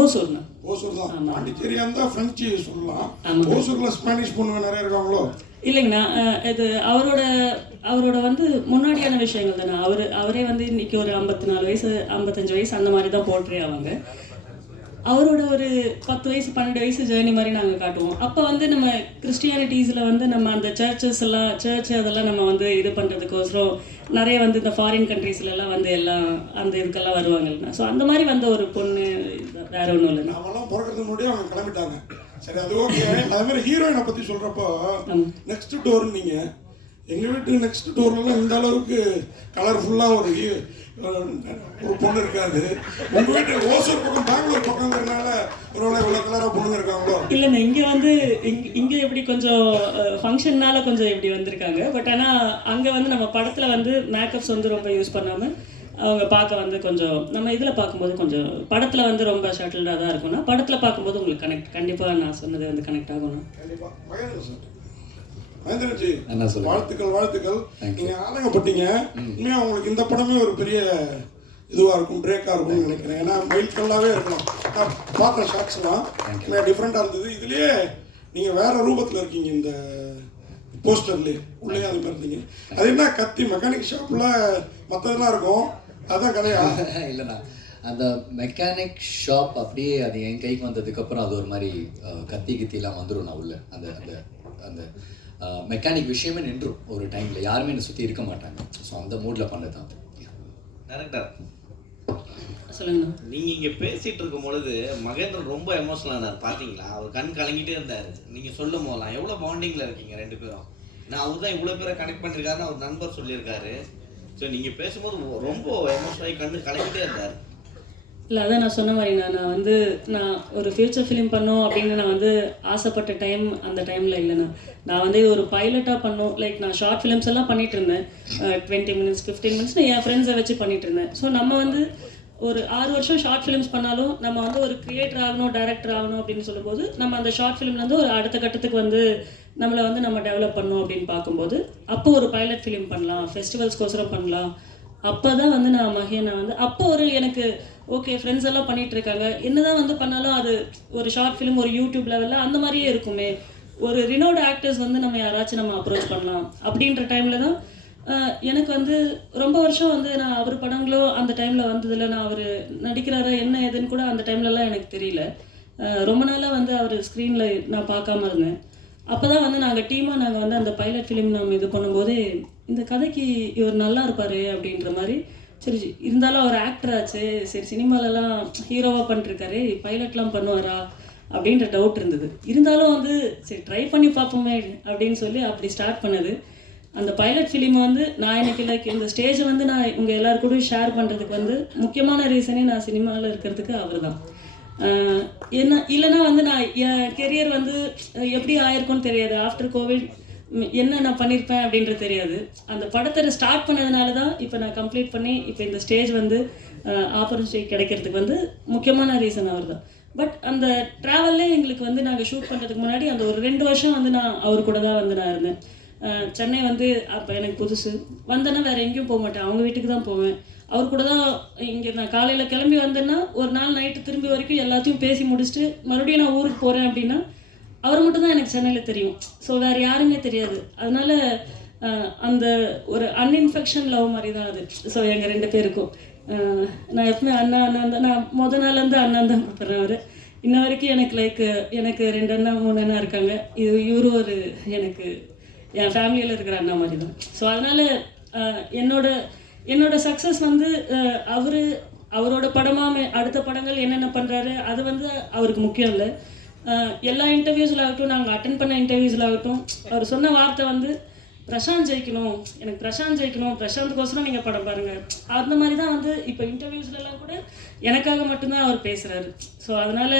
ஓசூர்ண்ணா. ஓசூர் தான். பாண்டிச்சேரியா இருந்தால் ஃப்ரெஞ்சு சொல்லலாம். ஓசூரில் ஸ்பானிஷ் பொண்ணுங்க நிறைய இருக்காங்களோ? இல்லைங்கண்ணா, இது அவரோட வந்து முன்னாடியான விஷயங்கள் தானே. அவரே வந்து இன்னைக்கு ஒரு 54 வயசு 55 வயசு அந்த மாதிரி தான் போர்ட்ரே ஆவாங்க. அவரோட ஒரு 10 வயசு 12 வயசு ஜேர்னி மாதிரி நாங்கள் காட்டுவோம். அப்போ வந்து நம்ம கிறிஸ்டியானிட்டிஸில் வந்து நம்ம அந்த சர்ச் அதெல்லாம் நம்ம வந்து இது பண்ணுறதுக்கோசரம் நிறைய வந்து இந்த ஃபாரின் கண்ட்ரீஸ்லாம் வந்து எல்லாம் அந்த இதுக்கெல்லாம் வருவாங்கல்ல. ஸோ அந்த மாதிரி வந்த ஒரு பொண்ணு, வேற ஒன்றும் இல்லை. அவெல்லாம் பிறக்கிறதுக்கு முன்னாடியே அவங்க கிளம்பிட்டாங்க. சரி, அது ஓகே. அது மாதிரி ஹீரோயினை பற்றி சொல்கிறப்போ நெக்ஸ்ட் டோர்னு நீங்கள் எங்கள் வீட்டு நெக்ஸ்ட் டோர்லாம் இந்த அளவுக்கு கலர்ஃபுல்லாக ஒரு பொண்ணு இருக்காது. உங்கள் வீட்டு ஓசூர் பக்கம் பெங்களூர் பக்கங்கிறதுனால ஒருவேளை இவ்வளோ கலராக பொண்ணுங்க இருக்காங்களோ? இல்லைண்ணா, இங்கே வந்து இங்கே எப்படி கொஞ்சம் ஃபங்க்ஷன்னால கொஞ்சம் இப்படி வந்திருக்காங்க. பட் ஆனால் அங்கே வந்து நம்ம படத்தில் வந்து மேக்கப்ஸ் வந்து ரொம்ப யூஸ் பண்ணாமல் அவங்க பார்க்க வந்து கொஞ்சம் நம்ம இதில் பார்க்கும்போது கொஞ்சம் படத்தில் வந்து ரொம்ப ஷட்டில்டாக தான் இருக்கும்னா படத்தில் பார்க்கும்போது உங்களுக்கு கண்டிப்பாக நான் சொன்னது வந்து கனெக்ட் ஆகணும். மகேந்திரஜி, வாழ்த்துக்கள். நீங்கள் ஆதங்கப்பட்டீங்க. உண்மையாக உங்களுக்கு இந்த படமே ஒரு பெரிய இதுவாக இருக்கும், பிரேக்காக இருக்கும்னு நினைக்கிறேன். ஏன்னா மைல்கல்லாகவே இருக்கலாம். நான் பார்த்த ஷார்ட்ஸ்லாம் டிஃப்ரெண்ட்டாக இருந்தது. இதுலேயே நீங்கள் வேற ரூபத்தில் இருக்கீங்க. இந்த போஸ்டர்லேயே உள்ளே அது மாதிரி இருந்தீங்க. அது என்ன கத்தி மெக்கானிக் ஷாப்பில் மற்றதெல்லாம் இருக்கும், அதான் கதையா? இல்லைண்ணா, அந்த மெக்கானிக் ஷாப் அப்படியே அது என் கைக்கு வந்ததுக்கப்புறம் அது ஒரு மாதிரி கத்திலாம் வந்துடும். நான் உள்ள அந்த அந்த அந்த மெக்கானிக் விஷயமே நின்றும் ஒரு டைமில். யாருமே என்னை சுற்றி இருக்க மாட்டாங்க. ஸோ அந்த மூடில் பண்ணது தான். டேரக்டர் சொல்லுங்க. நீங்கள் இங்கே பேசிகிட்டு இருக்கும் பொழுது மகேந்திரன் ரொம்ப எமோஷனலாக பார்த்தீங்களா? அவர் கண் கலங்கிட்டே இருந்தார். நீங்கள் சொல்லும் போதெல்லாம் எவ்வளோ பாண்டிங்கில் இருக்கீங்க ரெண்டு பேரும். நான் அவர் தான் இவ்வளோ பேரை கனெக்ட் பண்ணியிருக்காருன்னு அவர் நண்பர் சொல்லியிருக்காரு. ஸோ நீங்கள் பேசும்போது ரொம்ப எமோஷனலாகி கண்ணு கலங்கிட்டே இருந்தார். இல்லை, அதான் நான் சொன்ன மாதிரி நான் ஒரு ஃபியூச்சர் ஃபிலிம் பண்ணோம் அப்படின்னு நான் வந்து ஆசைப்பட்ட டைம் அந்த டைமில் இல்லைண்ணா. நான் வந்து ஒரு பைலட்டாக பண்ணோம். லைக் நான் ஷார்ட் ஃபிலிம்ஸ் எல்லாம் பண்ணிகிட்டு இருந்தேன். 20 minutes 15 minutes என் ஃப்ரெண்ட்ஸை வச்சு பண்ணிகிட்டு இருந்தேன். ஸோ நம்ம வந்து ஒரு 6 வருஷம் ஷார்ட் ஃபிலிம்ஸ் பண்ணாலும் நம்ம வந்து ஒரு கிரியேட்டர் ஆகணும், டைரக்டர் ஆகணும் அப்படின்னு சொல்லும்போது நம்ம அந்த ஷார்ட் ஃபிலிம்லேருந்து ஒரு அடுத்த கட்டத்துக்கு வந்து நம்மளை வந்து நம்ம டெவலப் பண்ணோம் அப்படின்னு பார்க்கும்போது அப்போ ஒரு பைலட் ஃபிலிம் பண்ணலாம், ஃபெஸ்டிவல்ஸ்க்கோசரம் பண்ணலாம். அப்போ தான் வந்து நான் வந்து அப்போ ஒரு எனக்கு ஓகே ஃப்ரெண்ட்ஸ் எல்லாம் பண்ணிகிட்டு இருக்காங்க, என்னதான் வந்து பண்ணாலும் அது ஒரு ஷார்ட் ஃபிலிம் ஒரு யூடியூப் லெவலில் அந்த மாதிரியே இருக்குமே, ஒரு ரினோட் ஆக்டர்ஸ் வந்து நம்ம யாராச்சும் நம்ம அப்ரோச் பண்ணலாம் அப்படின்ற டைமில் தான் எனக்கு வந்து ரொம்ப வருஷம் வந்து நான் அவர் படங்களோ அந்த டைமில் வந்ததில்லை. நான் அவர் நடிக்கிறாரா என்ன ஏதுன்னு கூட அந்த டைம்லலாம் எனக்கு தெரியல. ரொம்ப நாளாக வந்து அவர் ஸ்க்ரீனில் நான் பார்க்காம இருந்தேன். அப்போ தான் வந்து நாங்கள் டீமாக வந்து அந்த பைலட் ஃபிலிம் நம்ம இது பண்ணும்போது இந்த கதைக்கு இவர் நல்லா இருப்பார் அப்படின்ற மாதிரி. சரி, இருந்தாலும் அவர் ஆக்டர் ஆச்சு, சரி சினிமாலலாம் ஹீரோவாக பண்ணிருக்காரு, பைலட்லாம் பண்ணுவாரா அப்படின்ற டவுட் இருந்தது. இருந்தாலும் வந்து சரி ட்ரை பண்ணி பார்ப்போமே அப்படின்னு சொல்லி அப்படி ஸ்டார்ட் பண்ணது. அந்த பைலட் ஃபிலிம் வந்து நான் இன்னைக்கு லைக் இந்த ஸ்டேஜை வந்து நான் உங்கள் எல்லாருக்கூடயும் ஷேர் பண்ணுறதுக்கு வந்து முக்கியமான ரீசனே நான் சினிமாவில் இருக்கிறதுக்கு அவர் தான். என்ன இல்லைன்னா வந்து நான் என் கெரியர் வந்து எப்படி ஆயிருக்கும்னு தெரியாது. ஆஃப்டர் கோவிட் என்ன நான் பண்ணியிருப்பேன் அப்படின்றது தெரியாது. அந்த படத்தை ஸ்டார்ட் பண்ணதுனால தான் இப்போ நான் கம்ப்ளீட் பண்ணி இப்போ இந்த ஸ்டேஜ் வந்து ஆப்பர்ச்சுனிட்டி கிடைக்கிறதுக்கு வந்து முக்கியமான ரீசன் அவர் தான். பட் அந்த ட்ராவல்லே எங்களுக்கு வந்து நாங்கள் ஷூட் பண்ணுறதுக்கு முன்னாடி அந்த ஒரு 2 வருஷம் வந்து நான் அவர் கூட தான் வந்து நான் இருந்தேன். சென்னை வந்து அப்போ எனக்கு புதுசு, வந்தேன்னா வேறு எங்கேயும் போக மாட்டேன், அவங்க வீட்டுக்கு தான் போவேன். அவர் கூட தான் இங்கே நான் காலையில் கிளம்பி வந்தேன்னா ஒரு நாள் நைட்டு திரும்பி வரைக்கும் எல்லாத்தையும் பேசி முடிச்சுட்டு மறுபடியும் நான் ஊருக்கு போகிறேன் அப்படின்னா அவர் மட்டும் தான் எனக்கு சென்னையில் தெரியும். ஸோ வேறு யாருமே தெரியாது. அதனால் அந்த ஒரு அன்இன்ஃபெக்ஷன் லவ் மாதிரி தான் அது. ஸோ எங்கள் 2 பேருக்கும் நான் எப்பவுமே அண்ணா தான், நான் முதல் நாள்லேருந்து அண்ணா தான் கொடுத்துறேன். அவர் இன்ன வரைக்கும் எனக்கு லைக் எனக்கு 2 அண்ணா 3 அண்ணா இருக்காங்க. இவரும் ஒரு எனக்கு என் ஃபேமிலியில் இருக்கிற அண்ணா மாதிரி தான். ஸோ அதனால் என்னோட சக்ஸஸ் வந்து அவரோட படமாக அடுத்த படங்கள் என்னென்ன பண்ணுறாரு அது வந்து அவருக்கு முக்கியம் இல்லை. எல்லா இன்டர்வியூஸில் ஆகட்டும், நாங்கள் அட்டென்ட் பண்ண இன்டர்வியூஸில் ஆகட்டும், அவர் சொன்ன வார்த்தை வந்து பிரசாந்த் ஜெயிக்கணும், எனக்கு பிரசாந்த் ஜெயிக்கணும், பிரசாந்த்கோசரம் நீங்கள் படம் பாருங்கள், அந்த மாதிரி தான் வந்து இப்போ இன்டர்வியூஸ்லாம் கூட எனக்காக மட்டும்தான் அவர் பேசுகிறாரு. ஸோ அதனால்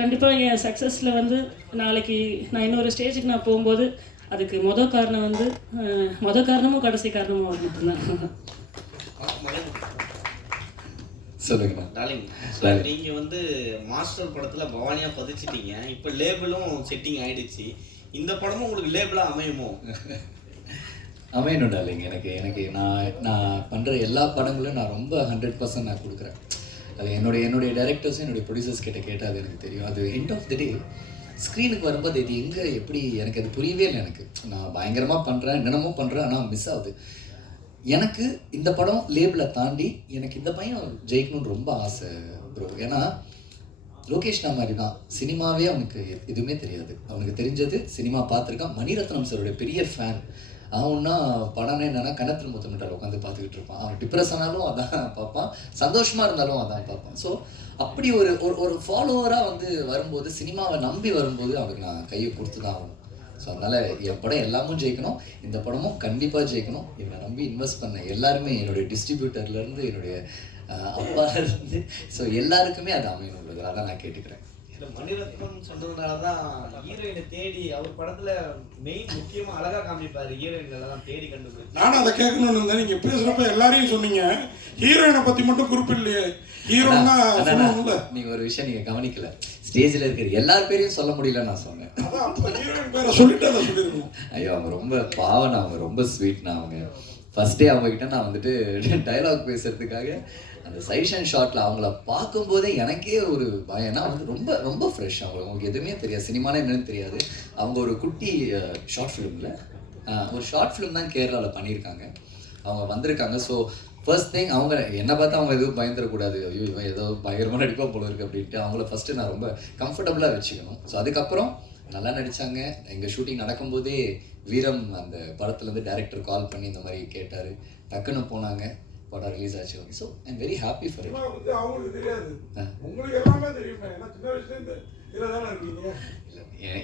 கண்டிப்பாக என் சக்ஸஸில் வந்து நாளைக்கு நான் இன்னொரு ஸ்டேஜுக்கு நான் போகும்போது அதுக்கு மொதல் காரணமும் கடைசி காரணமும் அவர் மட்டும்தான். சொல்லுங்கண்ணா. டார்லிங், நீங்க வந்து மாஸ்டர் படத்துல பவானியா பதிச்சிட்டீங்க. இப்போ லேபிளும் செட்டிங் ஆயிடுச்சு. இந்த படமும் உங்களுக்கு லேபிளா அமையுமோ? அமையணும் டார்லிங். எனக்கு நான் பண்ணுற எல்லா படங்களும் நான் ரொம்ப 100% நான் கொடுக்குறேன். அது என்னுடைய டைரக்டர்ஸும் என்னுடைய ப்ரொடியூசர்ஸ் கிட்ட கேட்டால் அது எனக்கு தெரியும். அது எண்ட் ஆஃப் தி டே ஸ்க்ரீனுக்கு வரும்போது இது எங்கே எப்படி எனக்கு அது புரியவே இல்லை. எனக்கு நான் பயங்கரமாக பண்ணுறேன், என்னென்னமோ பண்ணுறேன், ஆனால் மிஸ் ஆகுது. எனக்கு இந்த படம் லேபிளை தாண்டி எனக்கு இந்த பையன் ஜெயிக்கணும்னு ரொம்ப ஆசை ப்ரோ. ஏன்னா லோகேஷ்னா மாதிரி தான், சினிமாவே அவனுக்கு எதுவுமே தெரியாது. அவனுக்கு தெரிஞ்சது சினிமா பார்த்துருக்கான். மணிரத்னம் சாருடைய பெரிய ஃபேன். அவன்னா படம்னா என்னென்னா கணத்தில் முத்தமிட்டால் உட்காந்து பார்த்துக்கிட்டு இருப்பான். அவன் டிப்ரெஸ் ஆனாலும் அதான் பார்ப்பான், சந்தோஷமாக இருந்தாலும் அதான் பார்ப்பான். ஸோ அப்படி ஒரு ஃபாலோவராக வந்து வரும்போது, சினிமாவை நம்பி வரும்போது அவனுக்கு நான் கையை கொடுத்து தான் ஆகணும். ஸோ அதனால் என் படம் எல்லாமும் ஜெயிக்கணும், இந்த படமும் கண்டிப்பாக ஜெயிக்கணும். என்னை நம்பி இன்வெஸ்ட் பண்ண எல்லாருமே, என்னுடைய டிஸ்ட்ரிபியூட்டர்லேருந்து என்னுடைய அப்பாலேருந்து, ஸோ எல்லாருக்குமே அது அமையணும். அதான் நான் கேட்டுக்கிறேன். மணிரத்னம் சொன்னதுனால தான் ஹீரோயினை தேடி அவர் படத்துல மெயின் முக்கியமா அழகா காமிப்பாரு. ஹீரோயின்களை தான் தேடி கண்டுபிடிச்சு நானும் அதை கேட்கணும்னு இருந்தேன். நீங்க பேசுறப்ப எல்லாரையும் சொன்னீங்க, ஹீரோயினை பத்தி மட்டும் குறிப்பிடலையே. ஹீரோன்னா சொல்லுவாங்கல்ல. நீங்க ஒரு விஷயம் நீங்க கவனிக்கல, ஸ்டேஜில் இருக்கிற எல்லார் பேரையும் சொல்ல முடியல நான் சொன்னேன். ஐயோ அவங்க ரொம்ப பாவம், அவங்க ரொம்ப ஸ்வீட்னா. அவங்க ஃபர்ஸ்டே அவங்ககிட்ட நான் வந்துட்டு டைலாக் பேசுறதுக்காக அந்த சைஷன் ஷாட்டில் அவங்கள பார்க்கும்போதே எனக்கே ஒரு பயம். ஏன்னா வந்து ரொம்ப ரொம்ப ஃப்ரெஷ். அவங்களுக்கு எதுவுமே தெரியாது, சினிமானே என்னன்னு தெரியாது. அவங்க ஒரு குட்டி ஷார்ட் ஃபிலிமில் ஒரு ஷார்ட் ஃபிலிம் தான் கேரளாவில் பண்ணியிருக்காங்க. அவங்க வந்திருக்காங்க. ஸோ ஃபர்ஸ்ட் திங் அவங்க என்னை பார்த்தா அவங்க எதுவும் பயந்துடக்கூடாது, ஐயோ இவன் ஏதோ பயங்கரமாக நடிப்பா போல இருக்குது அப்படின்ட்டு அவங்கள ஃபஸ்ட்டு நான் ரொம்ப கம்ஃபர்டபுளாக வச்சுக்கணும். ஸோ அதுக்கப்புறம் நல்லா நடித்தாங்க. எங்கள் ஷூட்டிங் நடக்கும்போதே வீரம் அந்த படத்துலேருந்து டைரக்டர் கால் பண்ணி இந்த மாதிரி கேட்டார். டக்குன்னு போனாங்க, படம் ரிலீஸ் ஆச்சு. So I am very happy for it. அவங்களுக்கு தெரியாது, உங்களுக்கு எல்லாமே தெரியுமே. ஏன்னா சின்ன வயசுலேருந்து இதில் தானே இருக்கீங்க.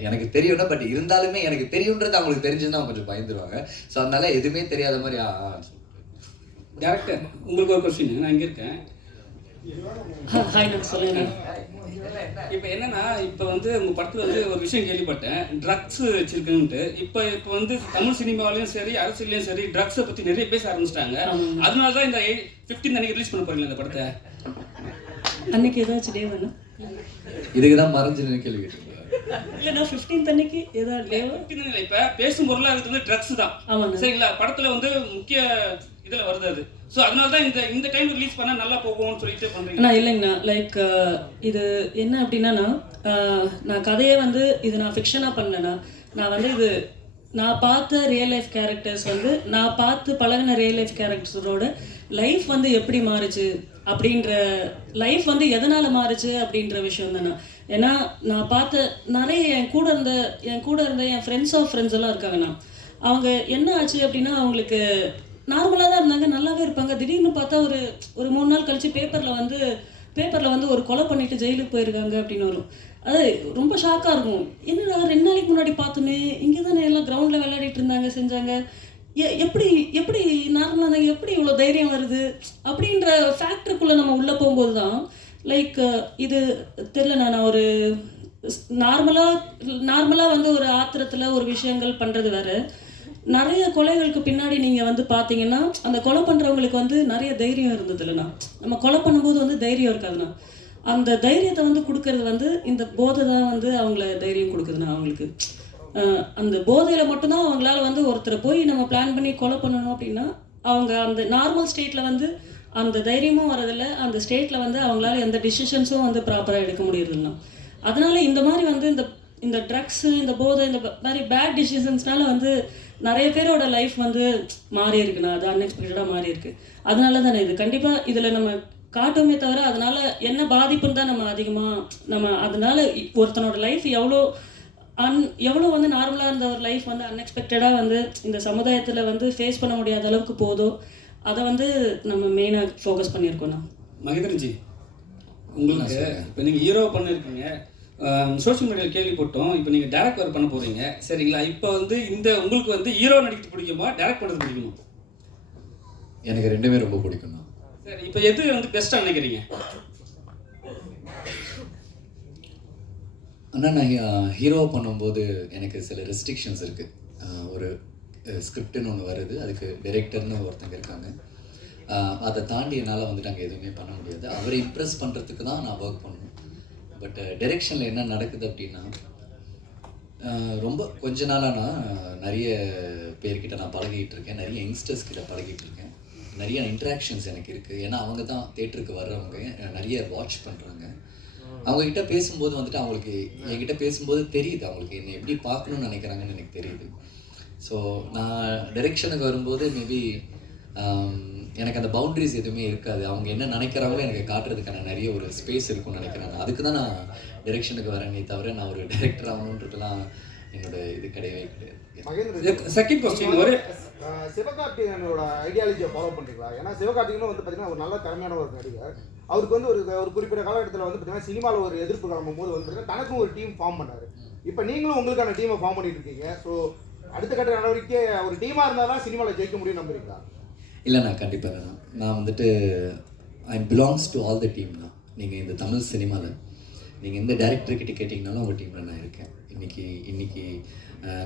எனக்கு தெரியும்னா, பட் இருந்தாலுமே எனக்கு தெரியுன்றது அவங்களுக்கு தெரிஞ்சுன்னா அவங்க கொஞ்சம் பயந்துருவாங்க. ஸோ அதனால எதுவுமே தெரியாத மாதிரி டேரக்டர் உங்களுக்கு ஒரு கொஸ்டின். நான் இங்கே இருக்கேன். ஹாய், நான் சொல்லுங்கள். இப்போ என்னன்னா, இப்போ வந்து உங்கள் படத்தில் வந்து ஒரு விஷயம் கேள்விப்பட்டேன், ட்ரக்ஸ் வச்சிருக்குன்ட்டு. இப்போ வந்து தமிழ் சினிமாவிலையும் சரி அரசியலையும் சரி ட்ரக்ஸை பற்றி நிறைய பேச ஆரம்பிச்சிட்டாங்க. அதனால தான் இந்த 15 அன்னைக்கு ரிலீஸ் பண்ண போறீங்களா இந்த படத்தை? அன்னைக்கு ஏதாச்சும் டே வேணும்? இதுக்கு தான் மறைஞ்சு கேள்வி கேட்டீங்க. இல்லைண்ணா 15 அன்னைக்கு ஏதாவது டேவா? இப்போ பேசும் பொருளாக இருக்கிறது வந்து ட்ரக்ஸ் தான். ஆமாம் சரிங்களா? படத்தில் வந்து முக்கிய இதில் வருது அது. ஸோ அதனால தான் இந்த டைம் ரிலீஸ் பண்ணால் நல்லா போகும்னு சொல்லிட்டு பண்ணுறீங்க. அண்ணா இல்லைங்கண்ணா, லைக் இது என்ன அப்படின்னா, நான் கதையை வந்து இது நான் ஃபிக்ஷனாக பண்ணேண்ணா. நான் வந்து இது நான் பார்த்த ரியல் லைஃப் கேரக்டர்ஸ் வந்து நான் பார்த்து பழகின ரியல் லைஃப் கேரக்டர்ஸோட லைஃப் வந்து எப்படி மாறுச்சு அப்படின்ற, லைஃப் வந்து எதனால் மாறுச்சு அப்படின்ற விஷயம் தானே. ஏன்னா நான் பார்த்த நிறைய என் கூட இருந்த என் ஃப்ரெண்ட்ஸ் ஆஃப் ஃப்ரெண்ட்ஸ் எல்லாம் இருக்காங்கண்ணா. அவங்க என்ன ஆச்சு அப்படின்னா, அவங்களுக்கு நார்மலாக தான் இருந்தாங்க, நல்லாவே இருப்பாங்க. திடீர்னு பார்த்தா ஒரு 3 நாள் கழிச்சு பேப்பரில் வந்து ஒரு கொலை பண்ணிட்டு ஜெயிலுக்கு போயிருக்காங்க அப்படின்னு வரும். அது ரொம்ப ஷாக்காக இருக்கும். என்னடா 2 நாளைக்கு முன்னாடி பார்த்தோமே, இங்கே தானே எல்லாம் கிரவுண்டில் விளையாடிட்டு இருந்தாங்க செஞ்சாங்க, எப்படி நார்மலாக இருந்தாங்க, எப்படி இவ்வளோ தைரியம் வருது அப்படின்ற ஃபேக்டருக்குள்ளே நம்ம உள்ளே போகும்போது தான் லைக் இது தெரில. நான் ஒரு நார்மலாக வந்து ஒரு ஆத்திரத்தில் ஒரு விஷயங்கள் பண்ணுறது வேறு. நிறைய கொலைகளுக்கு பின்னாடி நீங்கள் வந்து பார்த்தீங்கன்னா, அந்த கொலை பண்ணுறவங்களுக்கு வந்து நிறைய தைரியம் இருந்தது இல்லைண்ணா. நம்ம கொலை பண்ணும்போது வந்து தைரியம் இருக்காதுண்ணா. அந்த தைரியத்தை வந்து கொடுக்கறது வந்து இந்த போதை தான் வந்து அவங்கள தைரியம் கொடுக்குதுண்ணா. அவங்களுக்கு அந்த போதையில் மட்டும்தான் அவங்களால வந்து ஒருத்தரை போய் நம்ம பிளான் பண்ணி கொலை பண்ணணும் அப்படின்னா, அவங்க அந்த நார்மல் ஸ்டேட்டில் வந்து அந்த தைரியமும் வரதில்லை. அந்த ஸ்டேட்டில் வந்து அவங்களால எந்த டிசிஷன்ஸும் வந்து ப்ராப்பராக எடுக்க முடியறதில்லைண்ணா. அதனால இந்த மாதிரி வந்து இந்த ட்ரக்ஸு, இந்த போதை, இந்த மாதிரி பேட் டிசிஷன்ஸ்னால வந்து நிறைய பேரோட லைஃப் வந்து மாறி இருக்குண்ணா. அது அன்எக்ஸ்பெக்டடாக மாறி இருக்கு. அதனால தானே இது கண்டிப்பாக இதில் நம்ம காட்டுமே தவிர அதனால என்ன பாதிப்புன்னு தான் நம்ம அதிகமாக அதனால ஒருத்தனோட லைஃப் எவ்வளோ வந்து நார்மலாக இருந்த ஒரு லைஃப் வந்து அன்எக்ஸ்பெக்டடாக வந்து இந்த சமுதாயத்தில் வந்து ஃபேஸ் பண்ண முடியாத அளவுக்கு போதோ, அதை வந்து நம்ம மெயினாக ஃபோக்கஸ் பண்ணியிருக்கோண்ணா. மகேந்திரன்ஜி, உங்களுக்கு இப்போ நீங்கள் ஹீரோ பண்ணியிருக்கீங்க, சோஷியல் மீடியாவில் கேள்விப்பட்டோம். இப்போ நீங்கள் டேரக்ட் ஒர்க் பண்ண போகிறீங்க, சரிங்களா? இப்போ வந்து உங்களுக்கு வந்து ஹீரோ நடிக்கிறது பிடிக்குமா, டேரக்ட் பண்ணுறது பிடிக்குமா? எனக்கு ரெண்டுமே ரொம்ப பிடிக்கும். சரி, இப்போ எது வந்து பெஸ்ட்டாக நினைக்கிறீங்க? ஆனால் நான் ஹீரோ பண்ணும்போது எனக்கு சில ரெஸ்ட்ரிக்ஷன்ஸ் இருக்குது. ஒரு ஸ்கிரிப்டுன்னு ஒன்று வருது, அதுக்கு டைரக்டர்னு ஒருத்தங்க இருக்காங்க. அதை தாண்டி என்னால் வந்துட்டு அங்கே எதுவுமே பண்ண முடியாது. அவரை இம்ப்ரெஸ் பண்ணுறதுக்கு தான் நான் ஒர்க் பண்ணணும். பட் டைரெக்ஷனில் என்ன நடக்குது அப்படின்னா, ரொம்ப கொஞ்ச நாளாக நான் நிறைய பேர்கிட்ட நான் பழகிட்டு இருக்கேன், நிறைய யங்ஸ்டர்ஸ் கிட்ட பழகிட்டு இருக்கேன், நிறைய இன்ட்ராக்ஷன்ஸ் எனக்கு இருக்குது. ஏன்னா அவங்க தான் தேட்டருக்கு வர்றவங்க, நிறைய வாட்ச் பண்ணுறாங்க. அவங்கக்கிட்ட பேசும்போது வந்துட்டு அவங்களுக்கு என்கிட்ட பேசும்போது தெரியுது அவங்களுக்கு என்னை எப்படி பார்க்கணுன்னு நினைக்கிறாங்கன்னு எனக்கு தெரியுது. ஸோ நான் டைரெக்ஷனுக்கு வரும்போது மேபி எனக்கு அந்த பவுண்ட்ரிஸ் எதுவுமே இருக்காது. அவங்க என்ன நினைக்கிறாங்களோ எனக்கு காட்டுறதுக்கான நிறைய ஒரு ஸ்பேஸ் இருக்கும்னு நினைக்கிறாங்க. அதுக்கு தான் நான் டைரெக்ஷனுக்கு வரேனே தவிர நான் ஒரு டைரக்டர் ஆகணுன்றதுலாம் என்னோட இது கிடையவே கிடையாது. செகண்ட் கொஸ்டின், ஒரு சிவகார்த்திகேயனோட ஐடியாலஜியை ஃபாலோ பண்ணுறீங்களா? ஏன்னா சிவகார்த்திகேயனும் வந்து பார்த்தீங்கன்னா ஒரு நல்ல திறமையான ஒரு நடிகர். அவருக்கு வந்து ஒரு குறிப்பிட்ட காலகட்டத்தில் வந்து பார்த்தீங்கன்னா சினிமாவில் ஒரு எதிர்ப்பு கிளம்பும் போது வந்து பார்த்தீங்கன்னா தனக்கும் ஒரு டீம் ஃபார்ம் பண்ணார். இப்போ நீங்களும் உங்களுக்கான டீமை ஃபார்ம் பண்ணிட்டு இருக்கீங்க. ஸோ அடுத்த கட்ட நடவடிக்கை ஒரு டீமாக இருந்தால் தான் சினிமாவில் ஜெயிக்க முடியும் நம்புறீங்களா? இல்லைண்ணா, கண்டிப்பாக இல்லைண்ணா. நான் வந்துட்டு ஐ belongs to all the team தான். நீங்கள் இந்த தமிழ் சினிமாவில் நீங்கள் எந்த டேரக்டர்கிட்ட கேட்டிங்கனாலும் உங்கள் டீமில் நான் இருக்கேன். இன்றைக்கி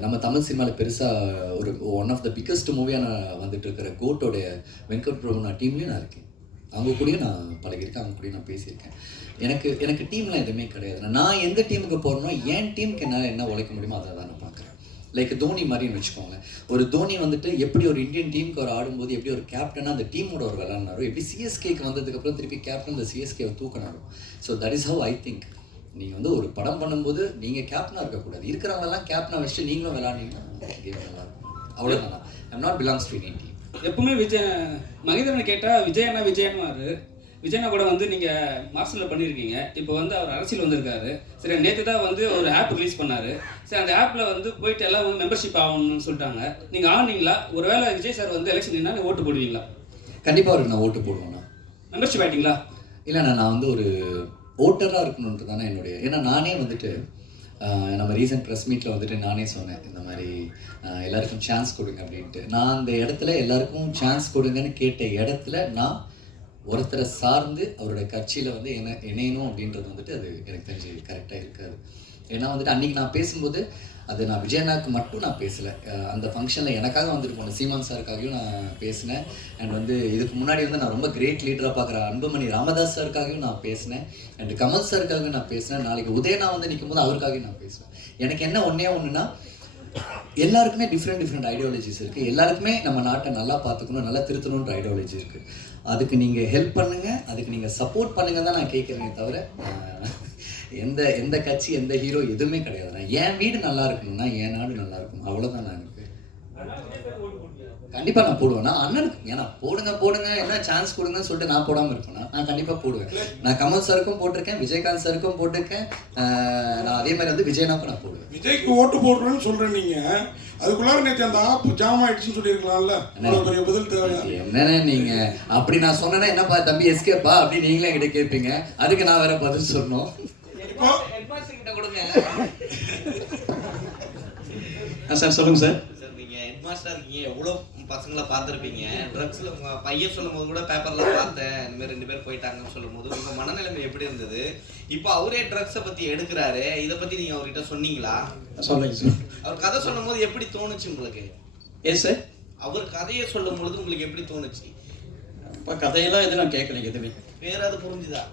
நம்ம தமிழ் சினிமாவில் பெருசாக ஒரு ஒன் ஆஃப் த பிக்கஸ்ட் மூவியாக நான் வந்துட்டு இருக்கிற கோட்டோடைய வெங்கட் பிரபு நான் டீம்லேயும் நான் இருக்கேன். அவங்க கூடயும் நான் பழகியிருக்கேன், அவங்க கூடயும் நான் பேசியிருக்கேன். எனக்கு டீம்லாம் எதுவுமே கிடையாது. நான் எந்த டீமுக்கு போகிறேனோ என் டீமுக்கு என்னால் என்ன உழைக்க முடியுமோ அதை தான் நான் பார்க்குறேன். லைக் தோனி மாதிரின்னு வச்சுக்கோங்க. ஒரு தோனி வந்துட்டு எப்படி ஒரு இந்தியன் டீமுக்கு அவர் ஆடும்போது எப்படி ஒரு கேப்டனாக அந்த டீமோட ஒரு விளாட்னாரோ, எப்படி சிஎஸ்கேக்கு வந்ததுக்கப்புறம் திருப்பி கேப்டன் அந்த சிஎஸ்கேவை தூக்கினாரோ. So that is how I think. நீங்கள் வந்து ஒரு படம் பண்ணும்போது நீங்கள் கேப்டனாக இருக்கக்கூடாது, இருக்கிறவங்கெல்லாம் கேப்டனாக வச்சுட்டு நீங்களும் விளாண்டிங்கன்னா கேம் நல்லாயிருக்கும். அவ்வளோதான். I'm not belongs to any team. எப்பவுமே மகேந்திரனை கேட்டால் விஜயன்னு விஜயனா கூட வந்து நீங்கள் மார்சலில் பண்ணியிருக்கீங்க. இப்போ வந்து அவர் அரசியல் வந்திருக்காரு. சரி, நேற்று தான் வந்து ஒரு ஆப் ரிலீஸ் பண்ணார். சரி, அந்த ஆப்பில் வந்து போயிட்டு எல்லாம் வந்து மெம்பர்ஷிப் ஆகணும்னு சொல்லிட்டாங்க. நீங்கள் ஆனீங்களா? ஒருவேளை விஜய் சார் வந்து எலெக்ஷன் நின்னா ஓட்டு போடுவீங்களா? கண்டிப்பாக அவருக்கு நான் ஓட்டு போடுவேண்ணா. மெம்பர்ஷிப் ஆகிட்டீங்களா? இல்லைண்ணா, நான் வந்து ஒரு ஓட்டராக இருக்கணுன்றது தானே என்னுடைய. ஏன்னா நானே வந்துட்டு நம்ம ரீசன்ட் ப்ரெஸ் மீட்டில் வந்துட்டு நானே சொன்னேன் இந்த மாதிரி எல்லாருக்கும் சான்ஸ் கொடுங்க அப்படின்ட்டு. நான் அந்த இடத்துல எல்லாருக்கும் சான்ஸ் கொடுங்கன்னு கேட்ட இடத்துல நான் ஒருத்தரை சார்ந்து அவருடைய கட்சியில் வந்து இணையணும் அப்படின்றது வந்துட்டு அது எனக்கு தெரிஞ்சு கரெக்டாக இருக்காது. ஏன்னா வந்துட்டு அன்றைக்கி நான் பேசும்போது அது நான் விஜயனாக்கு மட்டும் நான் பேசலை. அந்த ஃபங்க்ஷனில் எனக்காக வந்துட்டு போனேன், சீமான் சாருக்காகவும் நான் பேசினேன். அண்ட் வந்து இதுக்கு முன்னாடி வந்து நான் ரொம்ப கிரேட் லீடராக பார்க்குற அன்புமணி ராமதாஸ் சாருக்காகவும் நான் பேசினேன். அண்ட் கமல் சாருக்காகவும் நான் பேசினேன். நாளைக்கு உதயனா வந்து நிற்கும் போது அவருக்காகவும் நான் பேசுவேன். எனக்கு என்ன ஒன்றுனா, எல்லாருக்குமே டிஃப்ரெண்ட் ஐடியாலஜிஸ் இருக்குது. எல்லாருக்குமே நம்ம நாட்டை நல்லா பார்த்துக்கணும், நல்லா திருத்தணுன்ற ஐடியாலஜி இருக்குது. அதுக்கு நீங்கள் ஹெல்ப் பண்ணுங்கள், அதுக்கு நீங்கள் சப்போர்ட் பண்ணுங்கள் தான் நான் கேட்குறேனே தவிர எந்த கட்சி எந்த ஹீரோ எதுவுமே கிடையாது. என் வீடு நல்லா இருக்கணும்னா என் நாடு நல்லா இருக்கணும், அவ்வளோதான். நான் எனக்கு கண்டிப்பாக நான் போடுவேன். நான் அண்ணனுக்கு ஏன்னா போடுங்க என்ன சான்ஸ் கொடுங்கன்னு சொல்லிட்டு நான் போடாமல் இருப்பேன்னா நான் கண்டிப்பாக போடுவேன். நான் கமல் சாருக்கும் போட்டிருக்கேன், விஜயகாந்த் சாருக்கும் போட்டிருக்கேன். நான் அதே மாதிரி வந்து விஜயனாக்கும் நான் போடுவேன். விஜய்க்கு ஓட்டு போடுறேன்னு சொல்கிறேன். நீங்கள் அதுக்குள்ளார நேற்று அந்த ஆப் ஜாம் ஆயிடுச்சுன்னு சொல்லியிருக்கலாம்ல. பெரிய பதில் தேவை என்னென்ன நீங்கள் அப்படி நான் சொன்னேன்னா என்னப்பா தம்பி எஸ்கேப்பா அப்படின்னு நீங்களே என்கிட்ட கேட்பீங்க. அதுக்கு நான் வேற பதில் சொல்லணும். சார் சொல்லுங்கள் சார். நீங்கள் ஹெட்மாஸ்டராக இருக்கீங்க, எவ்வளோ பசங்களை பார்த்துருப்பீங்க. ட்ரக்ஸில் உங்கள் பையன் சொல்லும் போது கூட பேப்பரில் பார்த்தேன், இந்த மாதிரி 2 பேர் போயிட்டாங்கன்னு சொல்லும் போது உங்கள் மனநிலைமை எப்படி இருந்தது? இப்போ அவரே ட்ரக்ஸை பற்றி எடுக்கிறாரு, இதை பற்றி நீங்கள் அவர்கிட்ட சொன்னீங்களா? சொல்லுங்க சார். அவர் கதை சொல்லும் போது எப்படி தோணுச்சு உங்களுக்கு? சார் அவர் கதையை சொல்லும் பொழுது உங்களுக்கு எப்படி தோணுச்சு? இப்போ கதையெல்லாம் எதுவும் நான் கேட்கல, எதுவுமே வேற அது புரிஞ்சுதா?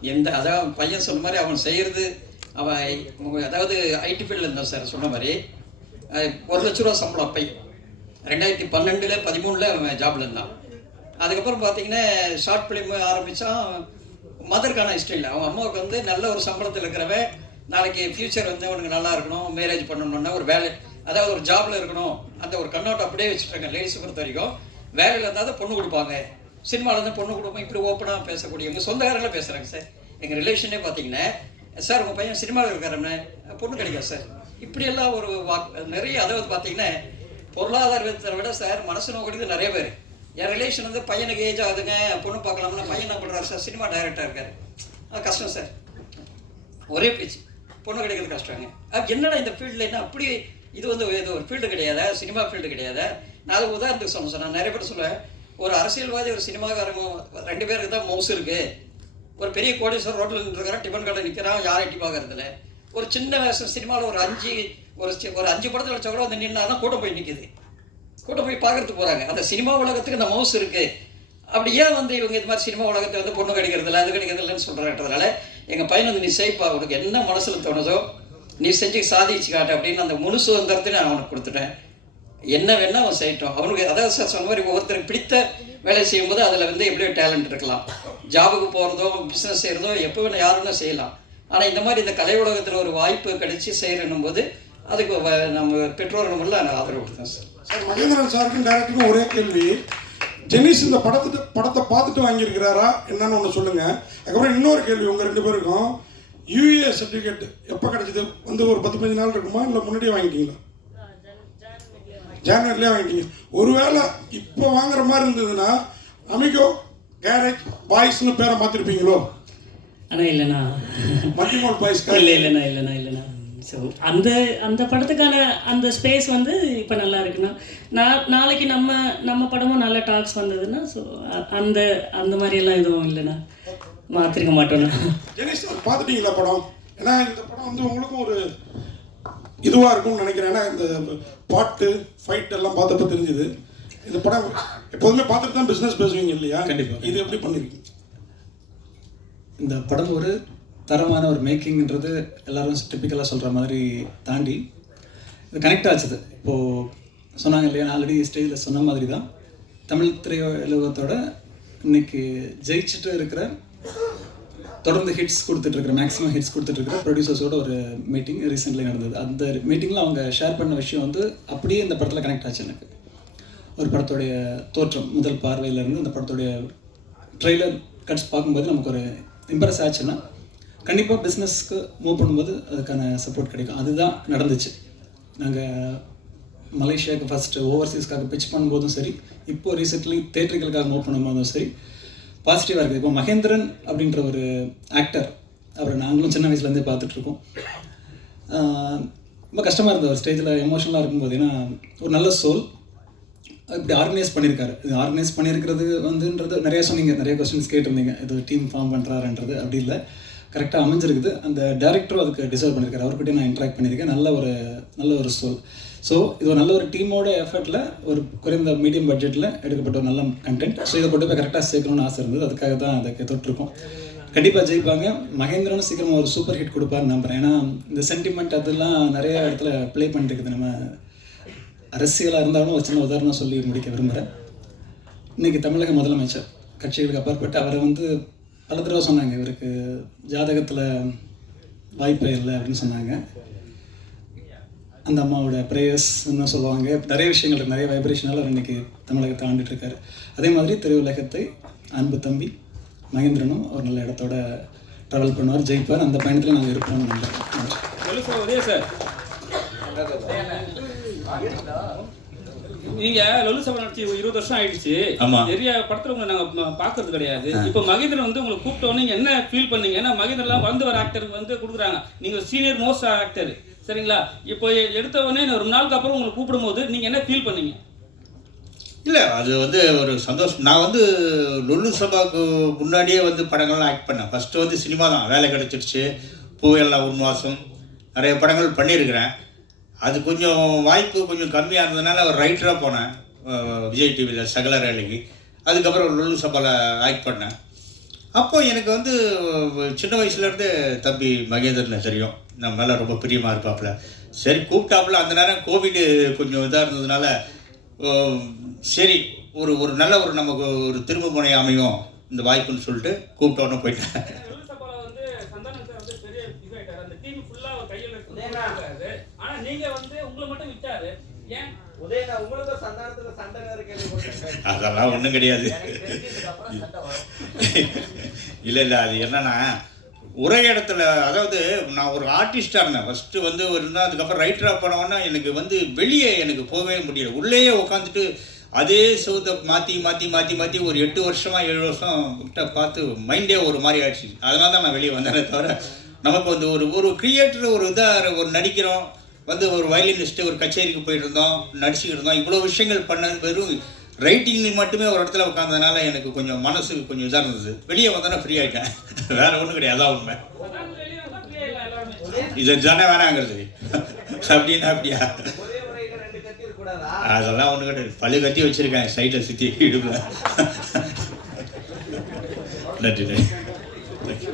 அதாவது பையன் சொன்ன மாதிரி அவன் செய்கிறது, அவன் அதாவது ஐடி ஃபீல்டில் இருந்தான் சார். சொன்ன மாதிரி 1 லட்ச ரூபா சம்பளம் அப்பை 2012 13 அவன் ஜாப்ல இருந்தான். அதுக்கப்புறம் பார்த்தீங்கன்னா ஷார்ட் ஃபிலிம் ஆரம்பித்தான். மதருக்கான இஷ்டம் இல்லை. அவன் அம்மாவுக்கு வந்து நல்ல ஒரு சம்பளத்தில் இருக்கிறவன், நாளைக்கு ஃப்யூச்சர் வந்து அவனுக்கு நல்லா இருக்கணும், மேரேஜ் பண்ணணும்னா ஒரு வேலை, அதாவது ஒரு ஜாப்ல இருக்கணும், அந்த ஒரு கண்ணோட்டம் அப்படியே வச்சுட்டாங்க. லேடிஸை பொறுத்த வரைக்கும் வேலையில் இருந்தால் பொண்ணு கொடுப்பாங்க, சினிமாவில் இருந்தால் பொண்ணு கொடுப்போம், இப்படி ஓப்பனாக பேசக்கூடியவங்க சொந்தக்காரங்களே பேசுகிறாங்க சார். எங்கள் ரிலேஷனே பார்த்தீங்கன்னா, சார் உங்கள் பையன் சினிமாவில் இருக்காருன்னு பொண்ணு கிடைக்காது சார், இப்படியெல்லாம் ஒரு நிறைய. அதாவது பார்த்தீங்கன்னா பொருளாதாரத்தை விட சார் மனசு நோக்கடிக்கு நிறைய பேர். என் ரிலேஷன் வந்து பையனுக்கு ஏஜ் ஆகுதுங்க, பொண்ணு பார்க்கலாம்னா பையன் என்ன பண்ணுறாரு சார், சினிமா டைரக்டராக இருக்காரு, அது கஷ்டம் சார். ஒரே பேச்சு, பொண்ணு கிடைக்கிறது கஷ்டங்க. என்னடா இந்த ஃபீல்டில் என்ன அப்படி, இது வந்து இது ஒரு ஃபீல்டு கிடையாதா, சினிமா ஃபீல்டு கிடையாதா? நான் அது உதாரணத்துக்கு சொன்னேன் சார். நான் நிறைய பேர் சொல்லுவேன், ஒரு அரசியல்வாதி ஒரு சினிமாக்காரங்க 2 பேருக்கு தான் மவுஸ் இருக்குது. ஒரு பெரிய கோடீஸ்வரர் ரோட்டில் நின்றுக்கிறான், டிஃபன் கடை நிற்கிறான், யாரும் எட்டி பார்க்கறதில்ல. ஒரு சின்ன வயசு சினிமாவில் ஒரு 5 படத்தில் வச்சா கூட வந்து நின்னாதான் கூட்டம் போய் நிற்கிது, கூட்டம் போய் பார்க்கறதுக்கு போகிறாங்க. அந்த சினிமா உலகத்துக்கு இந்த மவுஸ் இருக்குது. அப்படி ஏன் வந்து இவங்க இது மாதிரி சினிமா உலகத்தை வந்து பொண்ணு கிடைக்கிறதில்ல அது கிடைக்கிறதில்லன்னு சொல்கிறன்றதுனால எங்கள் பையன் வந்து நீ செய்ப்பா, உனக்கு என்ன மனசில் தோணுதோ நீ செஞ்சு சாதிச்சு காட்டு அப்படின்னு அந்த முழு சுதந்திரத்தை நான் அவனுக்கு கொடுத்துட்டேன். என்ன வேணால் அவன் செய்யட்டும். அவனுக்கு அதாவது சார் சொன்ன மாதிரி ஒவ்வொருத்தருக்கு பிடித்த வேலை செய்யும்போது அதில் வந்து எப்படியோ டேலண்ட் இருக்கலாம். ஜாபுக்கு போகிறதோ பிஸ்னஸ் செய்கிறதோ எப்போ வேணால் யாருன்னா செய்யலாம். ஆனால் இந்த மாதிரி இந்த கலை உலகத்தில் ஒரு வாய்ப்பு கிடைச்சி செய்யணும் போது அதுக்கு நம்ம பெற்றோர்கள் எல்லாம் ஆதரவு கொடுத்தேன் சார். சார் மகேந்திரன் சாருக்கும் டேரக்டருக்கும் ஒரே கேள்வி. ஜெனிஸ் இந்த படத்தை பார்த்துட்டு வாங்கியிருக்கிறாரா என்னன்னு ஒன்று சொல்லுங்கள். அதுக்கப்புறம் இன்னொரு கேள்வி உங்கள் 2 பேருக்கும். யூஏ சர்டிஃபிகேட் எப்போ கிடைச்சிது? வந்து ஒரு 10-15 நாள் இருக்குமா இல்லை முன்னாடியே வாங்கிட்டீங்களா? ஜான்வரிலே வாங்கிட்டீங்க. ஒருவேளை இப்போ வாங்குற மாதிரி இருந்ததுன்னா அமிகோ கேரேஜ் பாய்ஸ்னு பேரை மாற்றிருப்பீங்களோ? ஆனால் இல்லைண்ணா, மல்டிமோல் பாய்ஸ் இல்லைண்ணா. ஸோ அந்த படத்துக்கான அந்த ஸ்பேஸ் வந்து இப்போ நல்லா இருக்குண்ணா. நாளைக்கு நம்ம படமும் நல்ல டாக்ஸ் வந்ததுன்னா ஸோ அந்த மாதிரியெல்லாம் எதுவும் இல்லைண்ணா, மாற்றிருக்க மாட்டோண்ணா. ஜெனிஸ் பார்த்துட்டீங்களா படம்? ஏன்னா இந்த படம் வந்து உங்களுக்கும் ஒரு இதுவாக இருக்கும்னு நினைக்கிறேன். ஏன்னா இந்த பாட்டு ஃபைட் எல்லாம் பார்த்தப்ப தெரிஞ்சுது. இந்த படம் எப்போதுமே பார்த்துட்டு தான் பிஸ்னஸ் பேசுவீங்க இல்லையா? கண்டிப்பாக. இது எப்படி பண்ணிருக்கீங்க? இந்த படம் ஒரு தரமான ஒரு மேக்கிங்ன்றது எல்லாரும் டிப்பிக்கலாக சொல்கிற மாதிரி தாண்டி இது கனெக்ட் ஆச்சுது. இப்போது சொன்னாங்க இல்லையா, நான் ஆல்ரெடி ஸ்டேஜில் சொன்ன மாதிரி தான் தமிழ் திரையுலகத்தோட இன்னைக்கு ஜெயிச்சுட்டு இருக்கிற தொடர்ந்து ஹிட்ஸ் கொடுத்துட்ருக்குற மேக்ஸிமம் ஹிட்ஸ் கொடுத்துட்ருக்குற ப்ரொடியூசர்ஸோட ஒரு மீட்டிங் ரீசெண்ட்லி நடந்தது. அந்த மீட்டிங்கில் அவங்க ஷேர் பண்ண விஷயம் வந்து அப்படியே இந்த படத்தில் கனெக்ட் ஆச்சு. எனக்கு ஒரு படத்துடைய தோற்றம் முதல் பார்வையிலேருந்து அந்த படத்துடைய ட்ரெய்லர் கட்ஸ் பார்க்கும்போது நமக்கு ஒரு இம்ப்ரெஸ் ஆச்சுன்னா கண்டிப்பாக பிஸ்னஸ்க்கு மூவ் பண்ணும்போது அதுக்கான சப்போர்ட் கிடைக்கும். அதுதான் நடந்துச்சு. நாங்கள் மலேசியாவுக்கு ஃபஸ்ட்டு ஓவர்சீஸ்க்காக பிச் பண்ணும்போதும் சரி, இப்போது ரீசெண்ட்லி தேட்டர்களுக்காக மூவ் பண்ணும்போதும் சரி பாசிட்டிவாக இருக்குது. இப்போ மகேந்திரன் அப்படின்ற ஒரு ஆக்டர், அவரை நாங்களும் சின்ன வயசுலேருந்தே பார்த்துட்ருக்கோம். ரொம்ப கஷ்டமாக இருந்தது ஒரு ஸ்டேஜில் எமோஷனலாக இருக்கும்போது. ஏன்னா ஒரு நல்ல சோல் இப்படி ஆர்கனைஸ் பண்ணியிருக்காரு. இது ஆர்கனைஸ் பண்ணியிருக்கிறது வந்துன்றது நிறையா சொன்னீங்க, நிறைய கொஸ்டின்ஸ் கேட்டிருந்தீங்க. இது டீம் ஃபார்ம் பண்ணுறாருன்றது அப்படி இல்லை, கரெக்டாக அமைஞ்சிருக்குது. அந்த டேரக்டரும் அதுக்கு டிசர்வ் பண்ணியிருக்காரு. அவர்கிட்ட நான் இன்ட்ராக்ட் பண்ணியிருக்கேன். நல்ல ஒரு சோல். ஸோ இது ஒரு நல்ல ஒரு டீமோட எஃபர்ட்டில் ஒரு குறைந்த மீடியம் பட்ஜெட்டில் எடுக்கப்பட்ட ஒரு நல்ல கண்டென்ட். ஸோ இதை கொண்டு போய் கரெக்டாக சேர்க்கணும்னு ஆசை இருந்தது. அதுக்காக தான் அதை தொட்டிருக்கோம். கண்டிப்பாக ஜெயிப்பாங்க. மகேந்திரனும் சீக்கிரமாக ஒரு சூப்பர் ஹிட் கொடுப்பாருன்னு நம்புகிறேன். ஏன்னா இந்த சென்டிமெண்ட் அதெல்லாம் நிறைய இடத்துல ப்ளே பண்ணிட்டு இருக்குது. நம்ம அரசியலாக இருந்தாலும் ஒரு சின்ன உதாரணம் சொல்லி முடிக்க விரும்புகிறேன். இன்றைக்கி தமிழக முதலமைச்சர் கட்சிகளுக்கு அப்பாற்பட்டு அவரை வந்து பல தடவை சொன்னாங்க, இவருக்கு ஜாதகத்தில் வாய்ப்பே இல்லை அப்படின்னு சொன்னாங்க. அந்த அம்மாவோட ப்ரேயர்ஸ்ன்னு சொல்லுவாங்க, நிறைய விஷயங்கள், நிறைய வைப்ரேஷனால் அவர் இன்றைக்கி தமிழகத்தை ஆண்டுட்டு இருக்காரு. அதே மாதிரி திரையுலகத்தை அன்பு தம்பி மகேந்திரனும் ஒரு நல்ல இடத்தோட ட்ராவல் பண்ணுவார், ஜெயிப்பார். அந்த பயணத்தில் நாங்கள் இருப்போம்னு நம்புறேன். சார் நீங்க லொல்லு சபா நடிச்சு 20 வருஷம் ஆயிடுச்சு. நிறைய படத்துல உங்களை நாங்க பாக்குறது கிடையாது. இப்போ மகேந்திரன் வந்து உங்களை கூப்பிட்டோன்னு நீங்க என்ன ஃபீல் பண்ணீங்க? ஏன்னா மகேந்திரன்லாம் வந்து வர ஆக்டருக்கு வந்து கொடுக்குறாங்க, நீங்க சீனியர் மோஸ்ட் ஆக்டர் சரிங்களா? இப்போ எடுத்த உடனே ஒரு நாளுக்கு அப்புறம் உங்களை கூப்பிடும் போது நீங்க என்ன ஃபீல் பண்ணீங்க? இல்லை, அது வந்து ஒரு சந்தோஷம். நான் வந்து லொல்லு சபாவுக்கு முன்னாடியே வந்து படங்கள்லாம் ஆக்ட் பண்ணேன். ஃபஸ்ட்டு வந்து சினிமா தான், வேலை கிடச்சிருச்சு, பூவெல்லாம் உன்வாசம், நிறைய படங்கள் பண்ணியிருக்கிறேன். அது கொஞ்சம் வாய்ப்பு கொஞ்சம் கம்மியாக இருந்ததுனால ஒரு ரைட்டராக போனேன் விஜய் டிவியில் சகல வேலைக்கு. அதுக்கப்புறம் லொல்லு சபாவில் ஆக்ட் பண்ணேன். அப்போ எனக்கு வந்து சின்ன வயசுலேருந்து தம்பி மகேந்திரனை தெரியும், நம்ம மேலே ரொம்ப பிரியமாக இருப்பாப்புல. சரி கூப்பிட்டாப்புல. அந்த நேரம் கோவிடு கொஞ்சம் இதாக இருந்ததுனால சரி ஒரு நல்ல ஒரு நமக்கு ஒரு திரும்ப முனை அமையும் இந்த வாய்ப்புன்னு சொல்லிட்டு கூப்பிட்டோன்னு போயிட்டேன். அதெல்லாம் ஒன்றும் கிடையாது. இல்லை அது என்னன்னா ஒரே இடத்துல, அதாவது நான் ஒரு ஆர்டிஸ்டாக இருந்தேன் ஃபஸ்ட்டு வந்து இருந்தால். அதுக்கப்புறம் ரைட்டராக போனோன்னா எனக்கு வந்து வெளியே எனக்கு போகவே முடியல. உள்ளேயே உட்காந்துட்டு அதே சவுத்தை மாற்றி மாற்றி மாற்றி மாற்றி ஒரு 8 வருஷமாக 7 வருஷம் கிட்ட பார்த்து மைண்டே ஒரு மாதிரி ஆயிடுச்சு. அதனால தான் நான் வெளியே வந்தேனே தவிர நமக்கு வந்து ஒரு கிரியேட்டர் ஒரு இதாக ஒரு நடிக்கிறோம், வந்து ஒரு வயலினிஸ்ட்டு ஒரு கச்சேரிக்கு போயிட்டு இருந்தோம், நடிச்சுக்கிட்டு இருந்தோம். இவ்வளோ விஷயங்கள் பண்ண வெறும் ரைட்டிங் மட்டுமே ஒரு இடத்துல உட்காந்ததுனால எனக்கு கொஞ்சம் மனசுக்கு கொஞ்சம் இதாக இருந்தது. வெளியே வந்தோன்னா ஃப்ரீ ஆகிட்டேன், வேறு ஒன்றும் கிடையாது. அதான் உண்மை. இது தானே வேணாங்கிறது அப்படின்னா அப்படியா? அதெல்லாம் ஒன்றும் கிடையாது. பழு கட்டி வச்சுருக்கேன் சைடில் சுற்றி இடுப்பில். நன்றி தேங்க்யூ.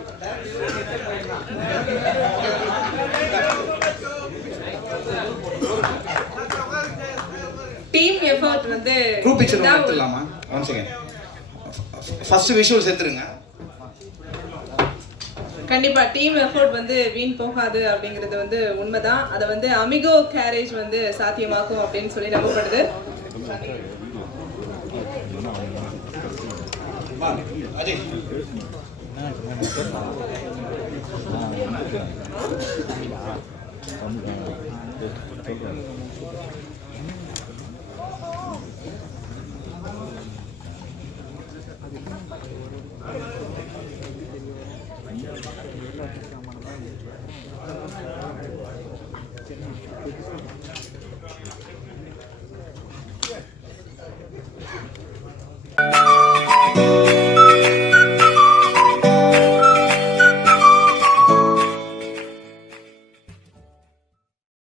டீம் எஃபர்ட் வந்து குரூப் பிக்சர் இதான் எடுத்துடலாமா? One second. ஃபர்ஸ்ட் விஷுவல்ஸ் எடுத்துருங்க. கண்டிப்பா டீம் எஃபோர்ட் வந்து வீண் போகாது அப்படிங்கிறது வந்து உண்மைதான். அதை வந்து அமிகோ கேரேஜ் வந்து சாத்தியமாக்கும் அப்படின்னு சொல்லி நம்பப்படுது.